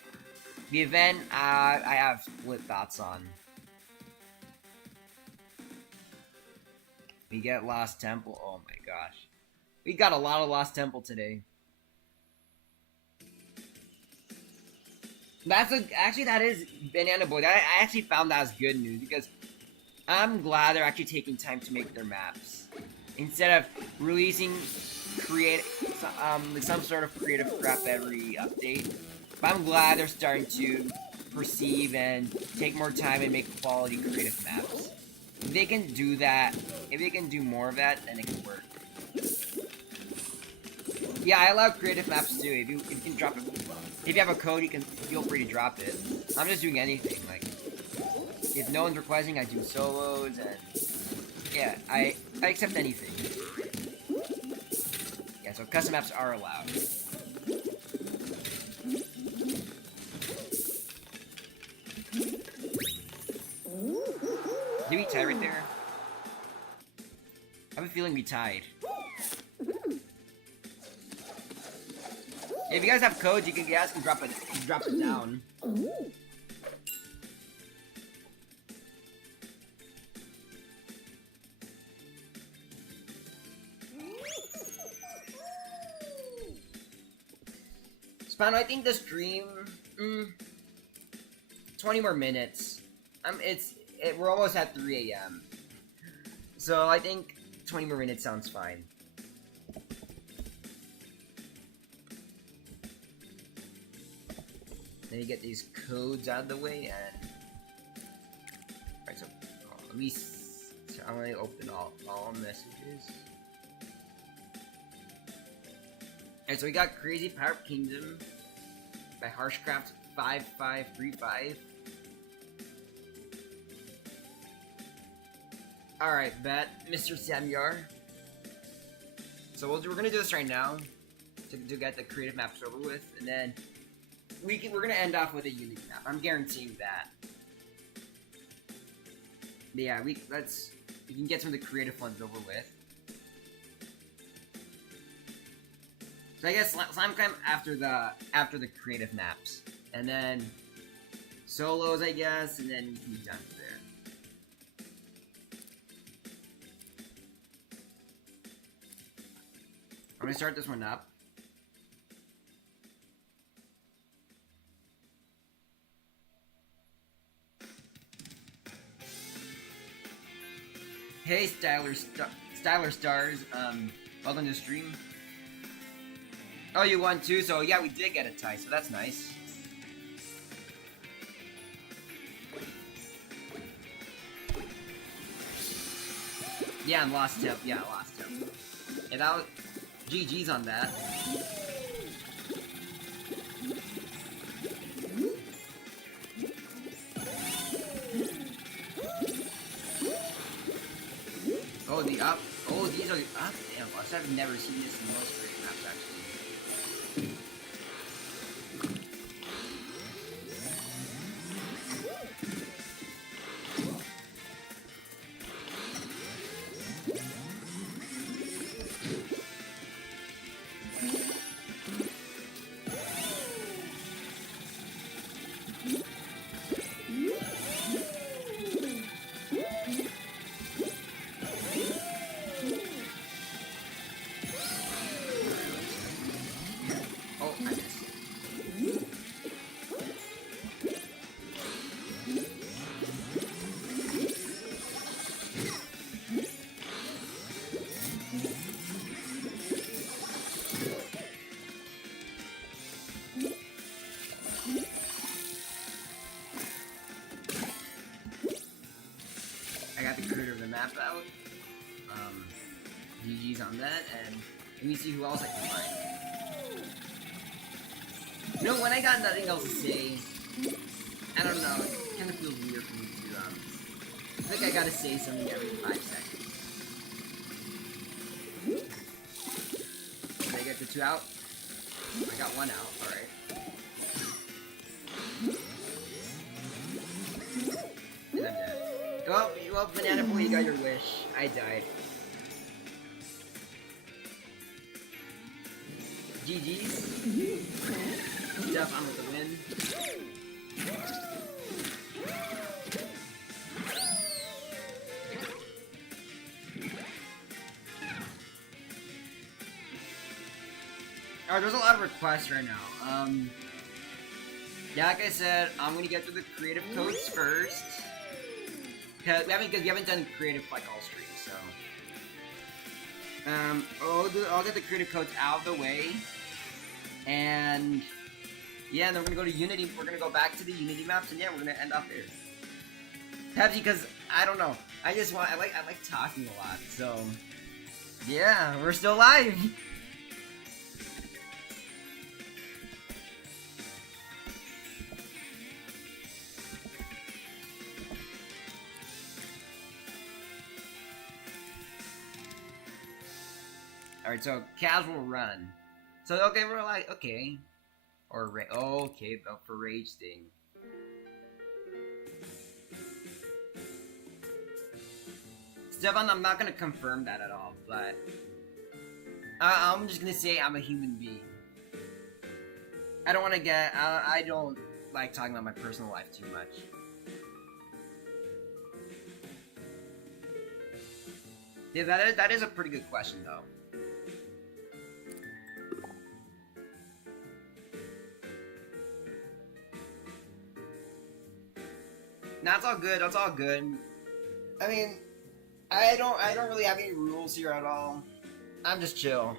the event. I have split thoughts on. We get Lost Temple. Oh my gosh, we got a lot of Lost Temple today. Actually that is Banana Boy. I actually found that as good news because I'm glad they're actually taking time to make their maps instead of releasing some sort of creative crap every update. But I'm glad they're starting to perceive and take more time and make quality creative maps. If they can do that, if they can do more of that, then it can work. Yeah, I allow creative maps too. If you can drop it, if you have a code, you can feel free to drop it. I'm just doing anything. Like, if no one's requesting, I do solos, and yeah, I accept anything. Yeah, so custom maps are allowed. Did we tie right there? I have a feeling we tied. If you guys have codes, you can guys can drop it down. Spano, I think the stream, 20 more minutes. We're almost at 3 a.m. So I think 20 more minutes sounds fine. Then you get these codes out of the way and... Alright, so at least I'm gonna open all messages. Alright, so we got Crazy Power Kingdom by Harshcraft 5535. Alright, bet, Mr. Samyar. So we're gonna do this right now to get the creative maps over with, and then we're gonna end off with a Unity map. I'm guaranteeing that. But yeah, we can get some of the creative ones over with. So I guess Slime Climb after the creative maps, and then solos, I guess, and then we can be done there. I'm gonna start this one up. Hey, Styler Stars, welcome to the stream. Oh, you won too? So yeah, we did get a tie, so that's nice. Yeah, and lost tip. Yeah, lost tip. Yeah, that was... GG's on that. Oh, the up. Oh, these are the up. Damn, boss. I've never seen this in most great maps, actually. Map out. GG's on that, and let me see who else I can find. You know, when I got nothing else to say, I don't know, it kind of feels weird for me to, I think I gotta say something every 5 seconds. Did I get the 2 out? I got 1 out, alright. And I'm dead. Well, Banana Boy, you got your wish. I died. GG's. Stuff on with the win. Alright, there's a lot of requests right now. Yeah, like I said, I'm gonna get to the creative codes first. Because we haven't done creative like all streams, so I'll get the creative codes out of the way, and yeah, and then we're gonna go to Unity. We're gonna go back to the Unity maps, and yeah, we're gonna end off there. Pepsi, because I don't know, I like talking a lot, so yeah, we're still live. Alright, so casual run. So okay, we're like okay, or okay, though for rage thing. Stefan, I'm not gonna confirm that at all, but I'm just gonna say I'm a human being. I don't want to get. I don't like talking about my personal life too much. Yeah, that is a pretty good question, though. That's all good. That's all good. I mean, I don't really have any rules here at all. I'm just chill.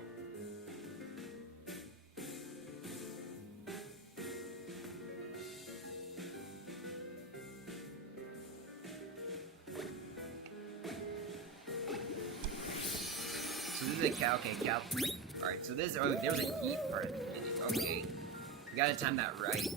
So this is a cow. Okay, cow. All right. So this. Oh, there was a heat part at the beginning. Okay, we gotta time that right.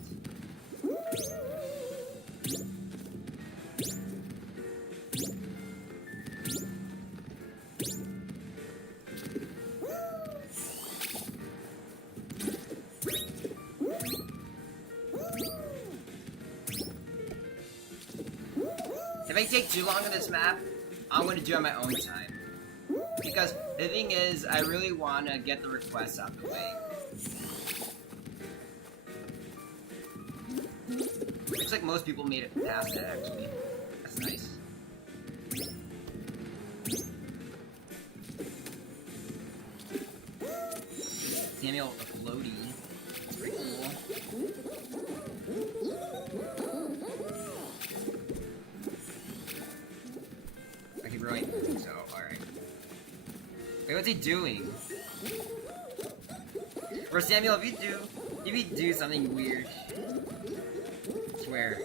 If I take too long on this map, I'm going to do it on my own time. Because the thing is, I really want to get the requests out of the way. Looks like most people made it past it, actually. That's nice. Samuel the floaty. That's pretty cool. I keep rolling, so alright. Wait, what's he doing? Or Samuel, if you do something weird, I swear.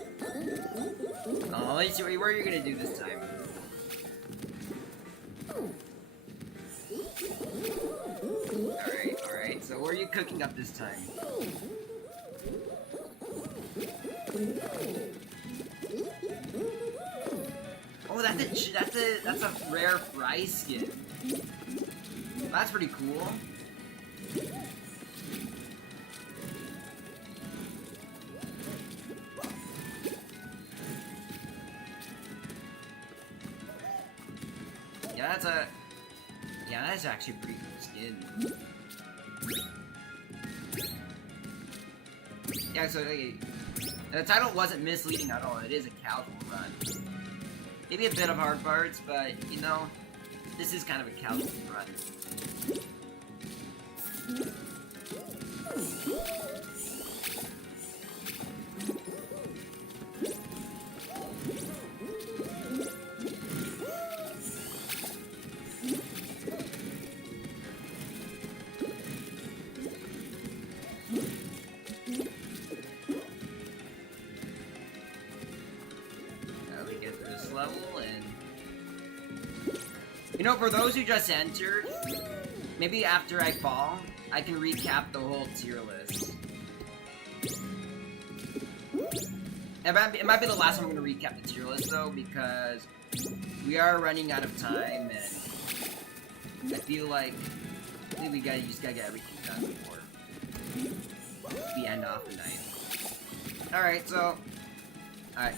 Oh, let me see what you're gonna do this time. Alright, so what are you cooking up this time? Oh, that's a rare fry skin. That's pretty cool. Yeah, that's actually a pretty cool skin. Yeah, so okay, the title wasn't misleading at all. It is a casual run. Maybe a bit of hard parts, but you know, this is kind of a casual run. Level and you know, for those who just entered, maybe after I fall, I can recap the whole tier list. It might be the last time I'm gonna recap the tier list though, because we are running out of time, and I feel like we just gotta get everything done before we end off the night. Alright, so alright.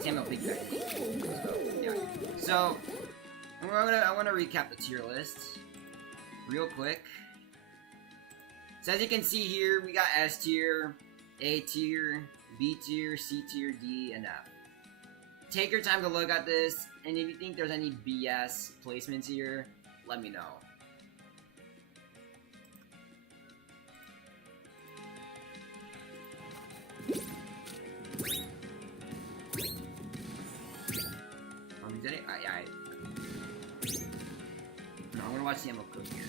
Samuel picked that. So I want to recap the tier list real quick. So as you can see here, we got S tier, A tier, B tier, C tier, D, and F. Take your time to look at this, and if you think there's any BS placements here, let me know. Did it? No, I'm gonna watch Samuel cook here.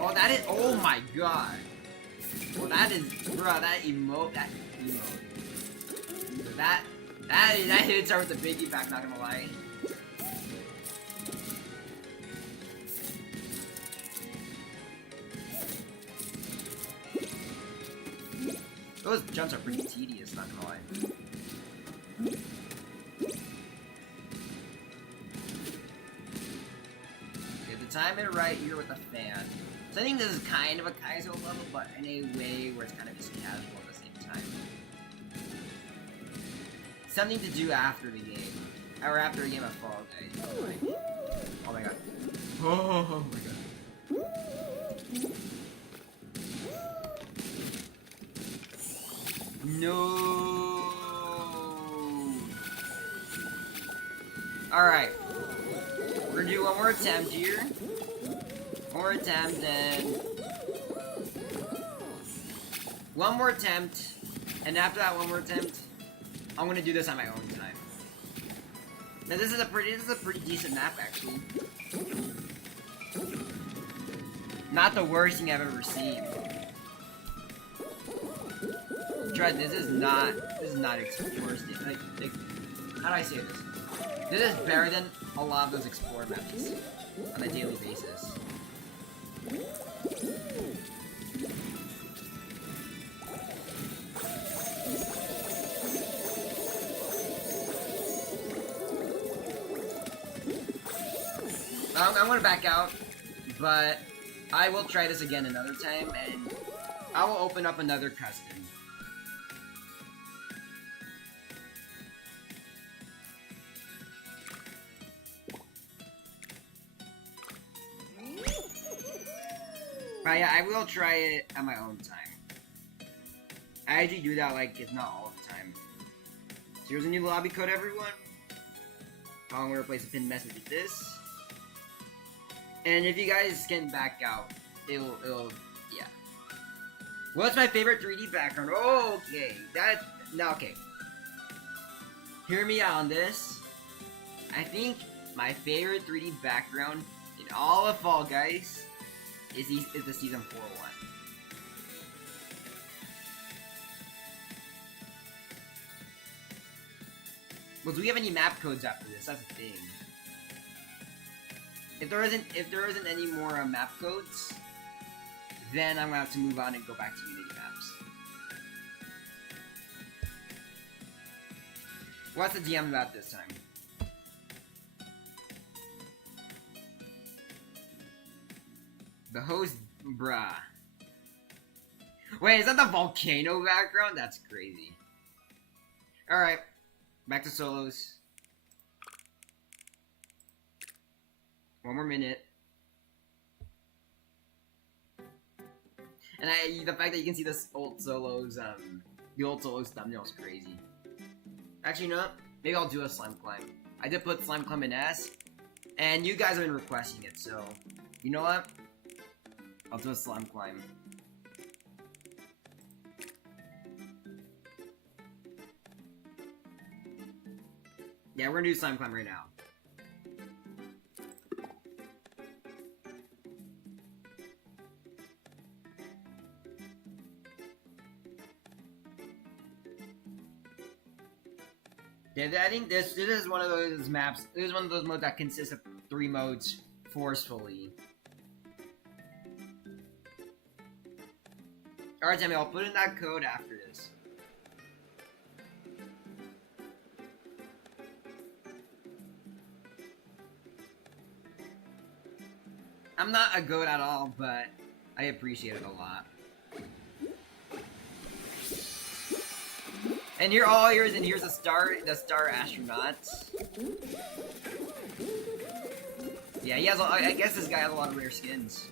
Oh, that is. Oh my god. Well, that is. Bro, that emote. That hits her with a big impact, not gonna lie. Those jumps are pretty tedious, not gonna lie. Okay, the time it right here with the fan. So I think this is kind of a Kaizo level, but in a way where it's kind of just casual at the same time. Something to do after the game. Or after a game of Fall Guys. Oh my god. Oh my god. No. Alright. We're gonna do one more attempt here. One more attempt, and one more attempt, and after that one more attempt, I'm gonna do this on my own time. Now this is a pretty decent map actually. Not the worst thing I've ever seen. Try this is not worse. Like, how do I say this? This is better than a lot of those Explorer maps on a daily basis. I'm gonna back out, but I will try this again another time, and I will open up another custom. But yeah, I will try it at my own time. I actually do that, like, if not all the time. So here's a new lobby code, everyone. I'm gonna replace the pinned message with this. And if you guys can back out, it'll, yeah. What's my favorite 3D background? Oh, okay. Okay. Hear me out on this. I think my favorite 3D background in all of Fall Guys is the Season 4 one. Well, do we have any map codes after this? That's the thing. If there isn't any more map codes, then I'm gonna have to move on and go back to Unity maps. What's the DM about this time? The host, bruh. Wait, is that the volcano background? That's crazy. Alright, back to solos. One more minute. And the fact that you can see this old solos, the old solos thumbnail is crazy. Actually, you know what? Maybe I'll do a slime climb. I did put slime climb in S, and you guys have been requesting it, so you know what? I'll do a slime climb. Yeah, we're gonna do slime climb right now. Yeah, I think this is one of those maps. This is one of those modes that consists of 3 modes forcefully. Alright, Tammy, I'll put in that code after this. I'm not a goat at all, but I appreciate it a lot. And here, all yours, and here's the star astronaut. Yeah, he has. I guess this guy has a lot of rare skins.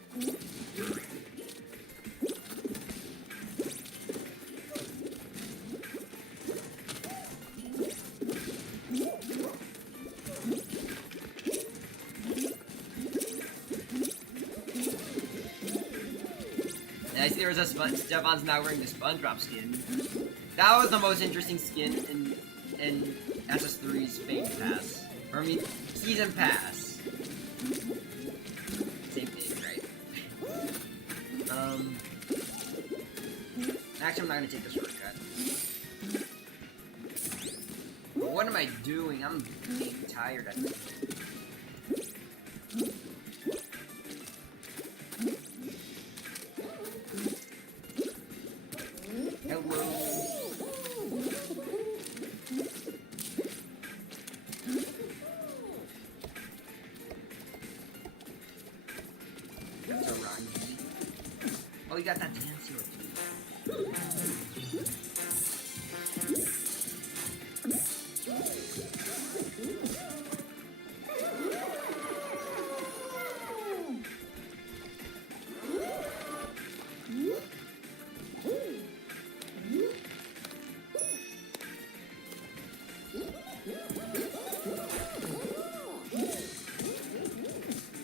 And I see there was a Stefan's now wearing the SpongeBob skin. That was the most interesting skin in SS3's Fame Pass. Or I mean, Season Pass. Same thing, right? Actually, I'm not gonna take the shortcut. But what am I doing? I'm getting tired, I think. Oh, you got that dance here too.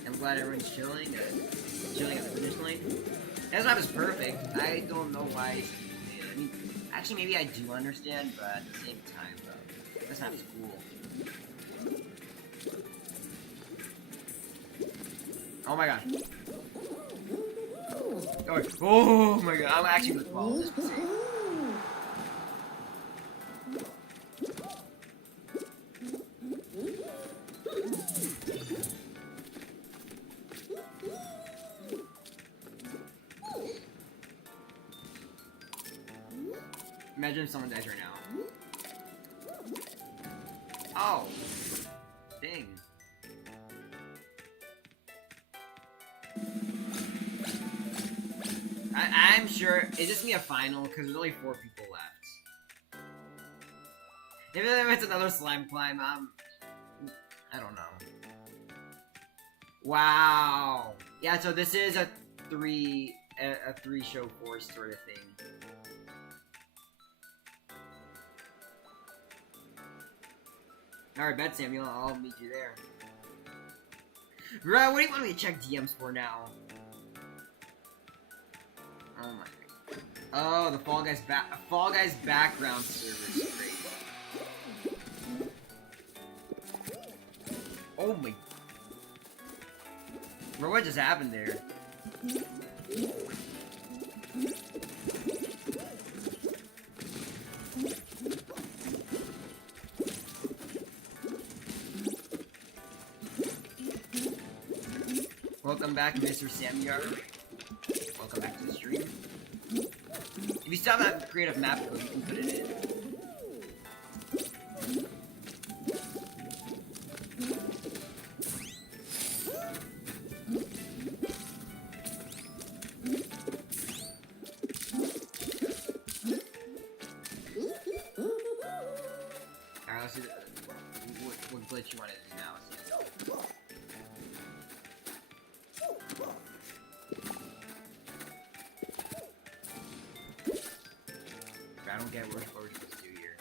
I'm glad everyone's chilling. chilling at the finish line. His map is perfect. I don't know why he's made it. I mean, actually, maybe I do understand, but at the same time, bro, this map is cool. Oh my god. Oh my god, I'm actually gonna follow this mistake. Imagine if someone dies right now. Oh! Dang. I'm sure it's just gonna be a final because there's only 4 people left. If it's another slime climb, I don't know. Wow. Yeah, so this is a 3 show 4 sort of thing. Alright, bet Samuel, I'll meet you there. Bro, what do you want me to check DMs for now? Oh my god. Oh, the Fall Guys background server is great. Oh my. Bro, what just happened there? Welcome back, Mr. Samuel. Welcome back to the stream. If you still have that creative map code, you can put it in. Alright, let's see what glitch you want to do now. I don't get what we're supposed to do here.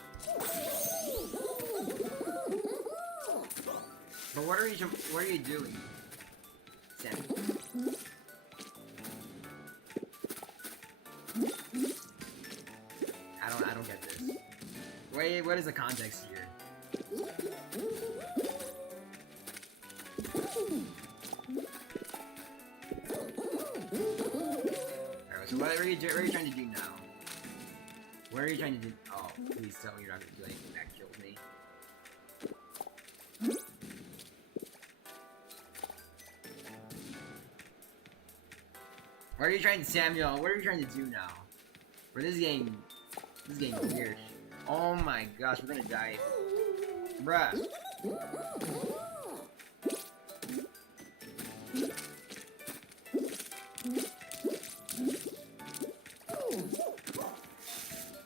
But what are you doing? Sam. I don't get this. Wait, what is the context here? Alright, so what are you trying to do now? What are you trying to do? Oh, please tell me you're not gonna do anything that kills me. What are you trying to, Samuel? What are you trying to do now? For this game weird. Oh my gosh, we're gonna die. Bruh.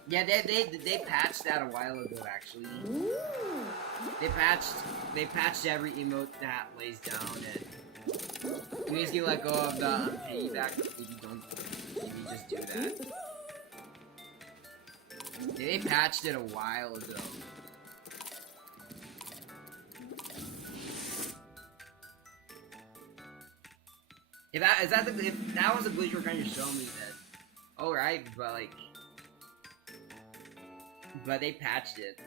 Yeah, they patched that a while ago actually. They patched every emote that lays down and you basically let go of the piggyback if you just do that. They patched it a while ago. If that was a glitch you were trying to show me, then alright, but they patched it.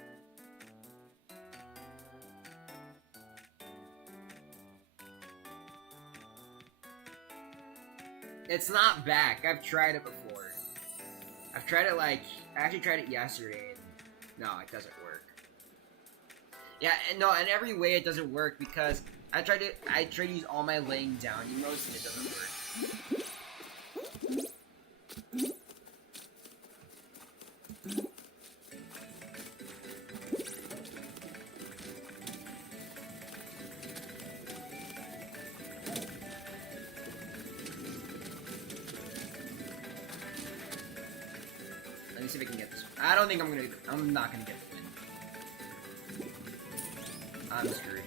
It's not back. I've tried it before. I've tried it I actually tried it yesterday and no, it doesn't work. Yeah, and no, in every way it doesn't work because I tried to use all my laying down emotes and it doesn't work. Let me see if I can get this one. I don't think I'm not gonna get this win. I'm screwed.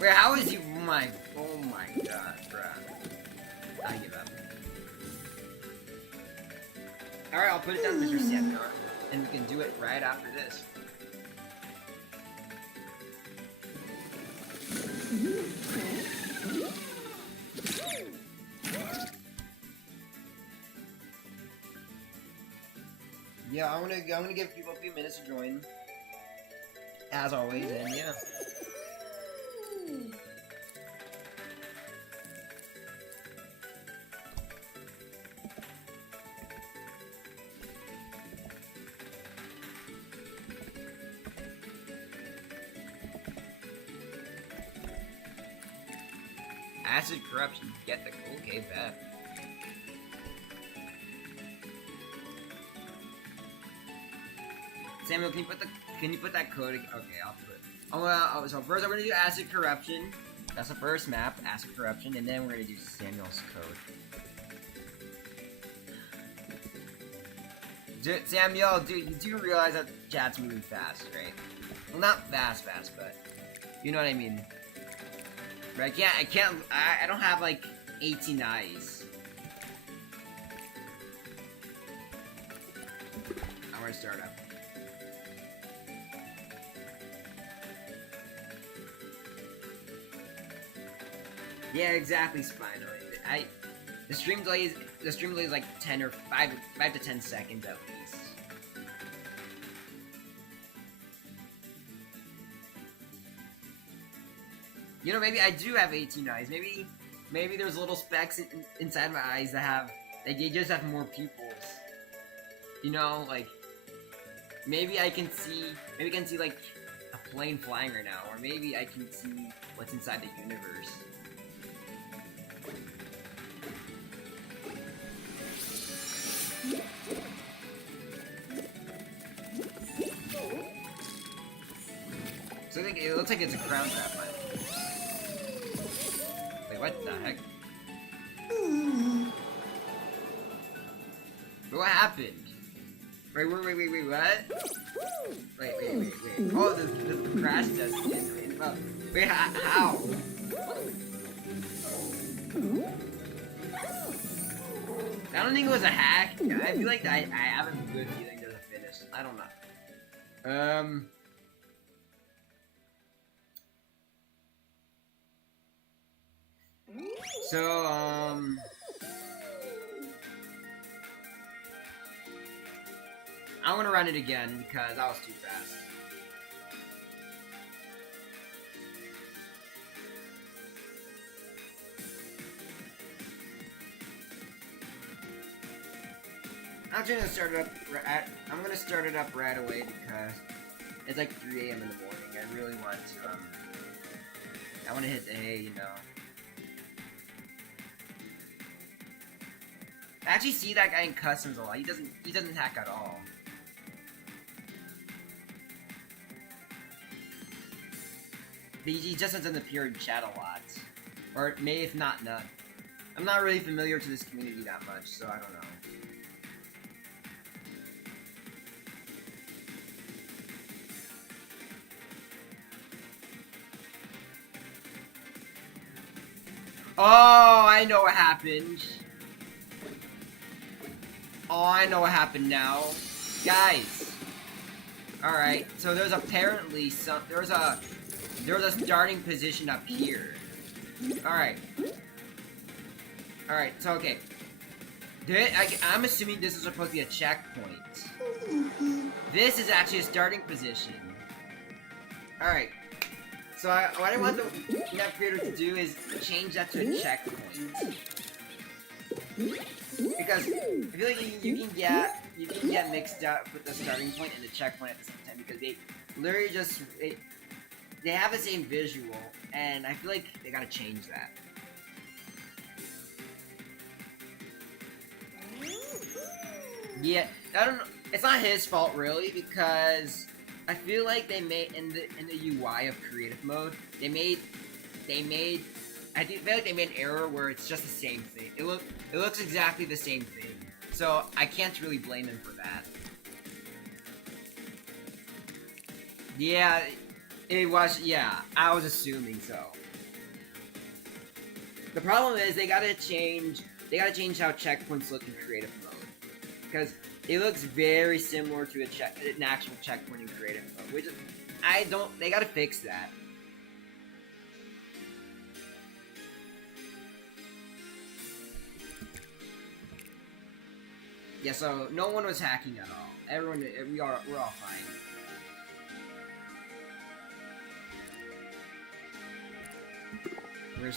Wait, how is he? Oh my god, bruh. I give up. Alright, I'll put it down, Mr. Samuel, and we can do it right after this. yeah, I'm gonna give people a few minutes to join, as always, and yeah. Acid corruption, get the okay bet. Samuel, can you put that code? Okay, I'll put it. So first I'm gonna do acid corruption. That's the first map, acid corruption, and then we're gonna do Samuel's code. Samuel, dude, you do realize that chat's moving fast, right? Well, not fast, but you know what I mean. But I don't have like 18 eyes. I'm gonna start up. Yeah, exactly, Spinoid. The stream delay is like 10 or 5 to 10 seconds at least. You know, maybe I do have 18 eyes. Maybe there's little specks inside my eyes that they just have more pupils. You know, like maybe I can see like a plane flying right now, or maybe I can see what's inside the universe. So I think it looks like it's a crown trap, but wait, what the heck? What happened? Wait, what? Wait. Oh, the crash test is. Oh, wait, how? I don't think it was a hack. I feel like I have a good feeling there's a finish. I don't know. So, I'm gonna run it again because that was too fast. I'm gonna start it up right away because it's like 3 a.m. in the morning. I really want to, I want to hit the hay, you know. I actually see that guy in customs a lot. He doesn't hack at all. But he just doesn't appear in chat a lot. Or maybe if not none. I'm not really familiar to this community that much, so I don't know. Oh, I know what happened. Oh, I know what happened now. Guys. Alright, so there's apparently there was a starting position up here. Alright. Alright, so okay. I'm assuming this is supposed to be a checkpoint. This is actually a starting position. Alright. So what I want the map creator to do is change that to a checkpoint. Because I feel like you can get mixed up with the starting point and the checkpoint at the same time because they literally just they have the same visual and I feel like they gotta change that. Yeah, I don't know. It's not his fault really because I feel like they made in the UI of creative mode they made I feel like they made an error where it's just the same thing. It looks exactly the same thing. So I can't really blame him for that. Yeah, it was. Yeah, I was assuming so. The problem is they gotta change how checkpoints look in creative mode because it looks very similar to an actual checkpoint in creative mode, which they gotta fix that. Yeah, so no one was hacking at all. Everyone, we're all fine. We're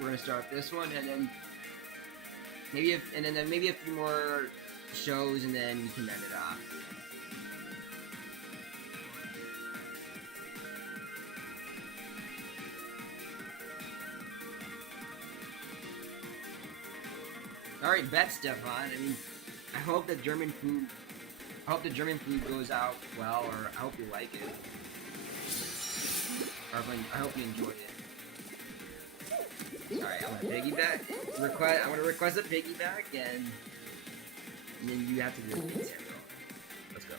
gonna start this one, and then maybe maybe a few more shows, and then we can end it off. All right, bet Stefan. I mean, I hope the German food goes out well, or I hope you like it, or I hope you enjoy it. Alright, I'm gonna piggyback. I'm gonna request a piggyback, and then you have to do it, Samuel. Let's go.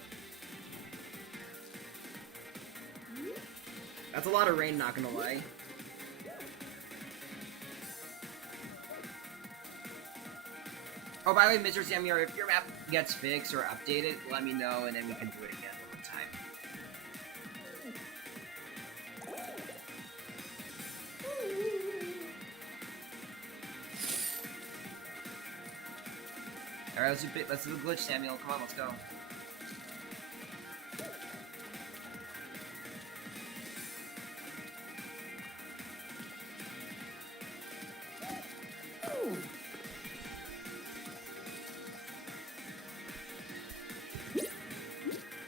That's a lot of rain, not gonna lie. Oh, by the way, Mr. Samuel, if your map gets fixed or updated, let me know, and then we can do it again one time. Alright, let's do the glitch, Samuel. Come on, let's go.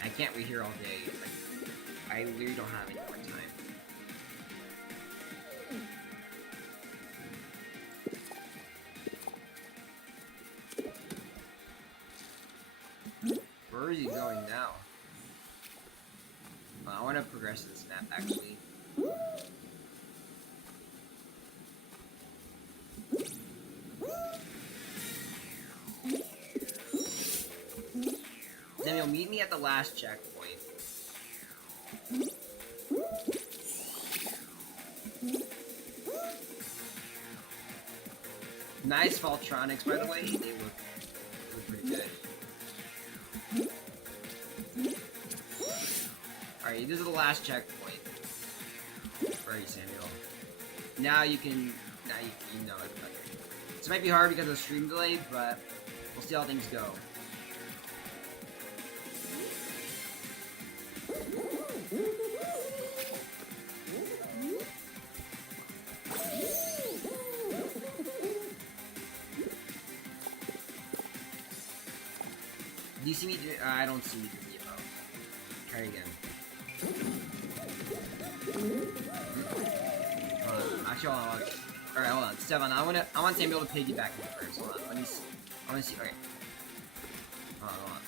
I can't wait here all day. Like, I literally don't have any more time. Where is he going now? Well, I want to progress this map, actually. Then you'll meet me at the last checkpoint. Nice Voltronics, by the way. They look pretty good. Alright, this is the last checkpoint. Where are you, Samuel? Now you know it. Okay. This might be hard because of the stream delay, but we'll see how things go. Do you see me? I don't see you. Try again. Actually, hold on. Alright, hold on. Stefan, I want Samuel to piggyback me first. Hold on. I want to see. Okay. Hold on.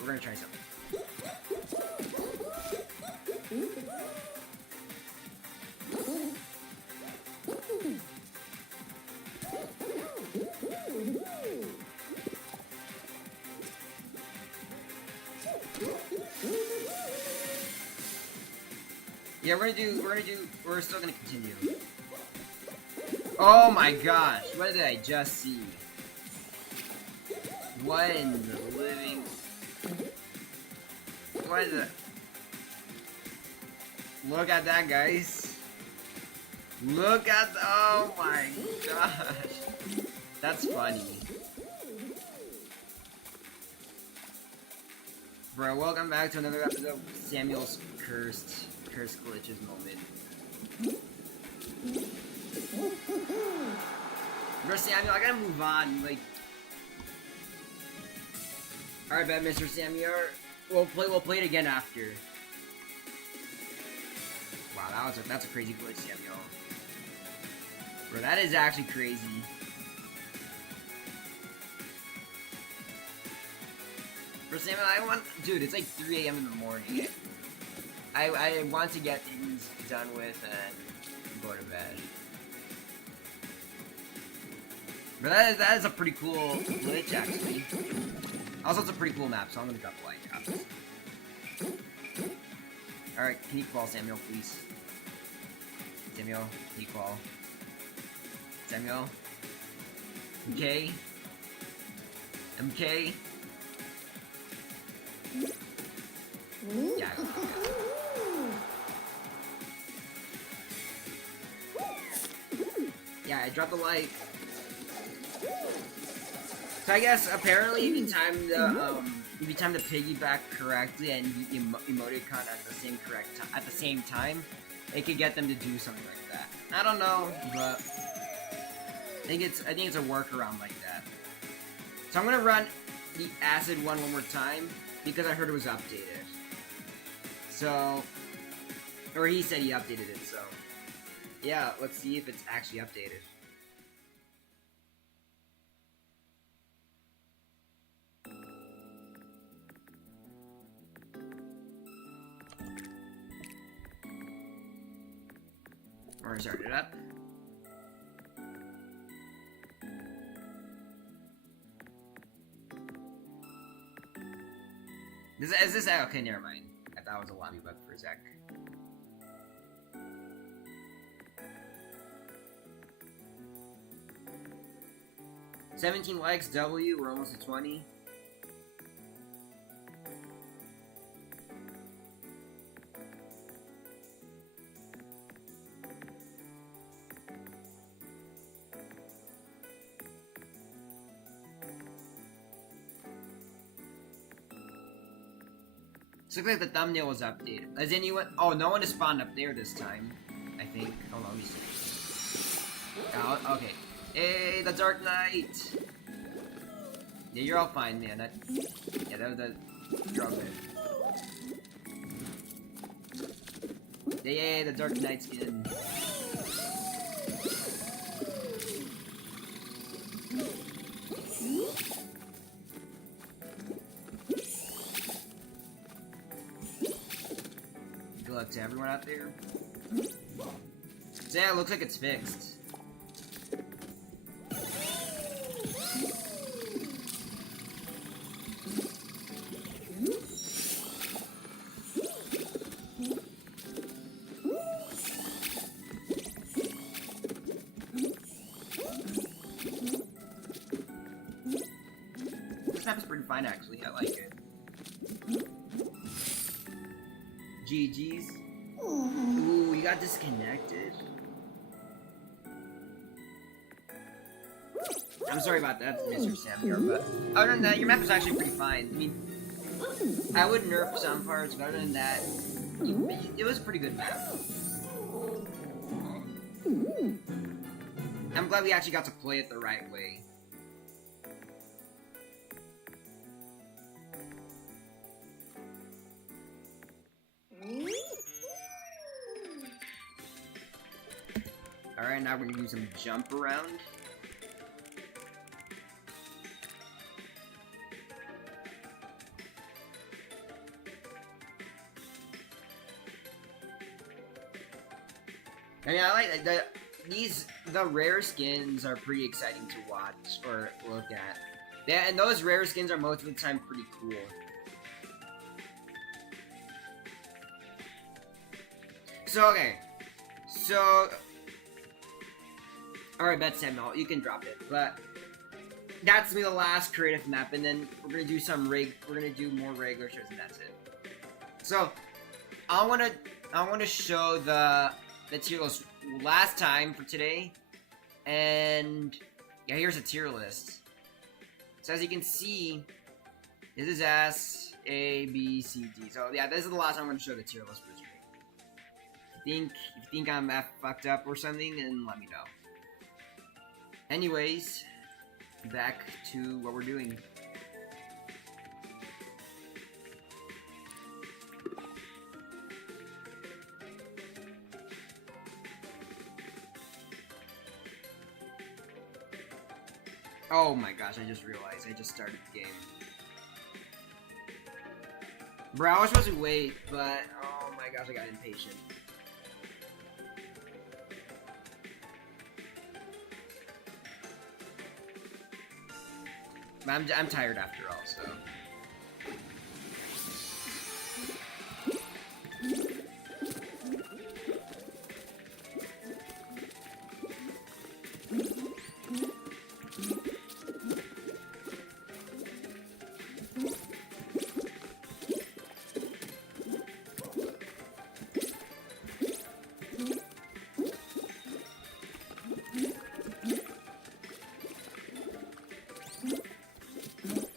We're gonna try something. Yeah, we're still gonna continue. Oh my gosh, what did I just see? What in the living... What is it? Look at that, guys. Look at the... Oh my gosh. That's funny. Bro, welcome back to another episode of Samuel's Cursed Glitches moment. Bro, Samuel, I gotta move on, like... Alright, bet, Mr. Samuel. We'll play it again after. Wow, that's a crazy glitch, Samuel. Bro, that is actually crazy. Bro, Samuel, dude, it's like 3 AM in the morning. I want to get things done with and go to bed. But that is a pretty cool glitch, actually. Also, it's a pretty cool map, so I'm gonna drop a like after this. Alright, can you call Samuel, please? Samuel, can you call? Samuel? MK? MK? Yeah, I got it. Yeah, I dropped a like. So I guess apparently if you time the piggyback correctly and emoticon at the same time, it could get them to do something like that. I don't know, but I think it's a workaround like that. So I'm gonna run the acid one more time because I heard it was updated. So, or he said he updated it. So, yeah, let's see if it's actually updated. Or start it up. Is this okay? Never mind. I thought it was a lobby bug for a sec. $17 likes, W. We're almost at 20. Looks like the thumbnail was updated. Has anyone? Oh, no one has spawned up there this time. I think. Hold on, let me see. Oh, okay. Hey, the Dark Knight. Yeah, you're all fine, man. You're all good. Yeah, the Dark Knight skin. Good luck to everyone out there. So yeah, it looks like it's fixed. This map is pretty fine, actually. I like it. GG's. Ooh, you got disconnected. I'm sorry about that, Mr. Sam here, but other than that, your map is actually pretty fine. I mean, I would nerf some parts, but other than that, it was a pretty good map. I'm glad we actually got to play it the right way. Alright, now we're gonna do some jump around. I mean, I like the rare skins are pretty exciting to watch or look at. Yeah, and those rare skins are most of the time pretty cool. So, okay. So, alright, Bet Samuel, you can drop it. But that's gonna be the last creative map, and then we're gonna do more regular shows, and that's it. So, I wanna show the tier list last time for today, and yeah, here's a tier list. So as you can see, this is S, A, B, C, D. So yeah, this is the last time I'm going to show the tier list for the stream. If you think I'm fucked up or something, then let me know. Anyways, back to what we're doing. Oh my gosh, I just realized I just started the game. Bro, I was supposed to wait, but oh my gosh, I got impatient. I'm tired after all, so.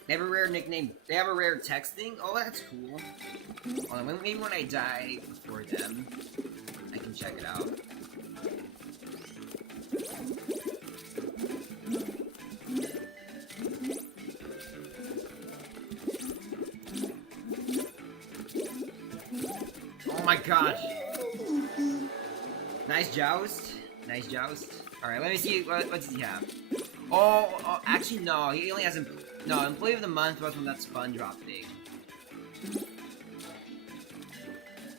They have a rare nickname. They have a rare texting. Oh, that's cool. Hold on, maybe when I die before them, I can check it out. Oh my gosh. Nice joust. Nice joust. Alright, let me see. What does he have? Oh, actually, no. He only has... No, Employee of the Month was from that SpongeBob thing.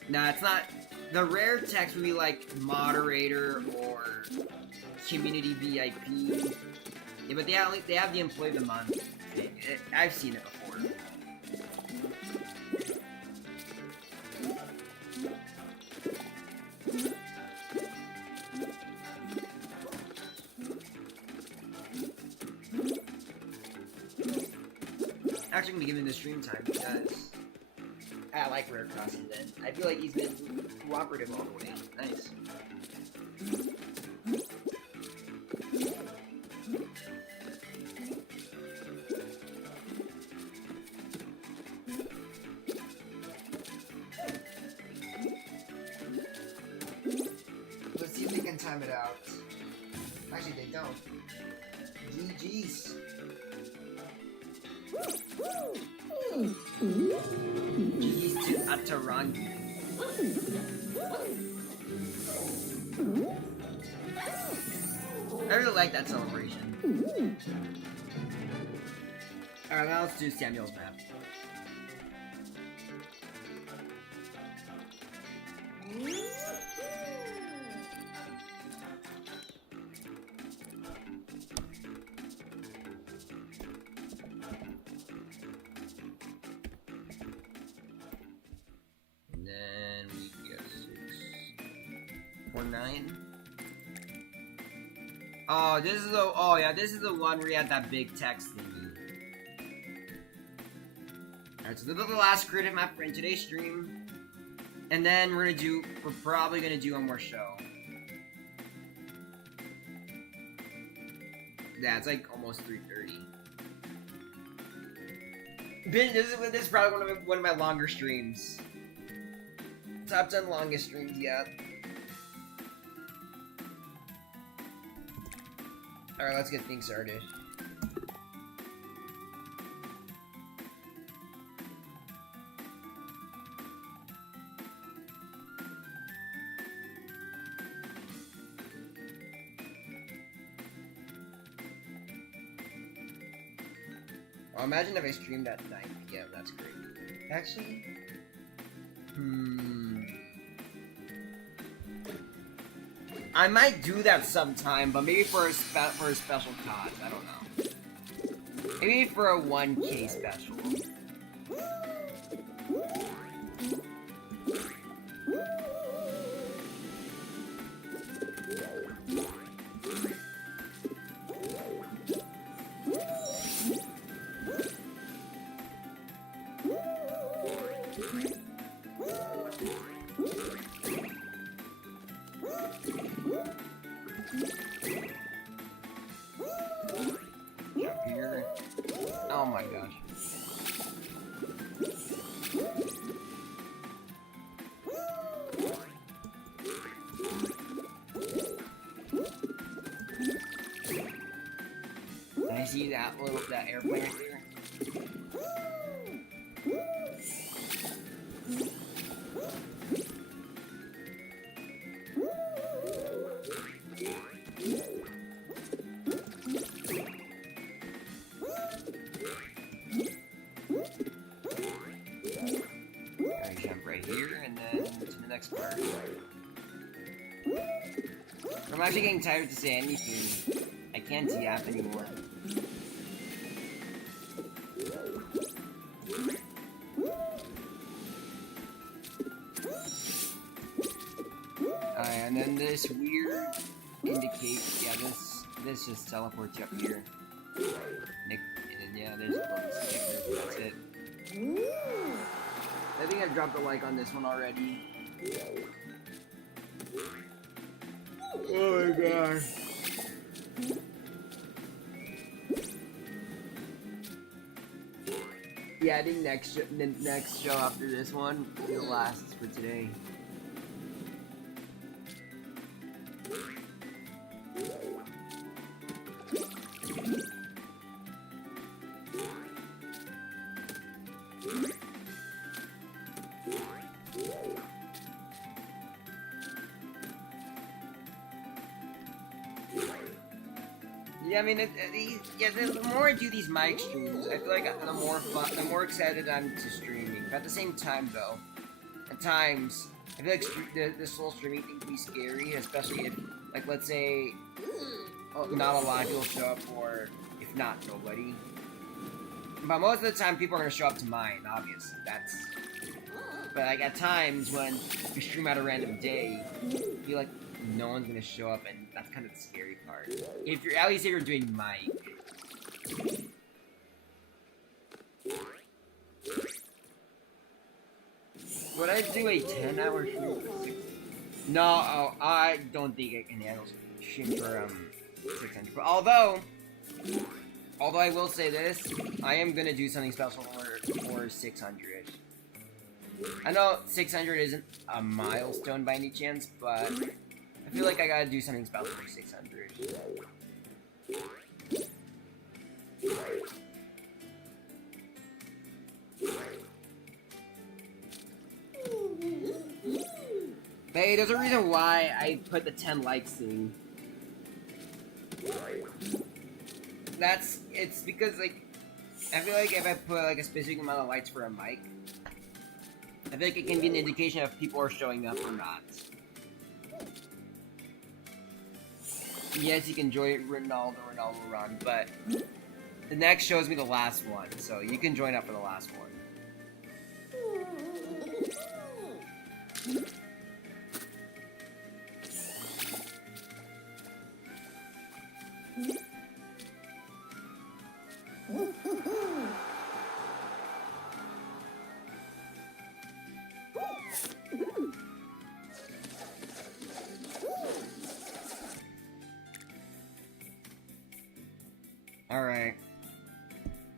Nah, it's not... The rare text would be like Moderator or Community VIP. Yeah, but they have the Employee of the Month thing. I've seen it before. Actually gonna be giving the stream time because I like Rare Crossing then. I feel like he's been cooperative all the way. Nice. Let's see if they can time it out. Actually, they don't. GG's. GG's to Atarangi. I really like that celebration. Alright, now let's do Samuel's map. And then we get 6, 4, 9. Oh, this is the this is the one where you had that big text thingy. Alright, so this is the last creative map for in today's stream. And then we're probably gonna do one more show. Yeah, it's like almost 3:30. This is probably one of my longer streams. Top 10 longest streams yet. Alright, let's get things started. Oh, imagine if I streamed at 9 PM, that's great. Actually, I might do that sometime, but maybe for a special cause. I don't know. Maybe for a 1K special. Oh my gosh. I see that airplane right there. I'm actually getting tired to say anything. I can't yap anymore. And then this weird indicate, this just teleports you up here. And yeah, there's a sticker, that's it. I think I dropped a like on this one already. Oh my gosh. Yeah, I think the next show after this one will be the last for today. Yeah, I mean, the more I do these mic streams, I feel like the more fun, the more excited I'm to streaming. But at the same time, though, at times I feel like this whole streaming thing can be scary, especially if, like, let's say, not a lot of people show up, or if not, nobody. But most of the time, people are gonna show up to mine. Obviously, that's. But like at times when you stream at a random day, you feel like no one's gonna show up, and that's kind of the scary part. If you're at least if you're doing mic. Would I do a 10-hour stream for 6? No, I don't think I can handle stream for 600. But although I will say this, I am gonna do something special for 600. I know 600 isn't a milestone by any chance, but I feel like I gotta do something special for 600. Hey, there's a reason why I put the 10 likes thing. It's because, like, I feel like if I put, like, a specific amount of likes for a mic, I think it can be an indication if people are showing up or not. Yes, you can enjoy Ronaldo run, but the next show is gonna be the last one, so you can join up for the last one. Alright.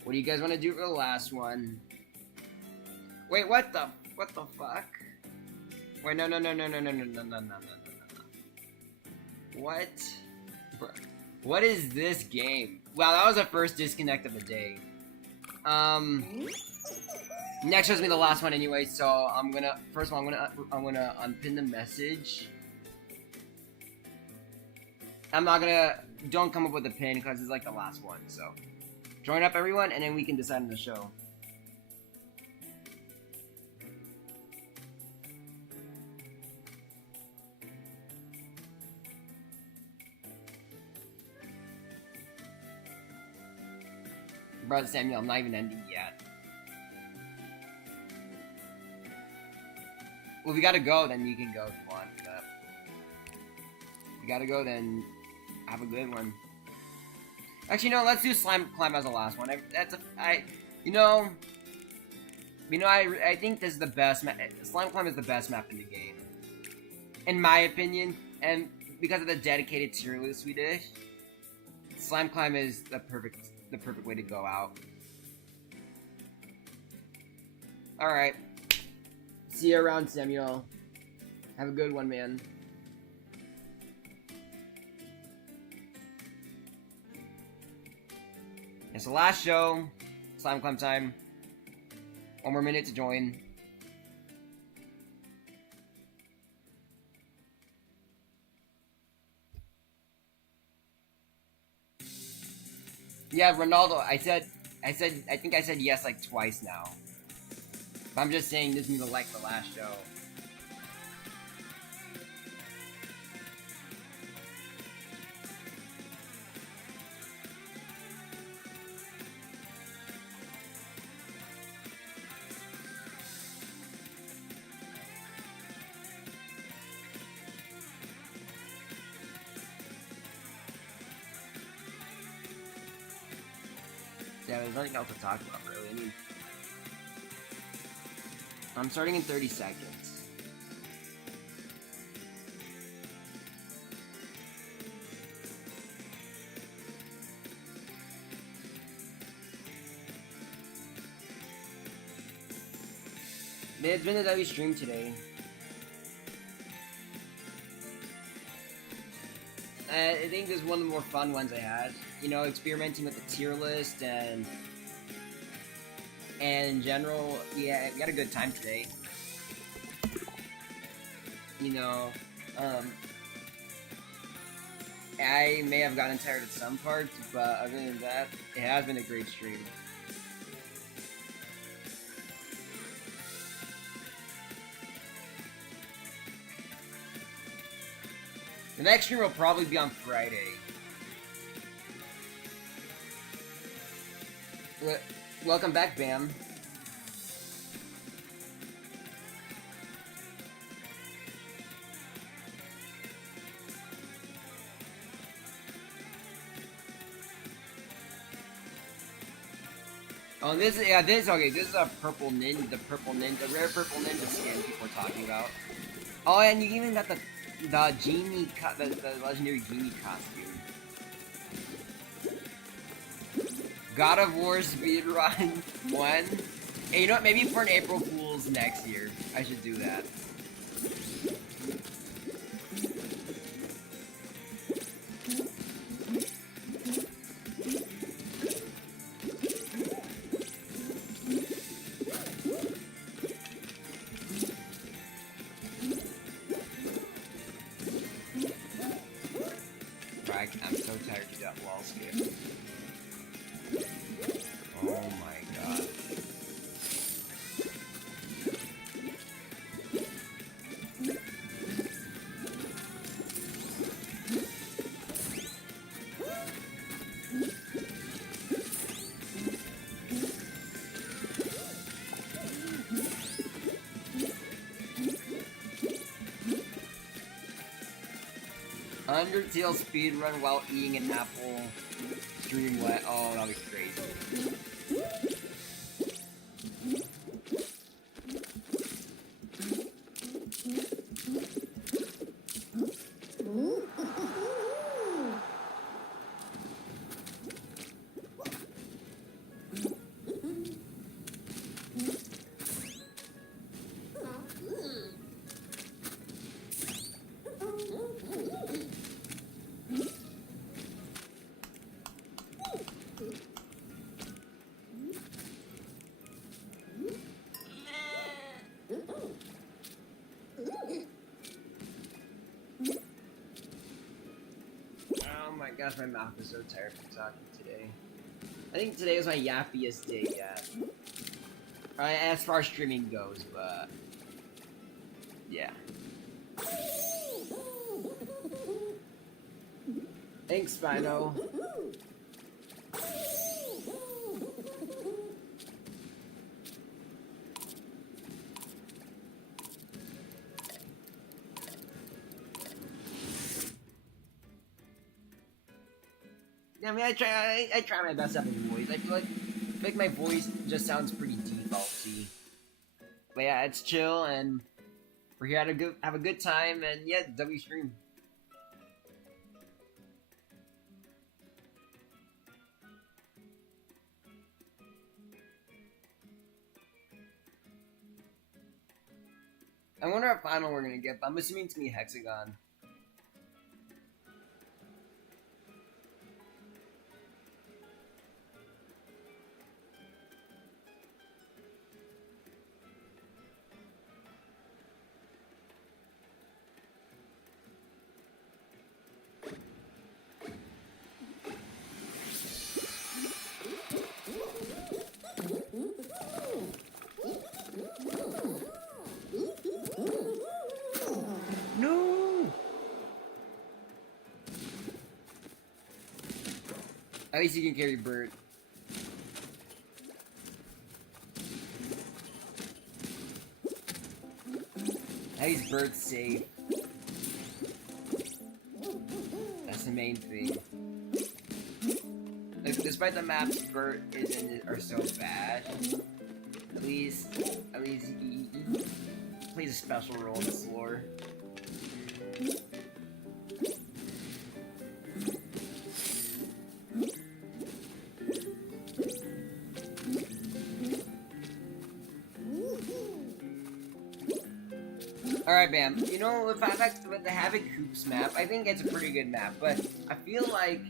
What do you guys want to do for the last one? Wait, what the fuck? Wait, no. What? What is this game? Wow, that was the first disconnect of the day. Next show's gonna be the last one anyway, so I'm gonna unpin the message. Don't come up with a pin because it's like the last one, so join up everyone and then we can decide on the show. Brother Samuel, I'm not even ending yet. Well, if you gotta go, then you can go if you want. But if you gotta go, then have a good one. Actually, no, let's do Slime Climb as the last one. I think this is the best map. Slime Climb is the best map in the game, in my opinion. And because of the dedicated tier list we did, Slime Climb is the perfect way to go out. All right. See you around, Samuel. Have a good one, man. It's the last show. Slime Climb time. One more minute to join. Yeah, Ronaldo, I think I said yes like twice now. But I'm just saying this is like the last show. Yeah, there's nothing else to talk about, really. I mean, I'm starting in 30 seconds. It's been a W stream today. I think this is one of the more fun ones I had. You know, experimenting with the tier list and in general, yeah, we had a good time today. You know, I may have gotten tired of some parts, but other than that, it has been a great stream. The next stream will probably be on Friday. Welcome back, Bam. Oh, this is okay. This is a purple ninja, the rare purple ninja skin people are talking about. Oh, and you even got the genie, the legendary genie costume. God of War speedrun 1. Hey, you know what? Maybe for an April Fool's next year, I should do that. I'm so tired to do that wall skip. Oh my god. Undertale speedrun while eating an apple. Stream wet. Oh, that'll be crazy. Oh my gosh, my mouth is so tired from talking today. I think today was my yappiest day yet. As far as streaming goes, but yeah. Thanks, Spino. Yeah, I mean, I try my best to have a voice. I feel like my voice just sounds pretty defaulty. But yeah, it's chill, and we're here to have a good time, and yeah, W stream. I wonder what final we're gonna get, but I'm assuming it's gonna be Hexagon. No! At least you can carry Bert. At least Bert's safe. That's the main thing. Like, despite the maps Bert is in are so bad, at least he plays a special role in this lore. Alright, Bam. You know, with the Havoc Hoops map, I think it's a pretty good map, but I feel like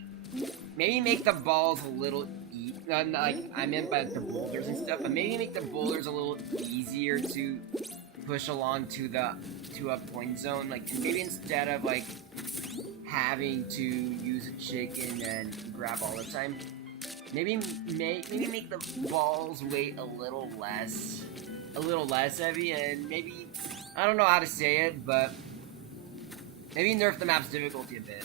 maybe make the balls a little like I meant by the boulders and stuff, but maybe make the boulders a little easier to push along to a point zone. Like maybe instead of like having to use a chicken and grab all the time, maybe make the balls weight a little less heavy, and maybe I don't know how to say it, but maybe nerf the map's difficulty a bit.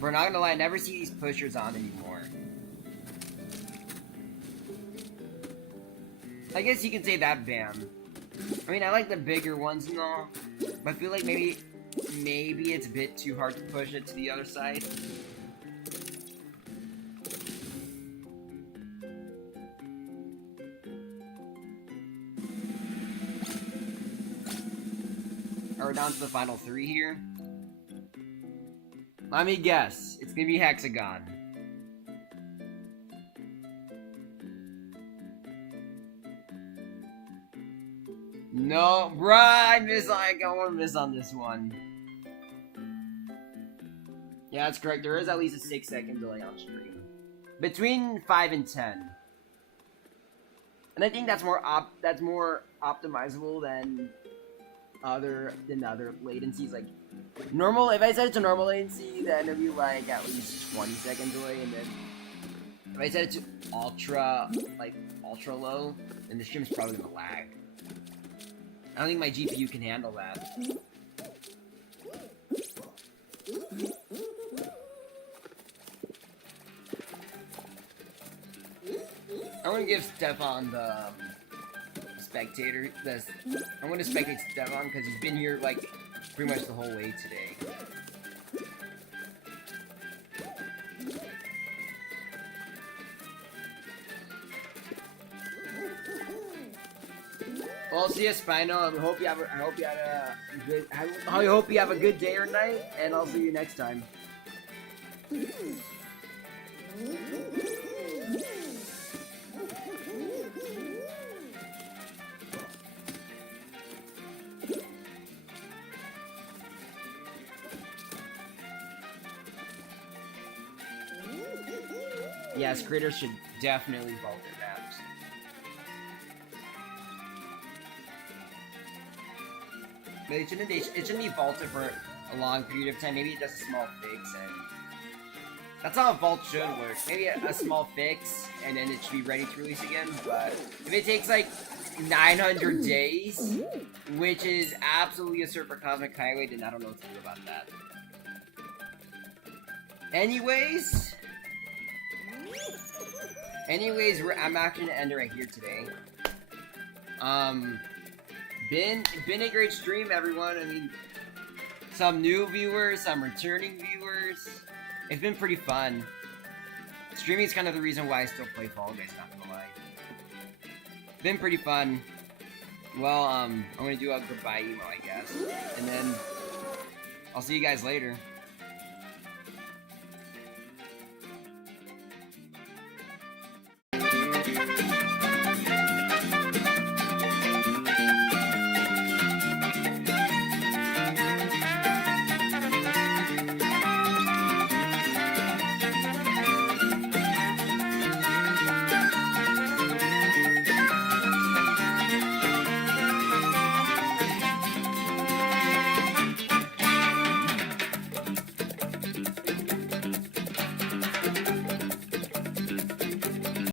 We're not gonna lie, I never see these pushers on anymore. I guess you can say that, Bam. I mean, I like the bigger ones and all, but I feel like maybe it's a bit too hard to push it to the other side. Are we down to the final 3 here? Let me guess. It's gonna be Hexagon. No, bruh, I want to miss on this one. Yeah, that's correct. There is at least a 6-second delay on stream. Between 5 and 10. And I think that's more optimizable than other latencies. Like normal, if I set it to normal latency, then it'd be like at least 20-second delay, and then if I set it to ultra low, then the stream's probably gonna lag. I don't think my GPU can handle that. I want to give Stefan the spectator. I want to spectate Stefan because he's been here like pretty much the whole way today. Well, see you, Spino. I hope you have a good day or night, and I'll see you next time. Yes, creators should definitely vault their maps. But it shouldn't be vaulted for a long period of time. Maybe just a small fix, and that's how a vault should work. Maybe a small fix, and then it should be ready to release again. But if it takes like 900 days, which is absolutely a cert for Cosmic Highway, then I don't know what to do about that. Anyways, I'm actually gonna end it right here today. Been a great stream, everyone. I mean, some new viewers, some returning viewers. It's been pretty fun. Streaming is kind of the reason why I still play Fall Guys, not gonna lie. Been pretty fun. Well, I'm gonna do a goodbye emo, I guess, and then I'll see you guys later.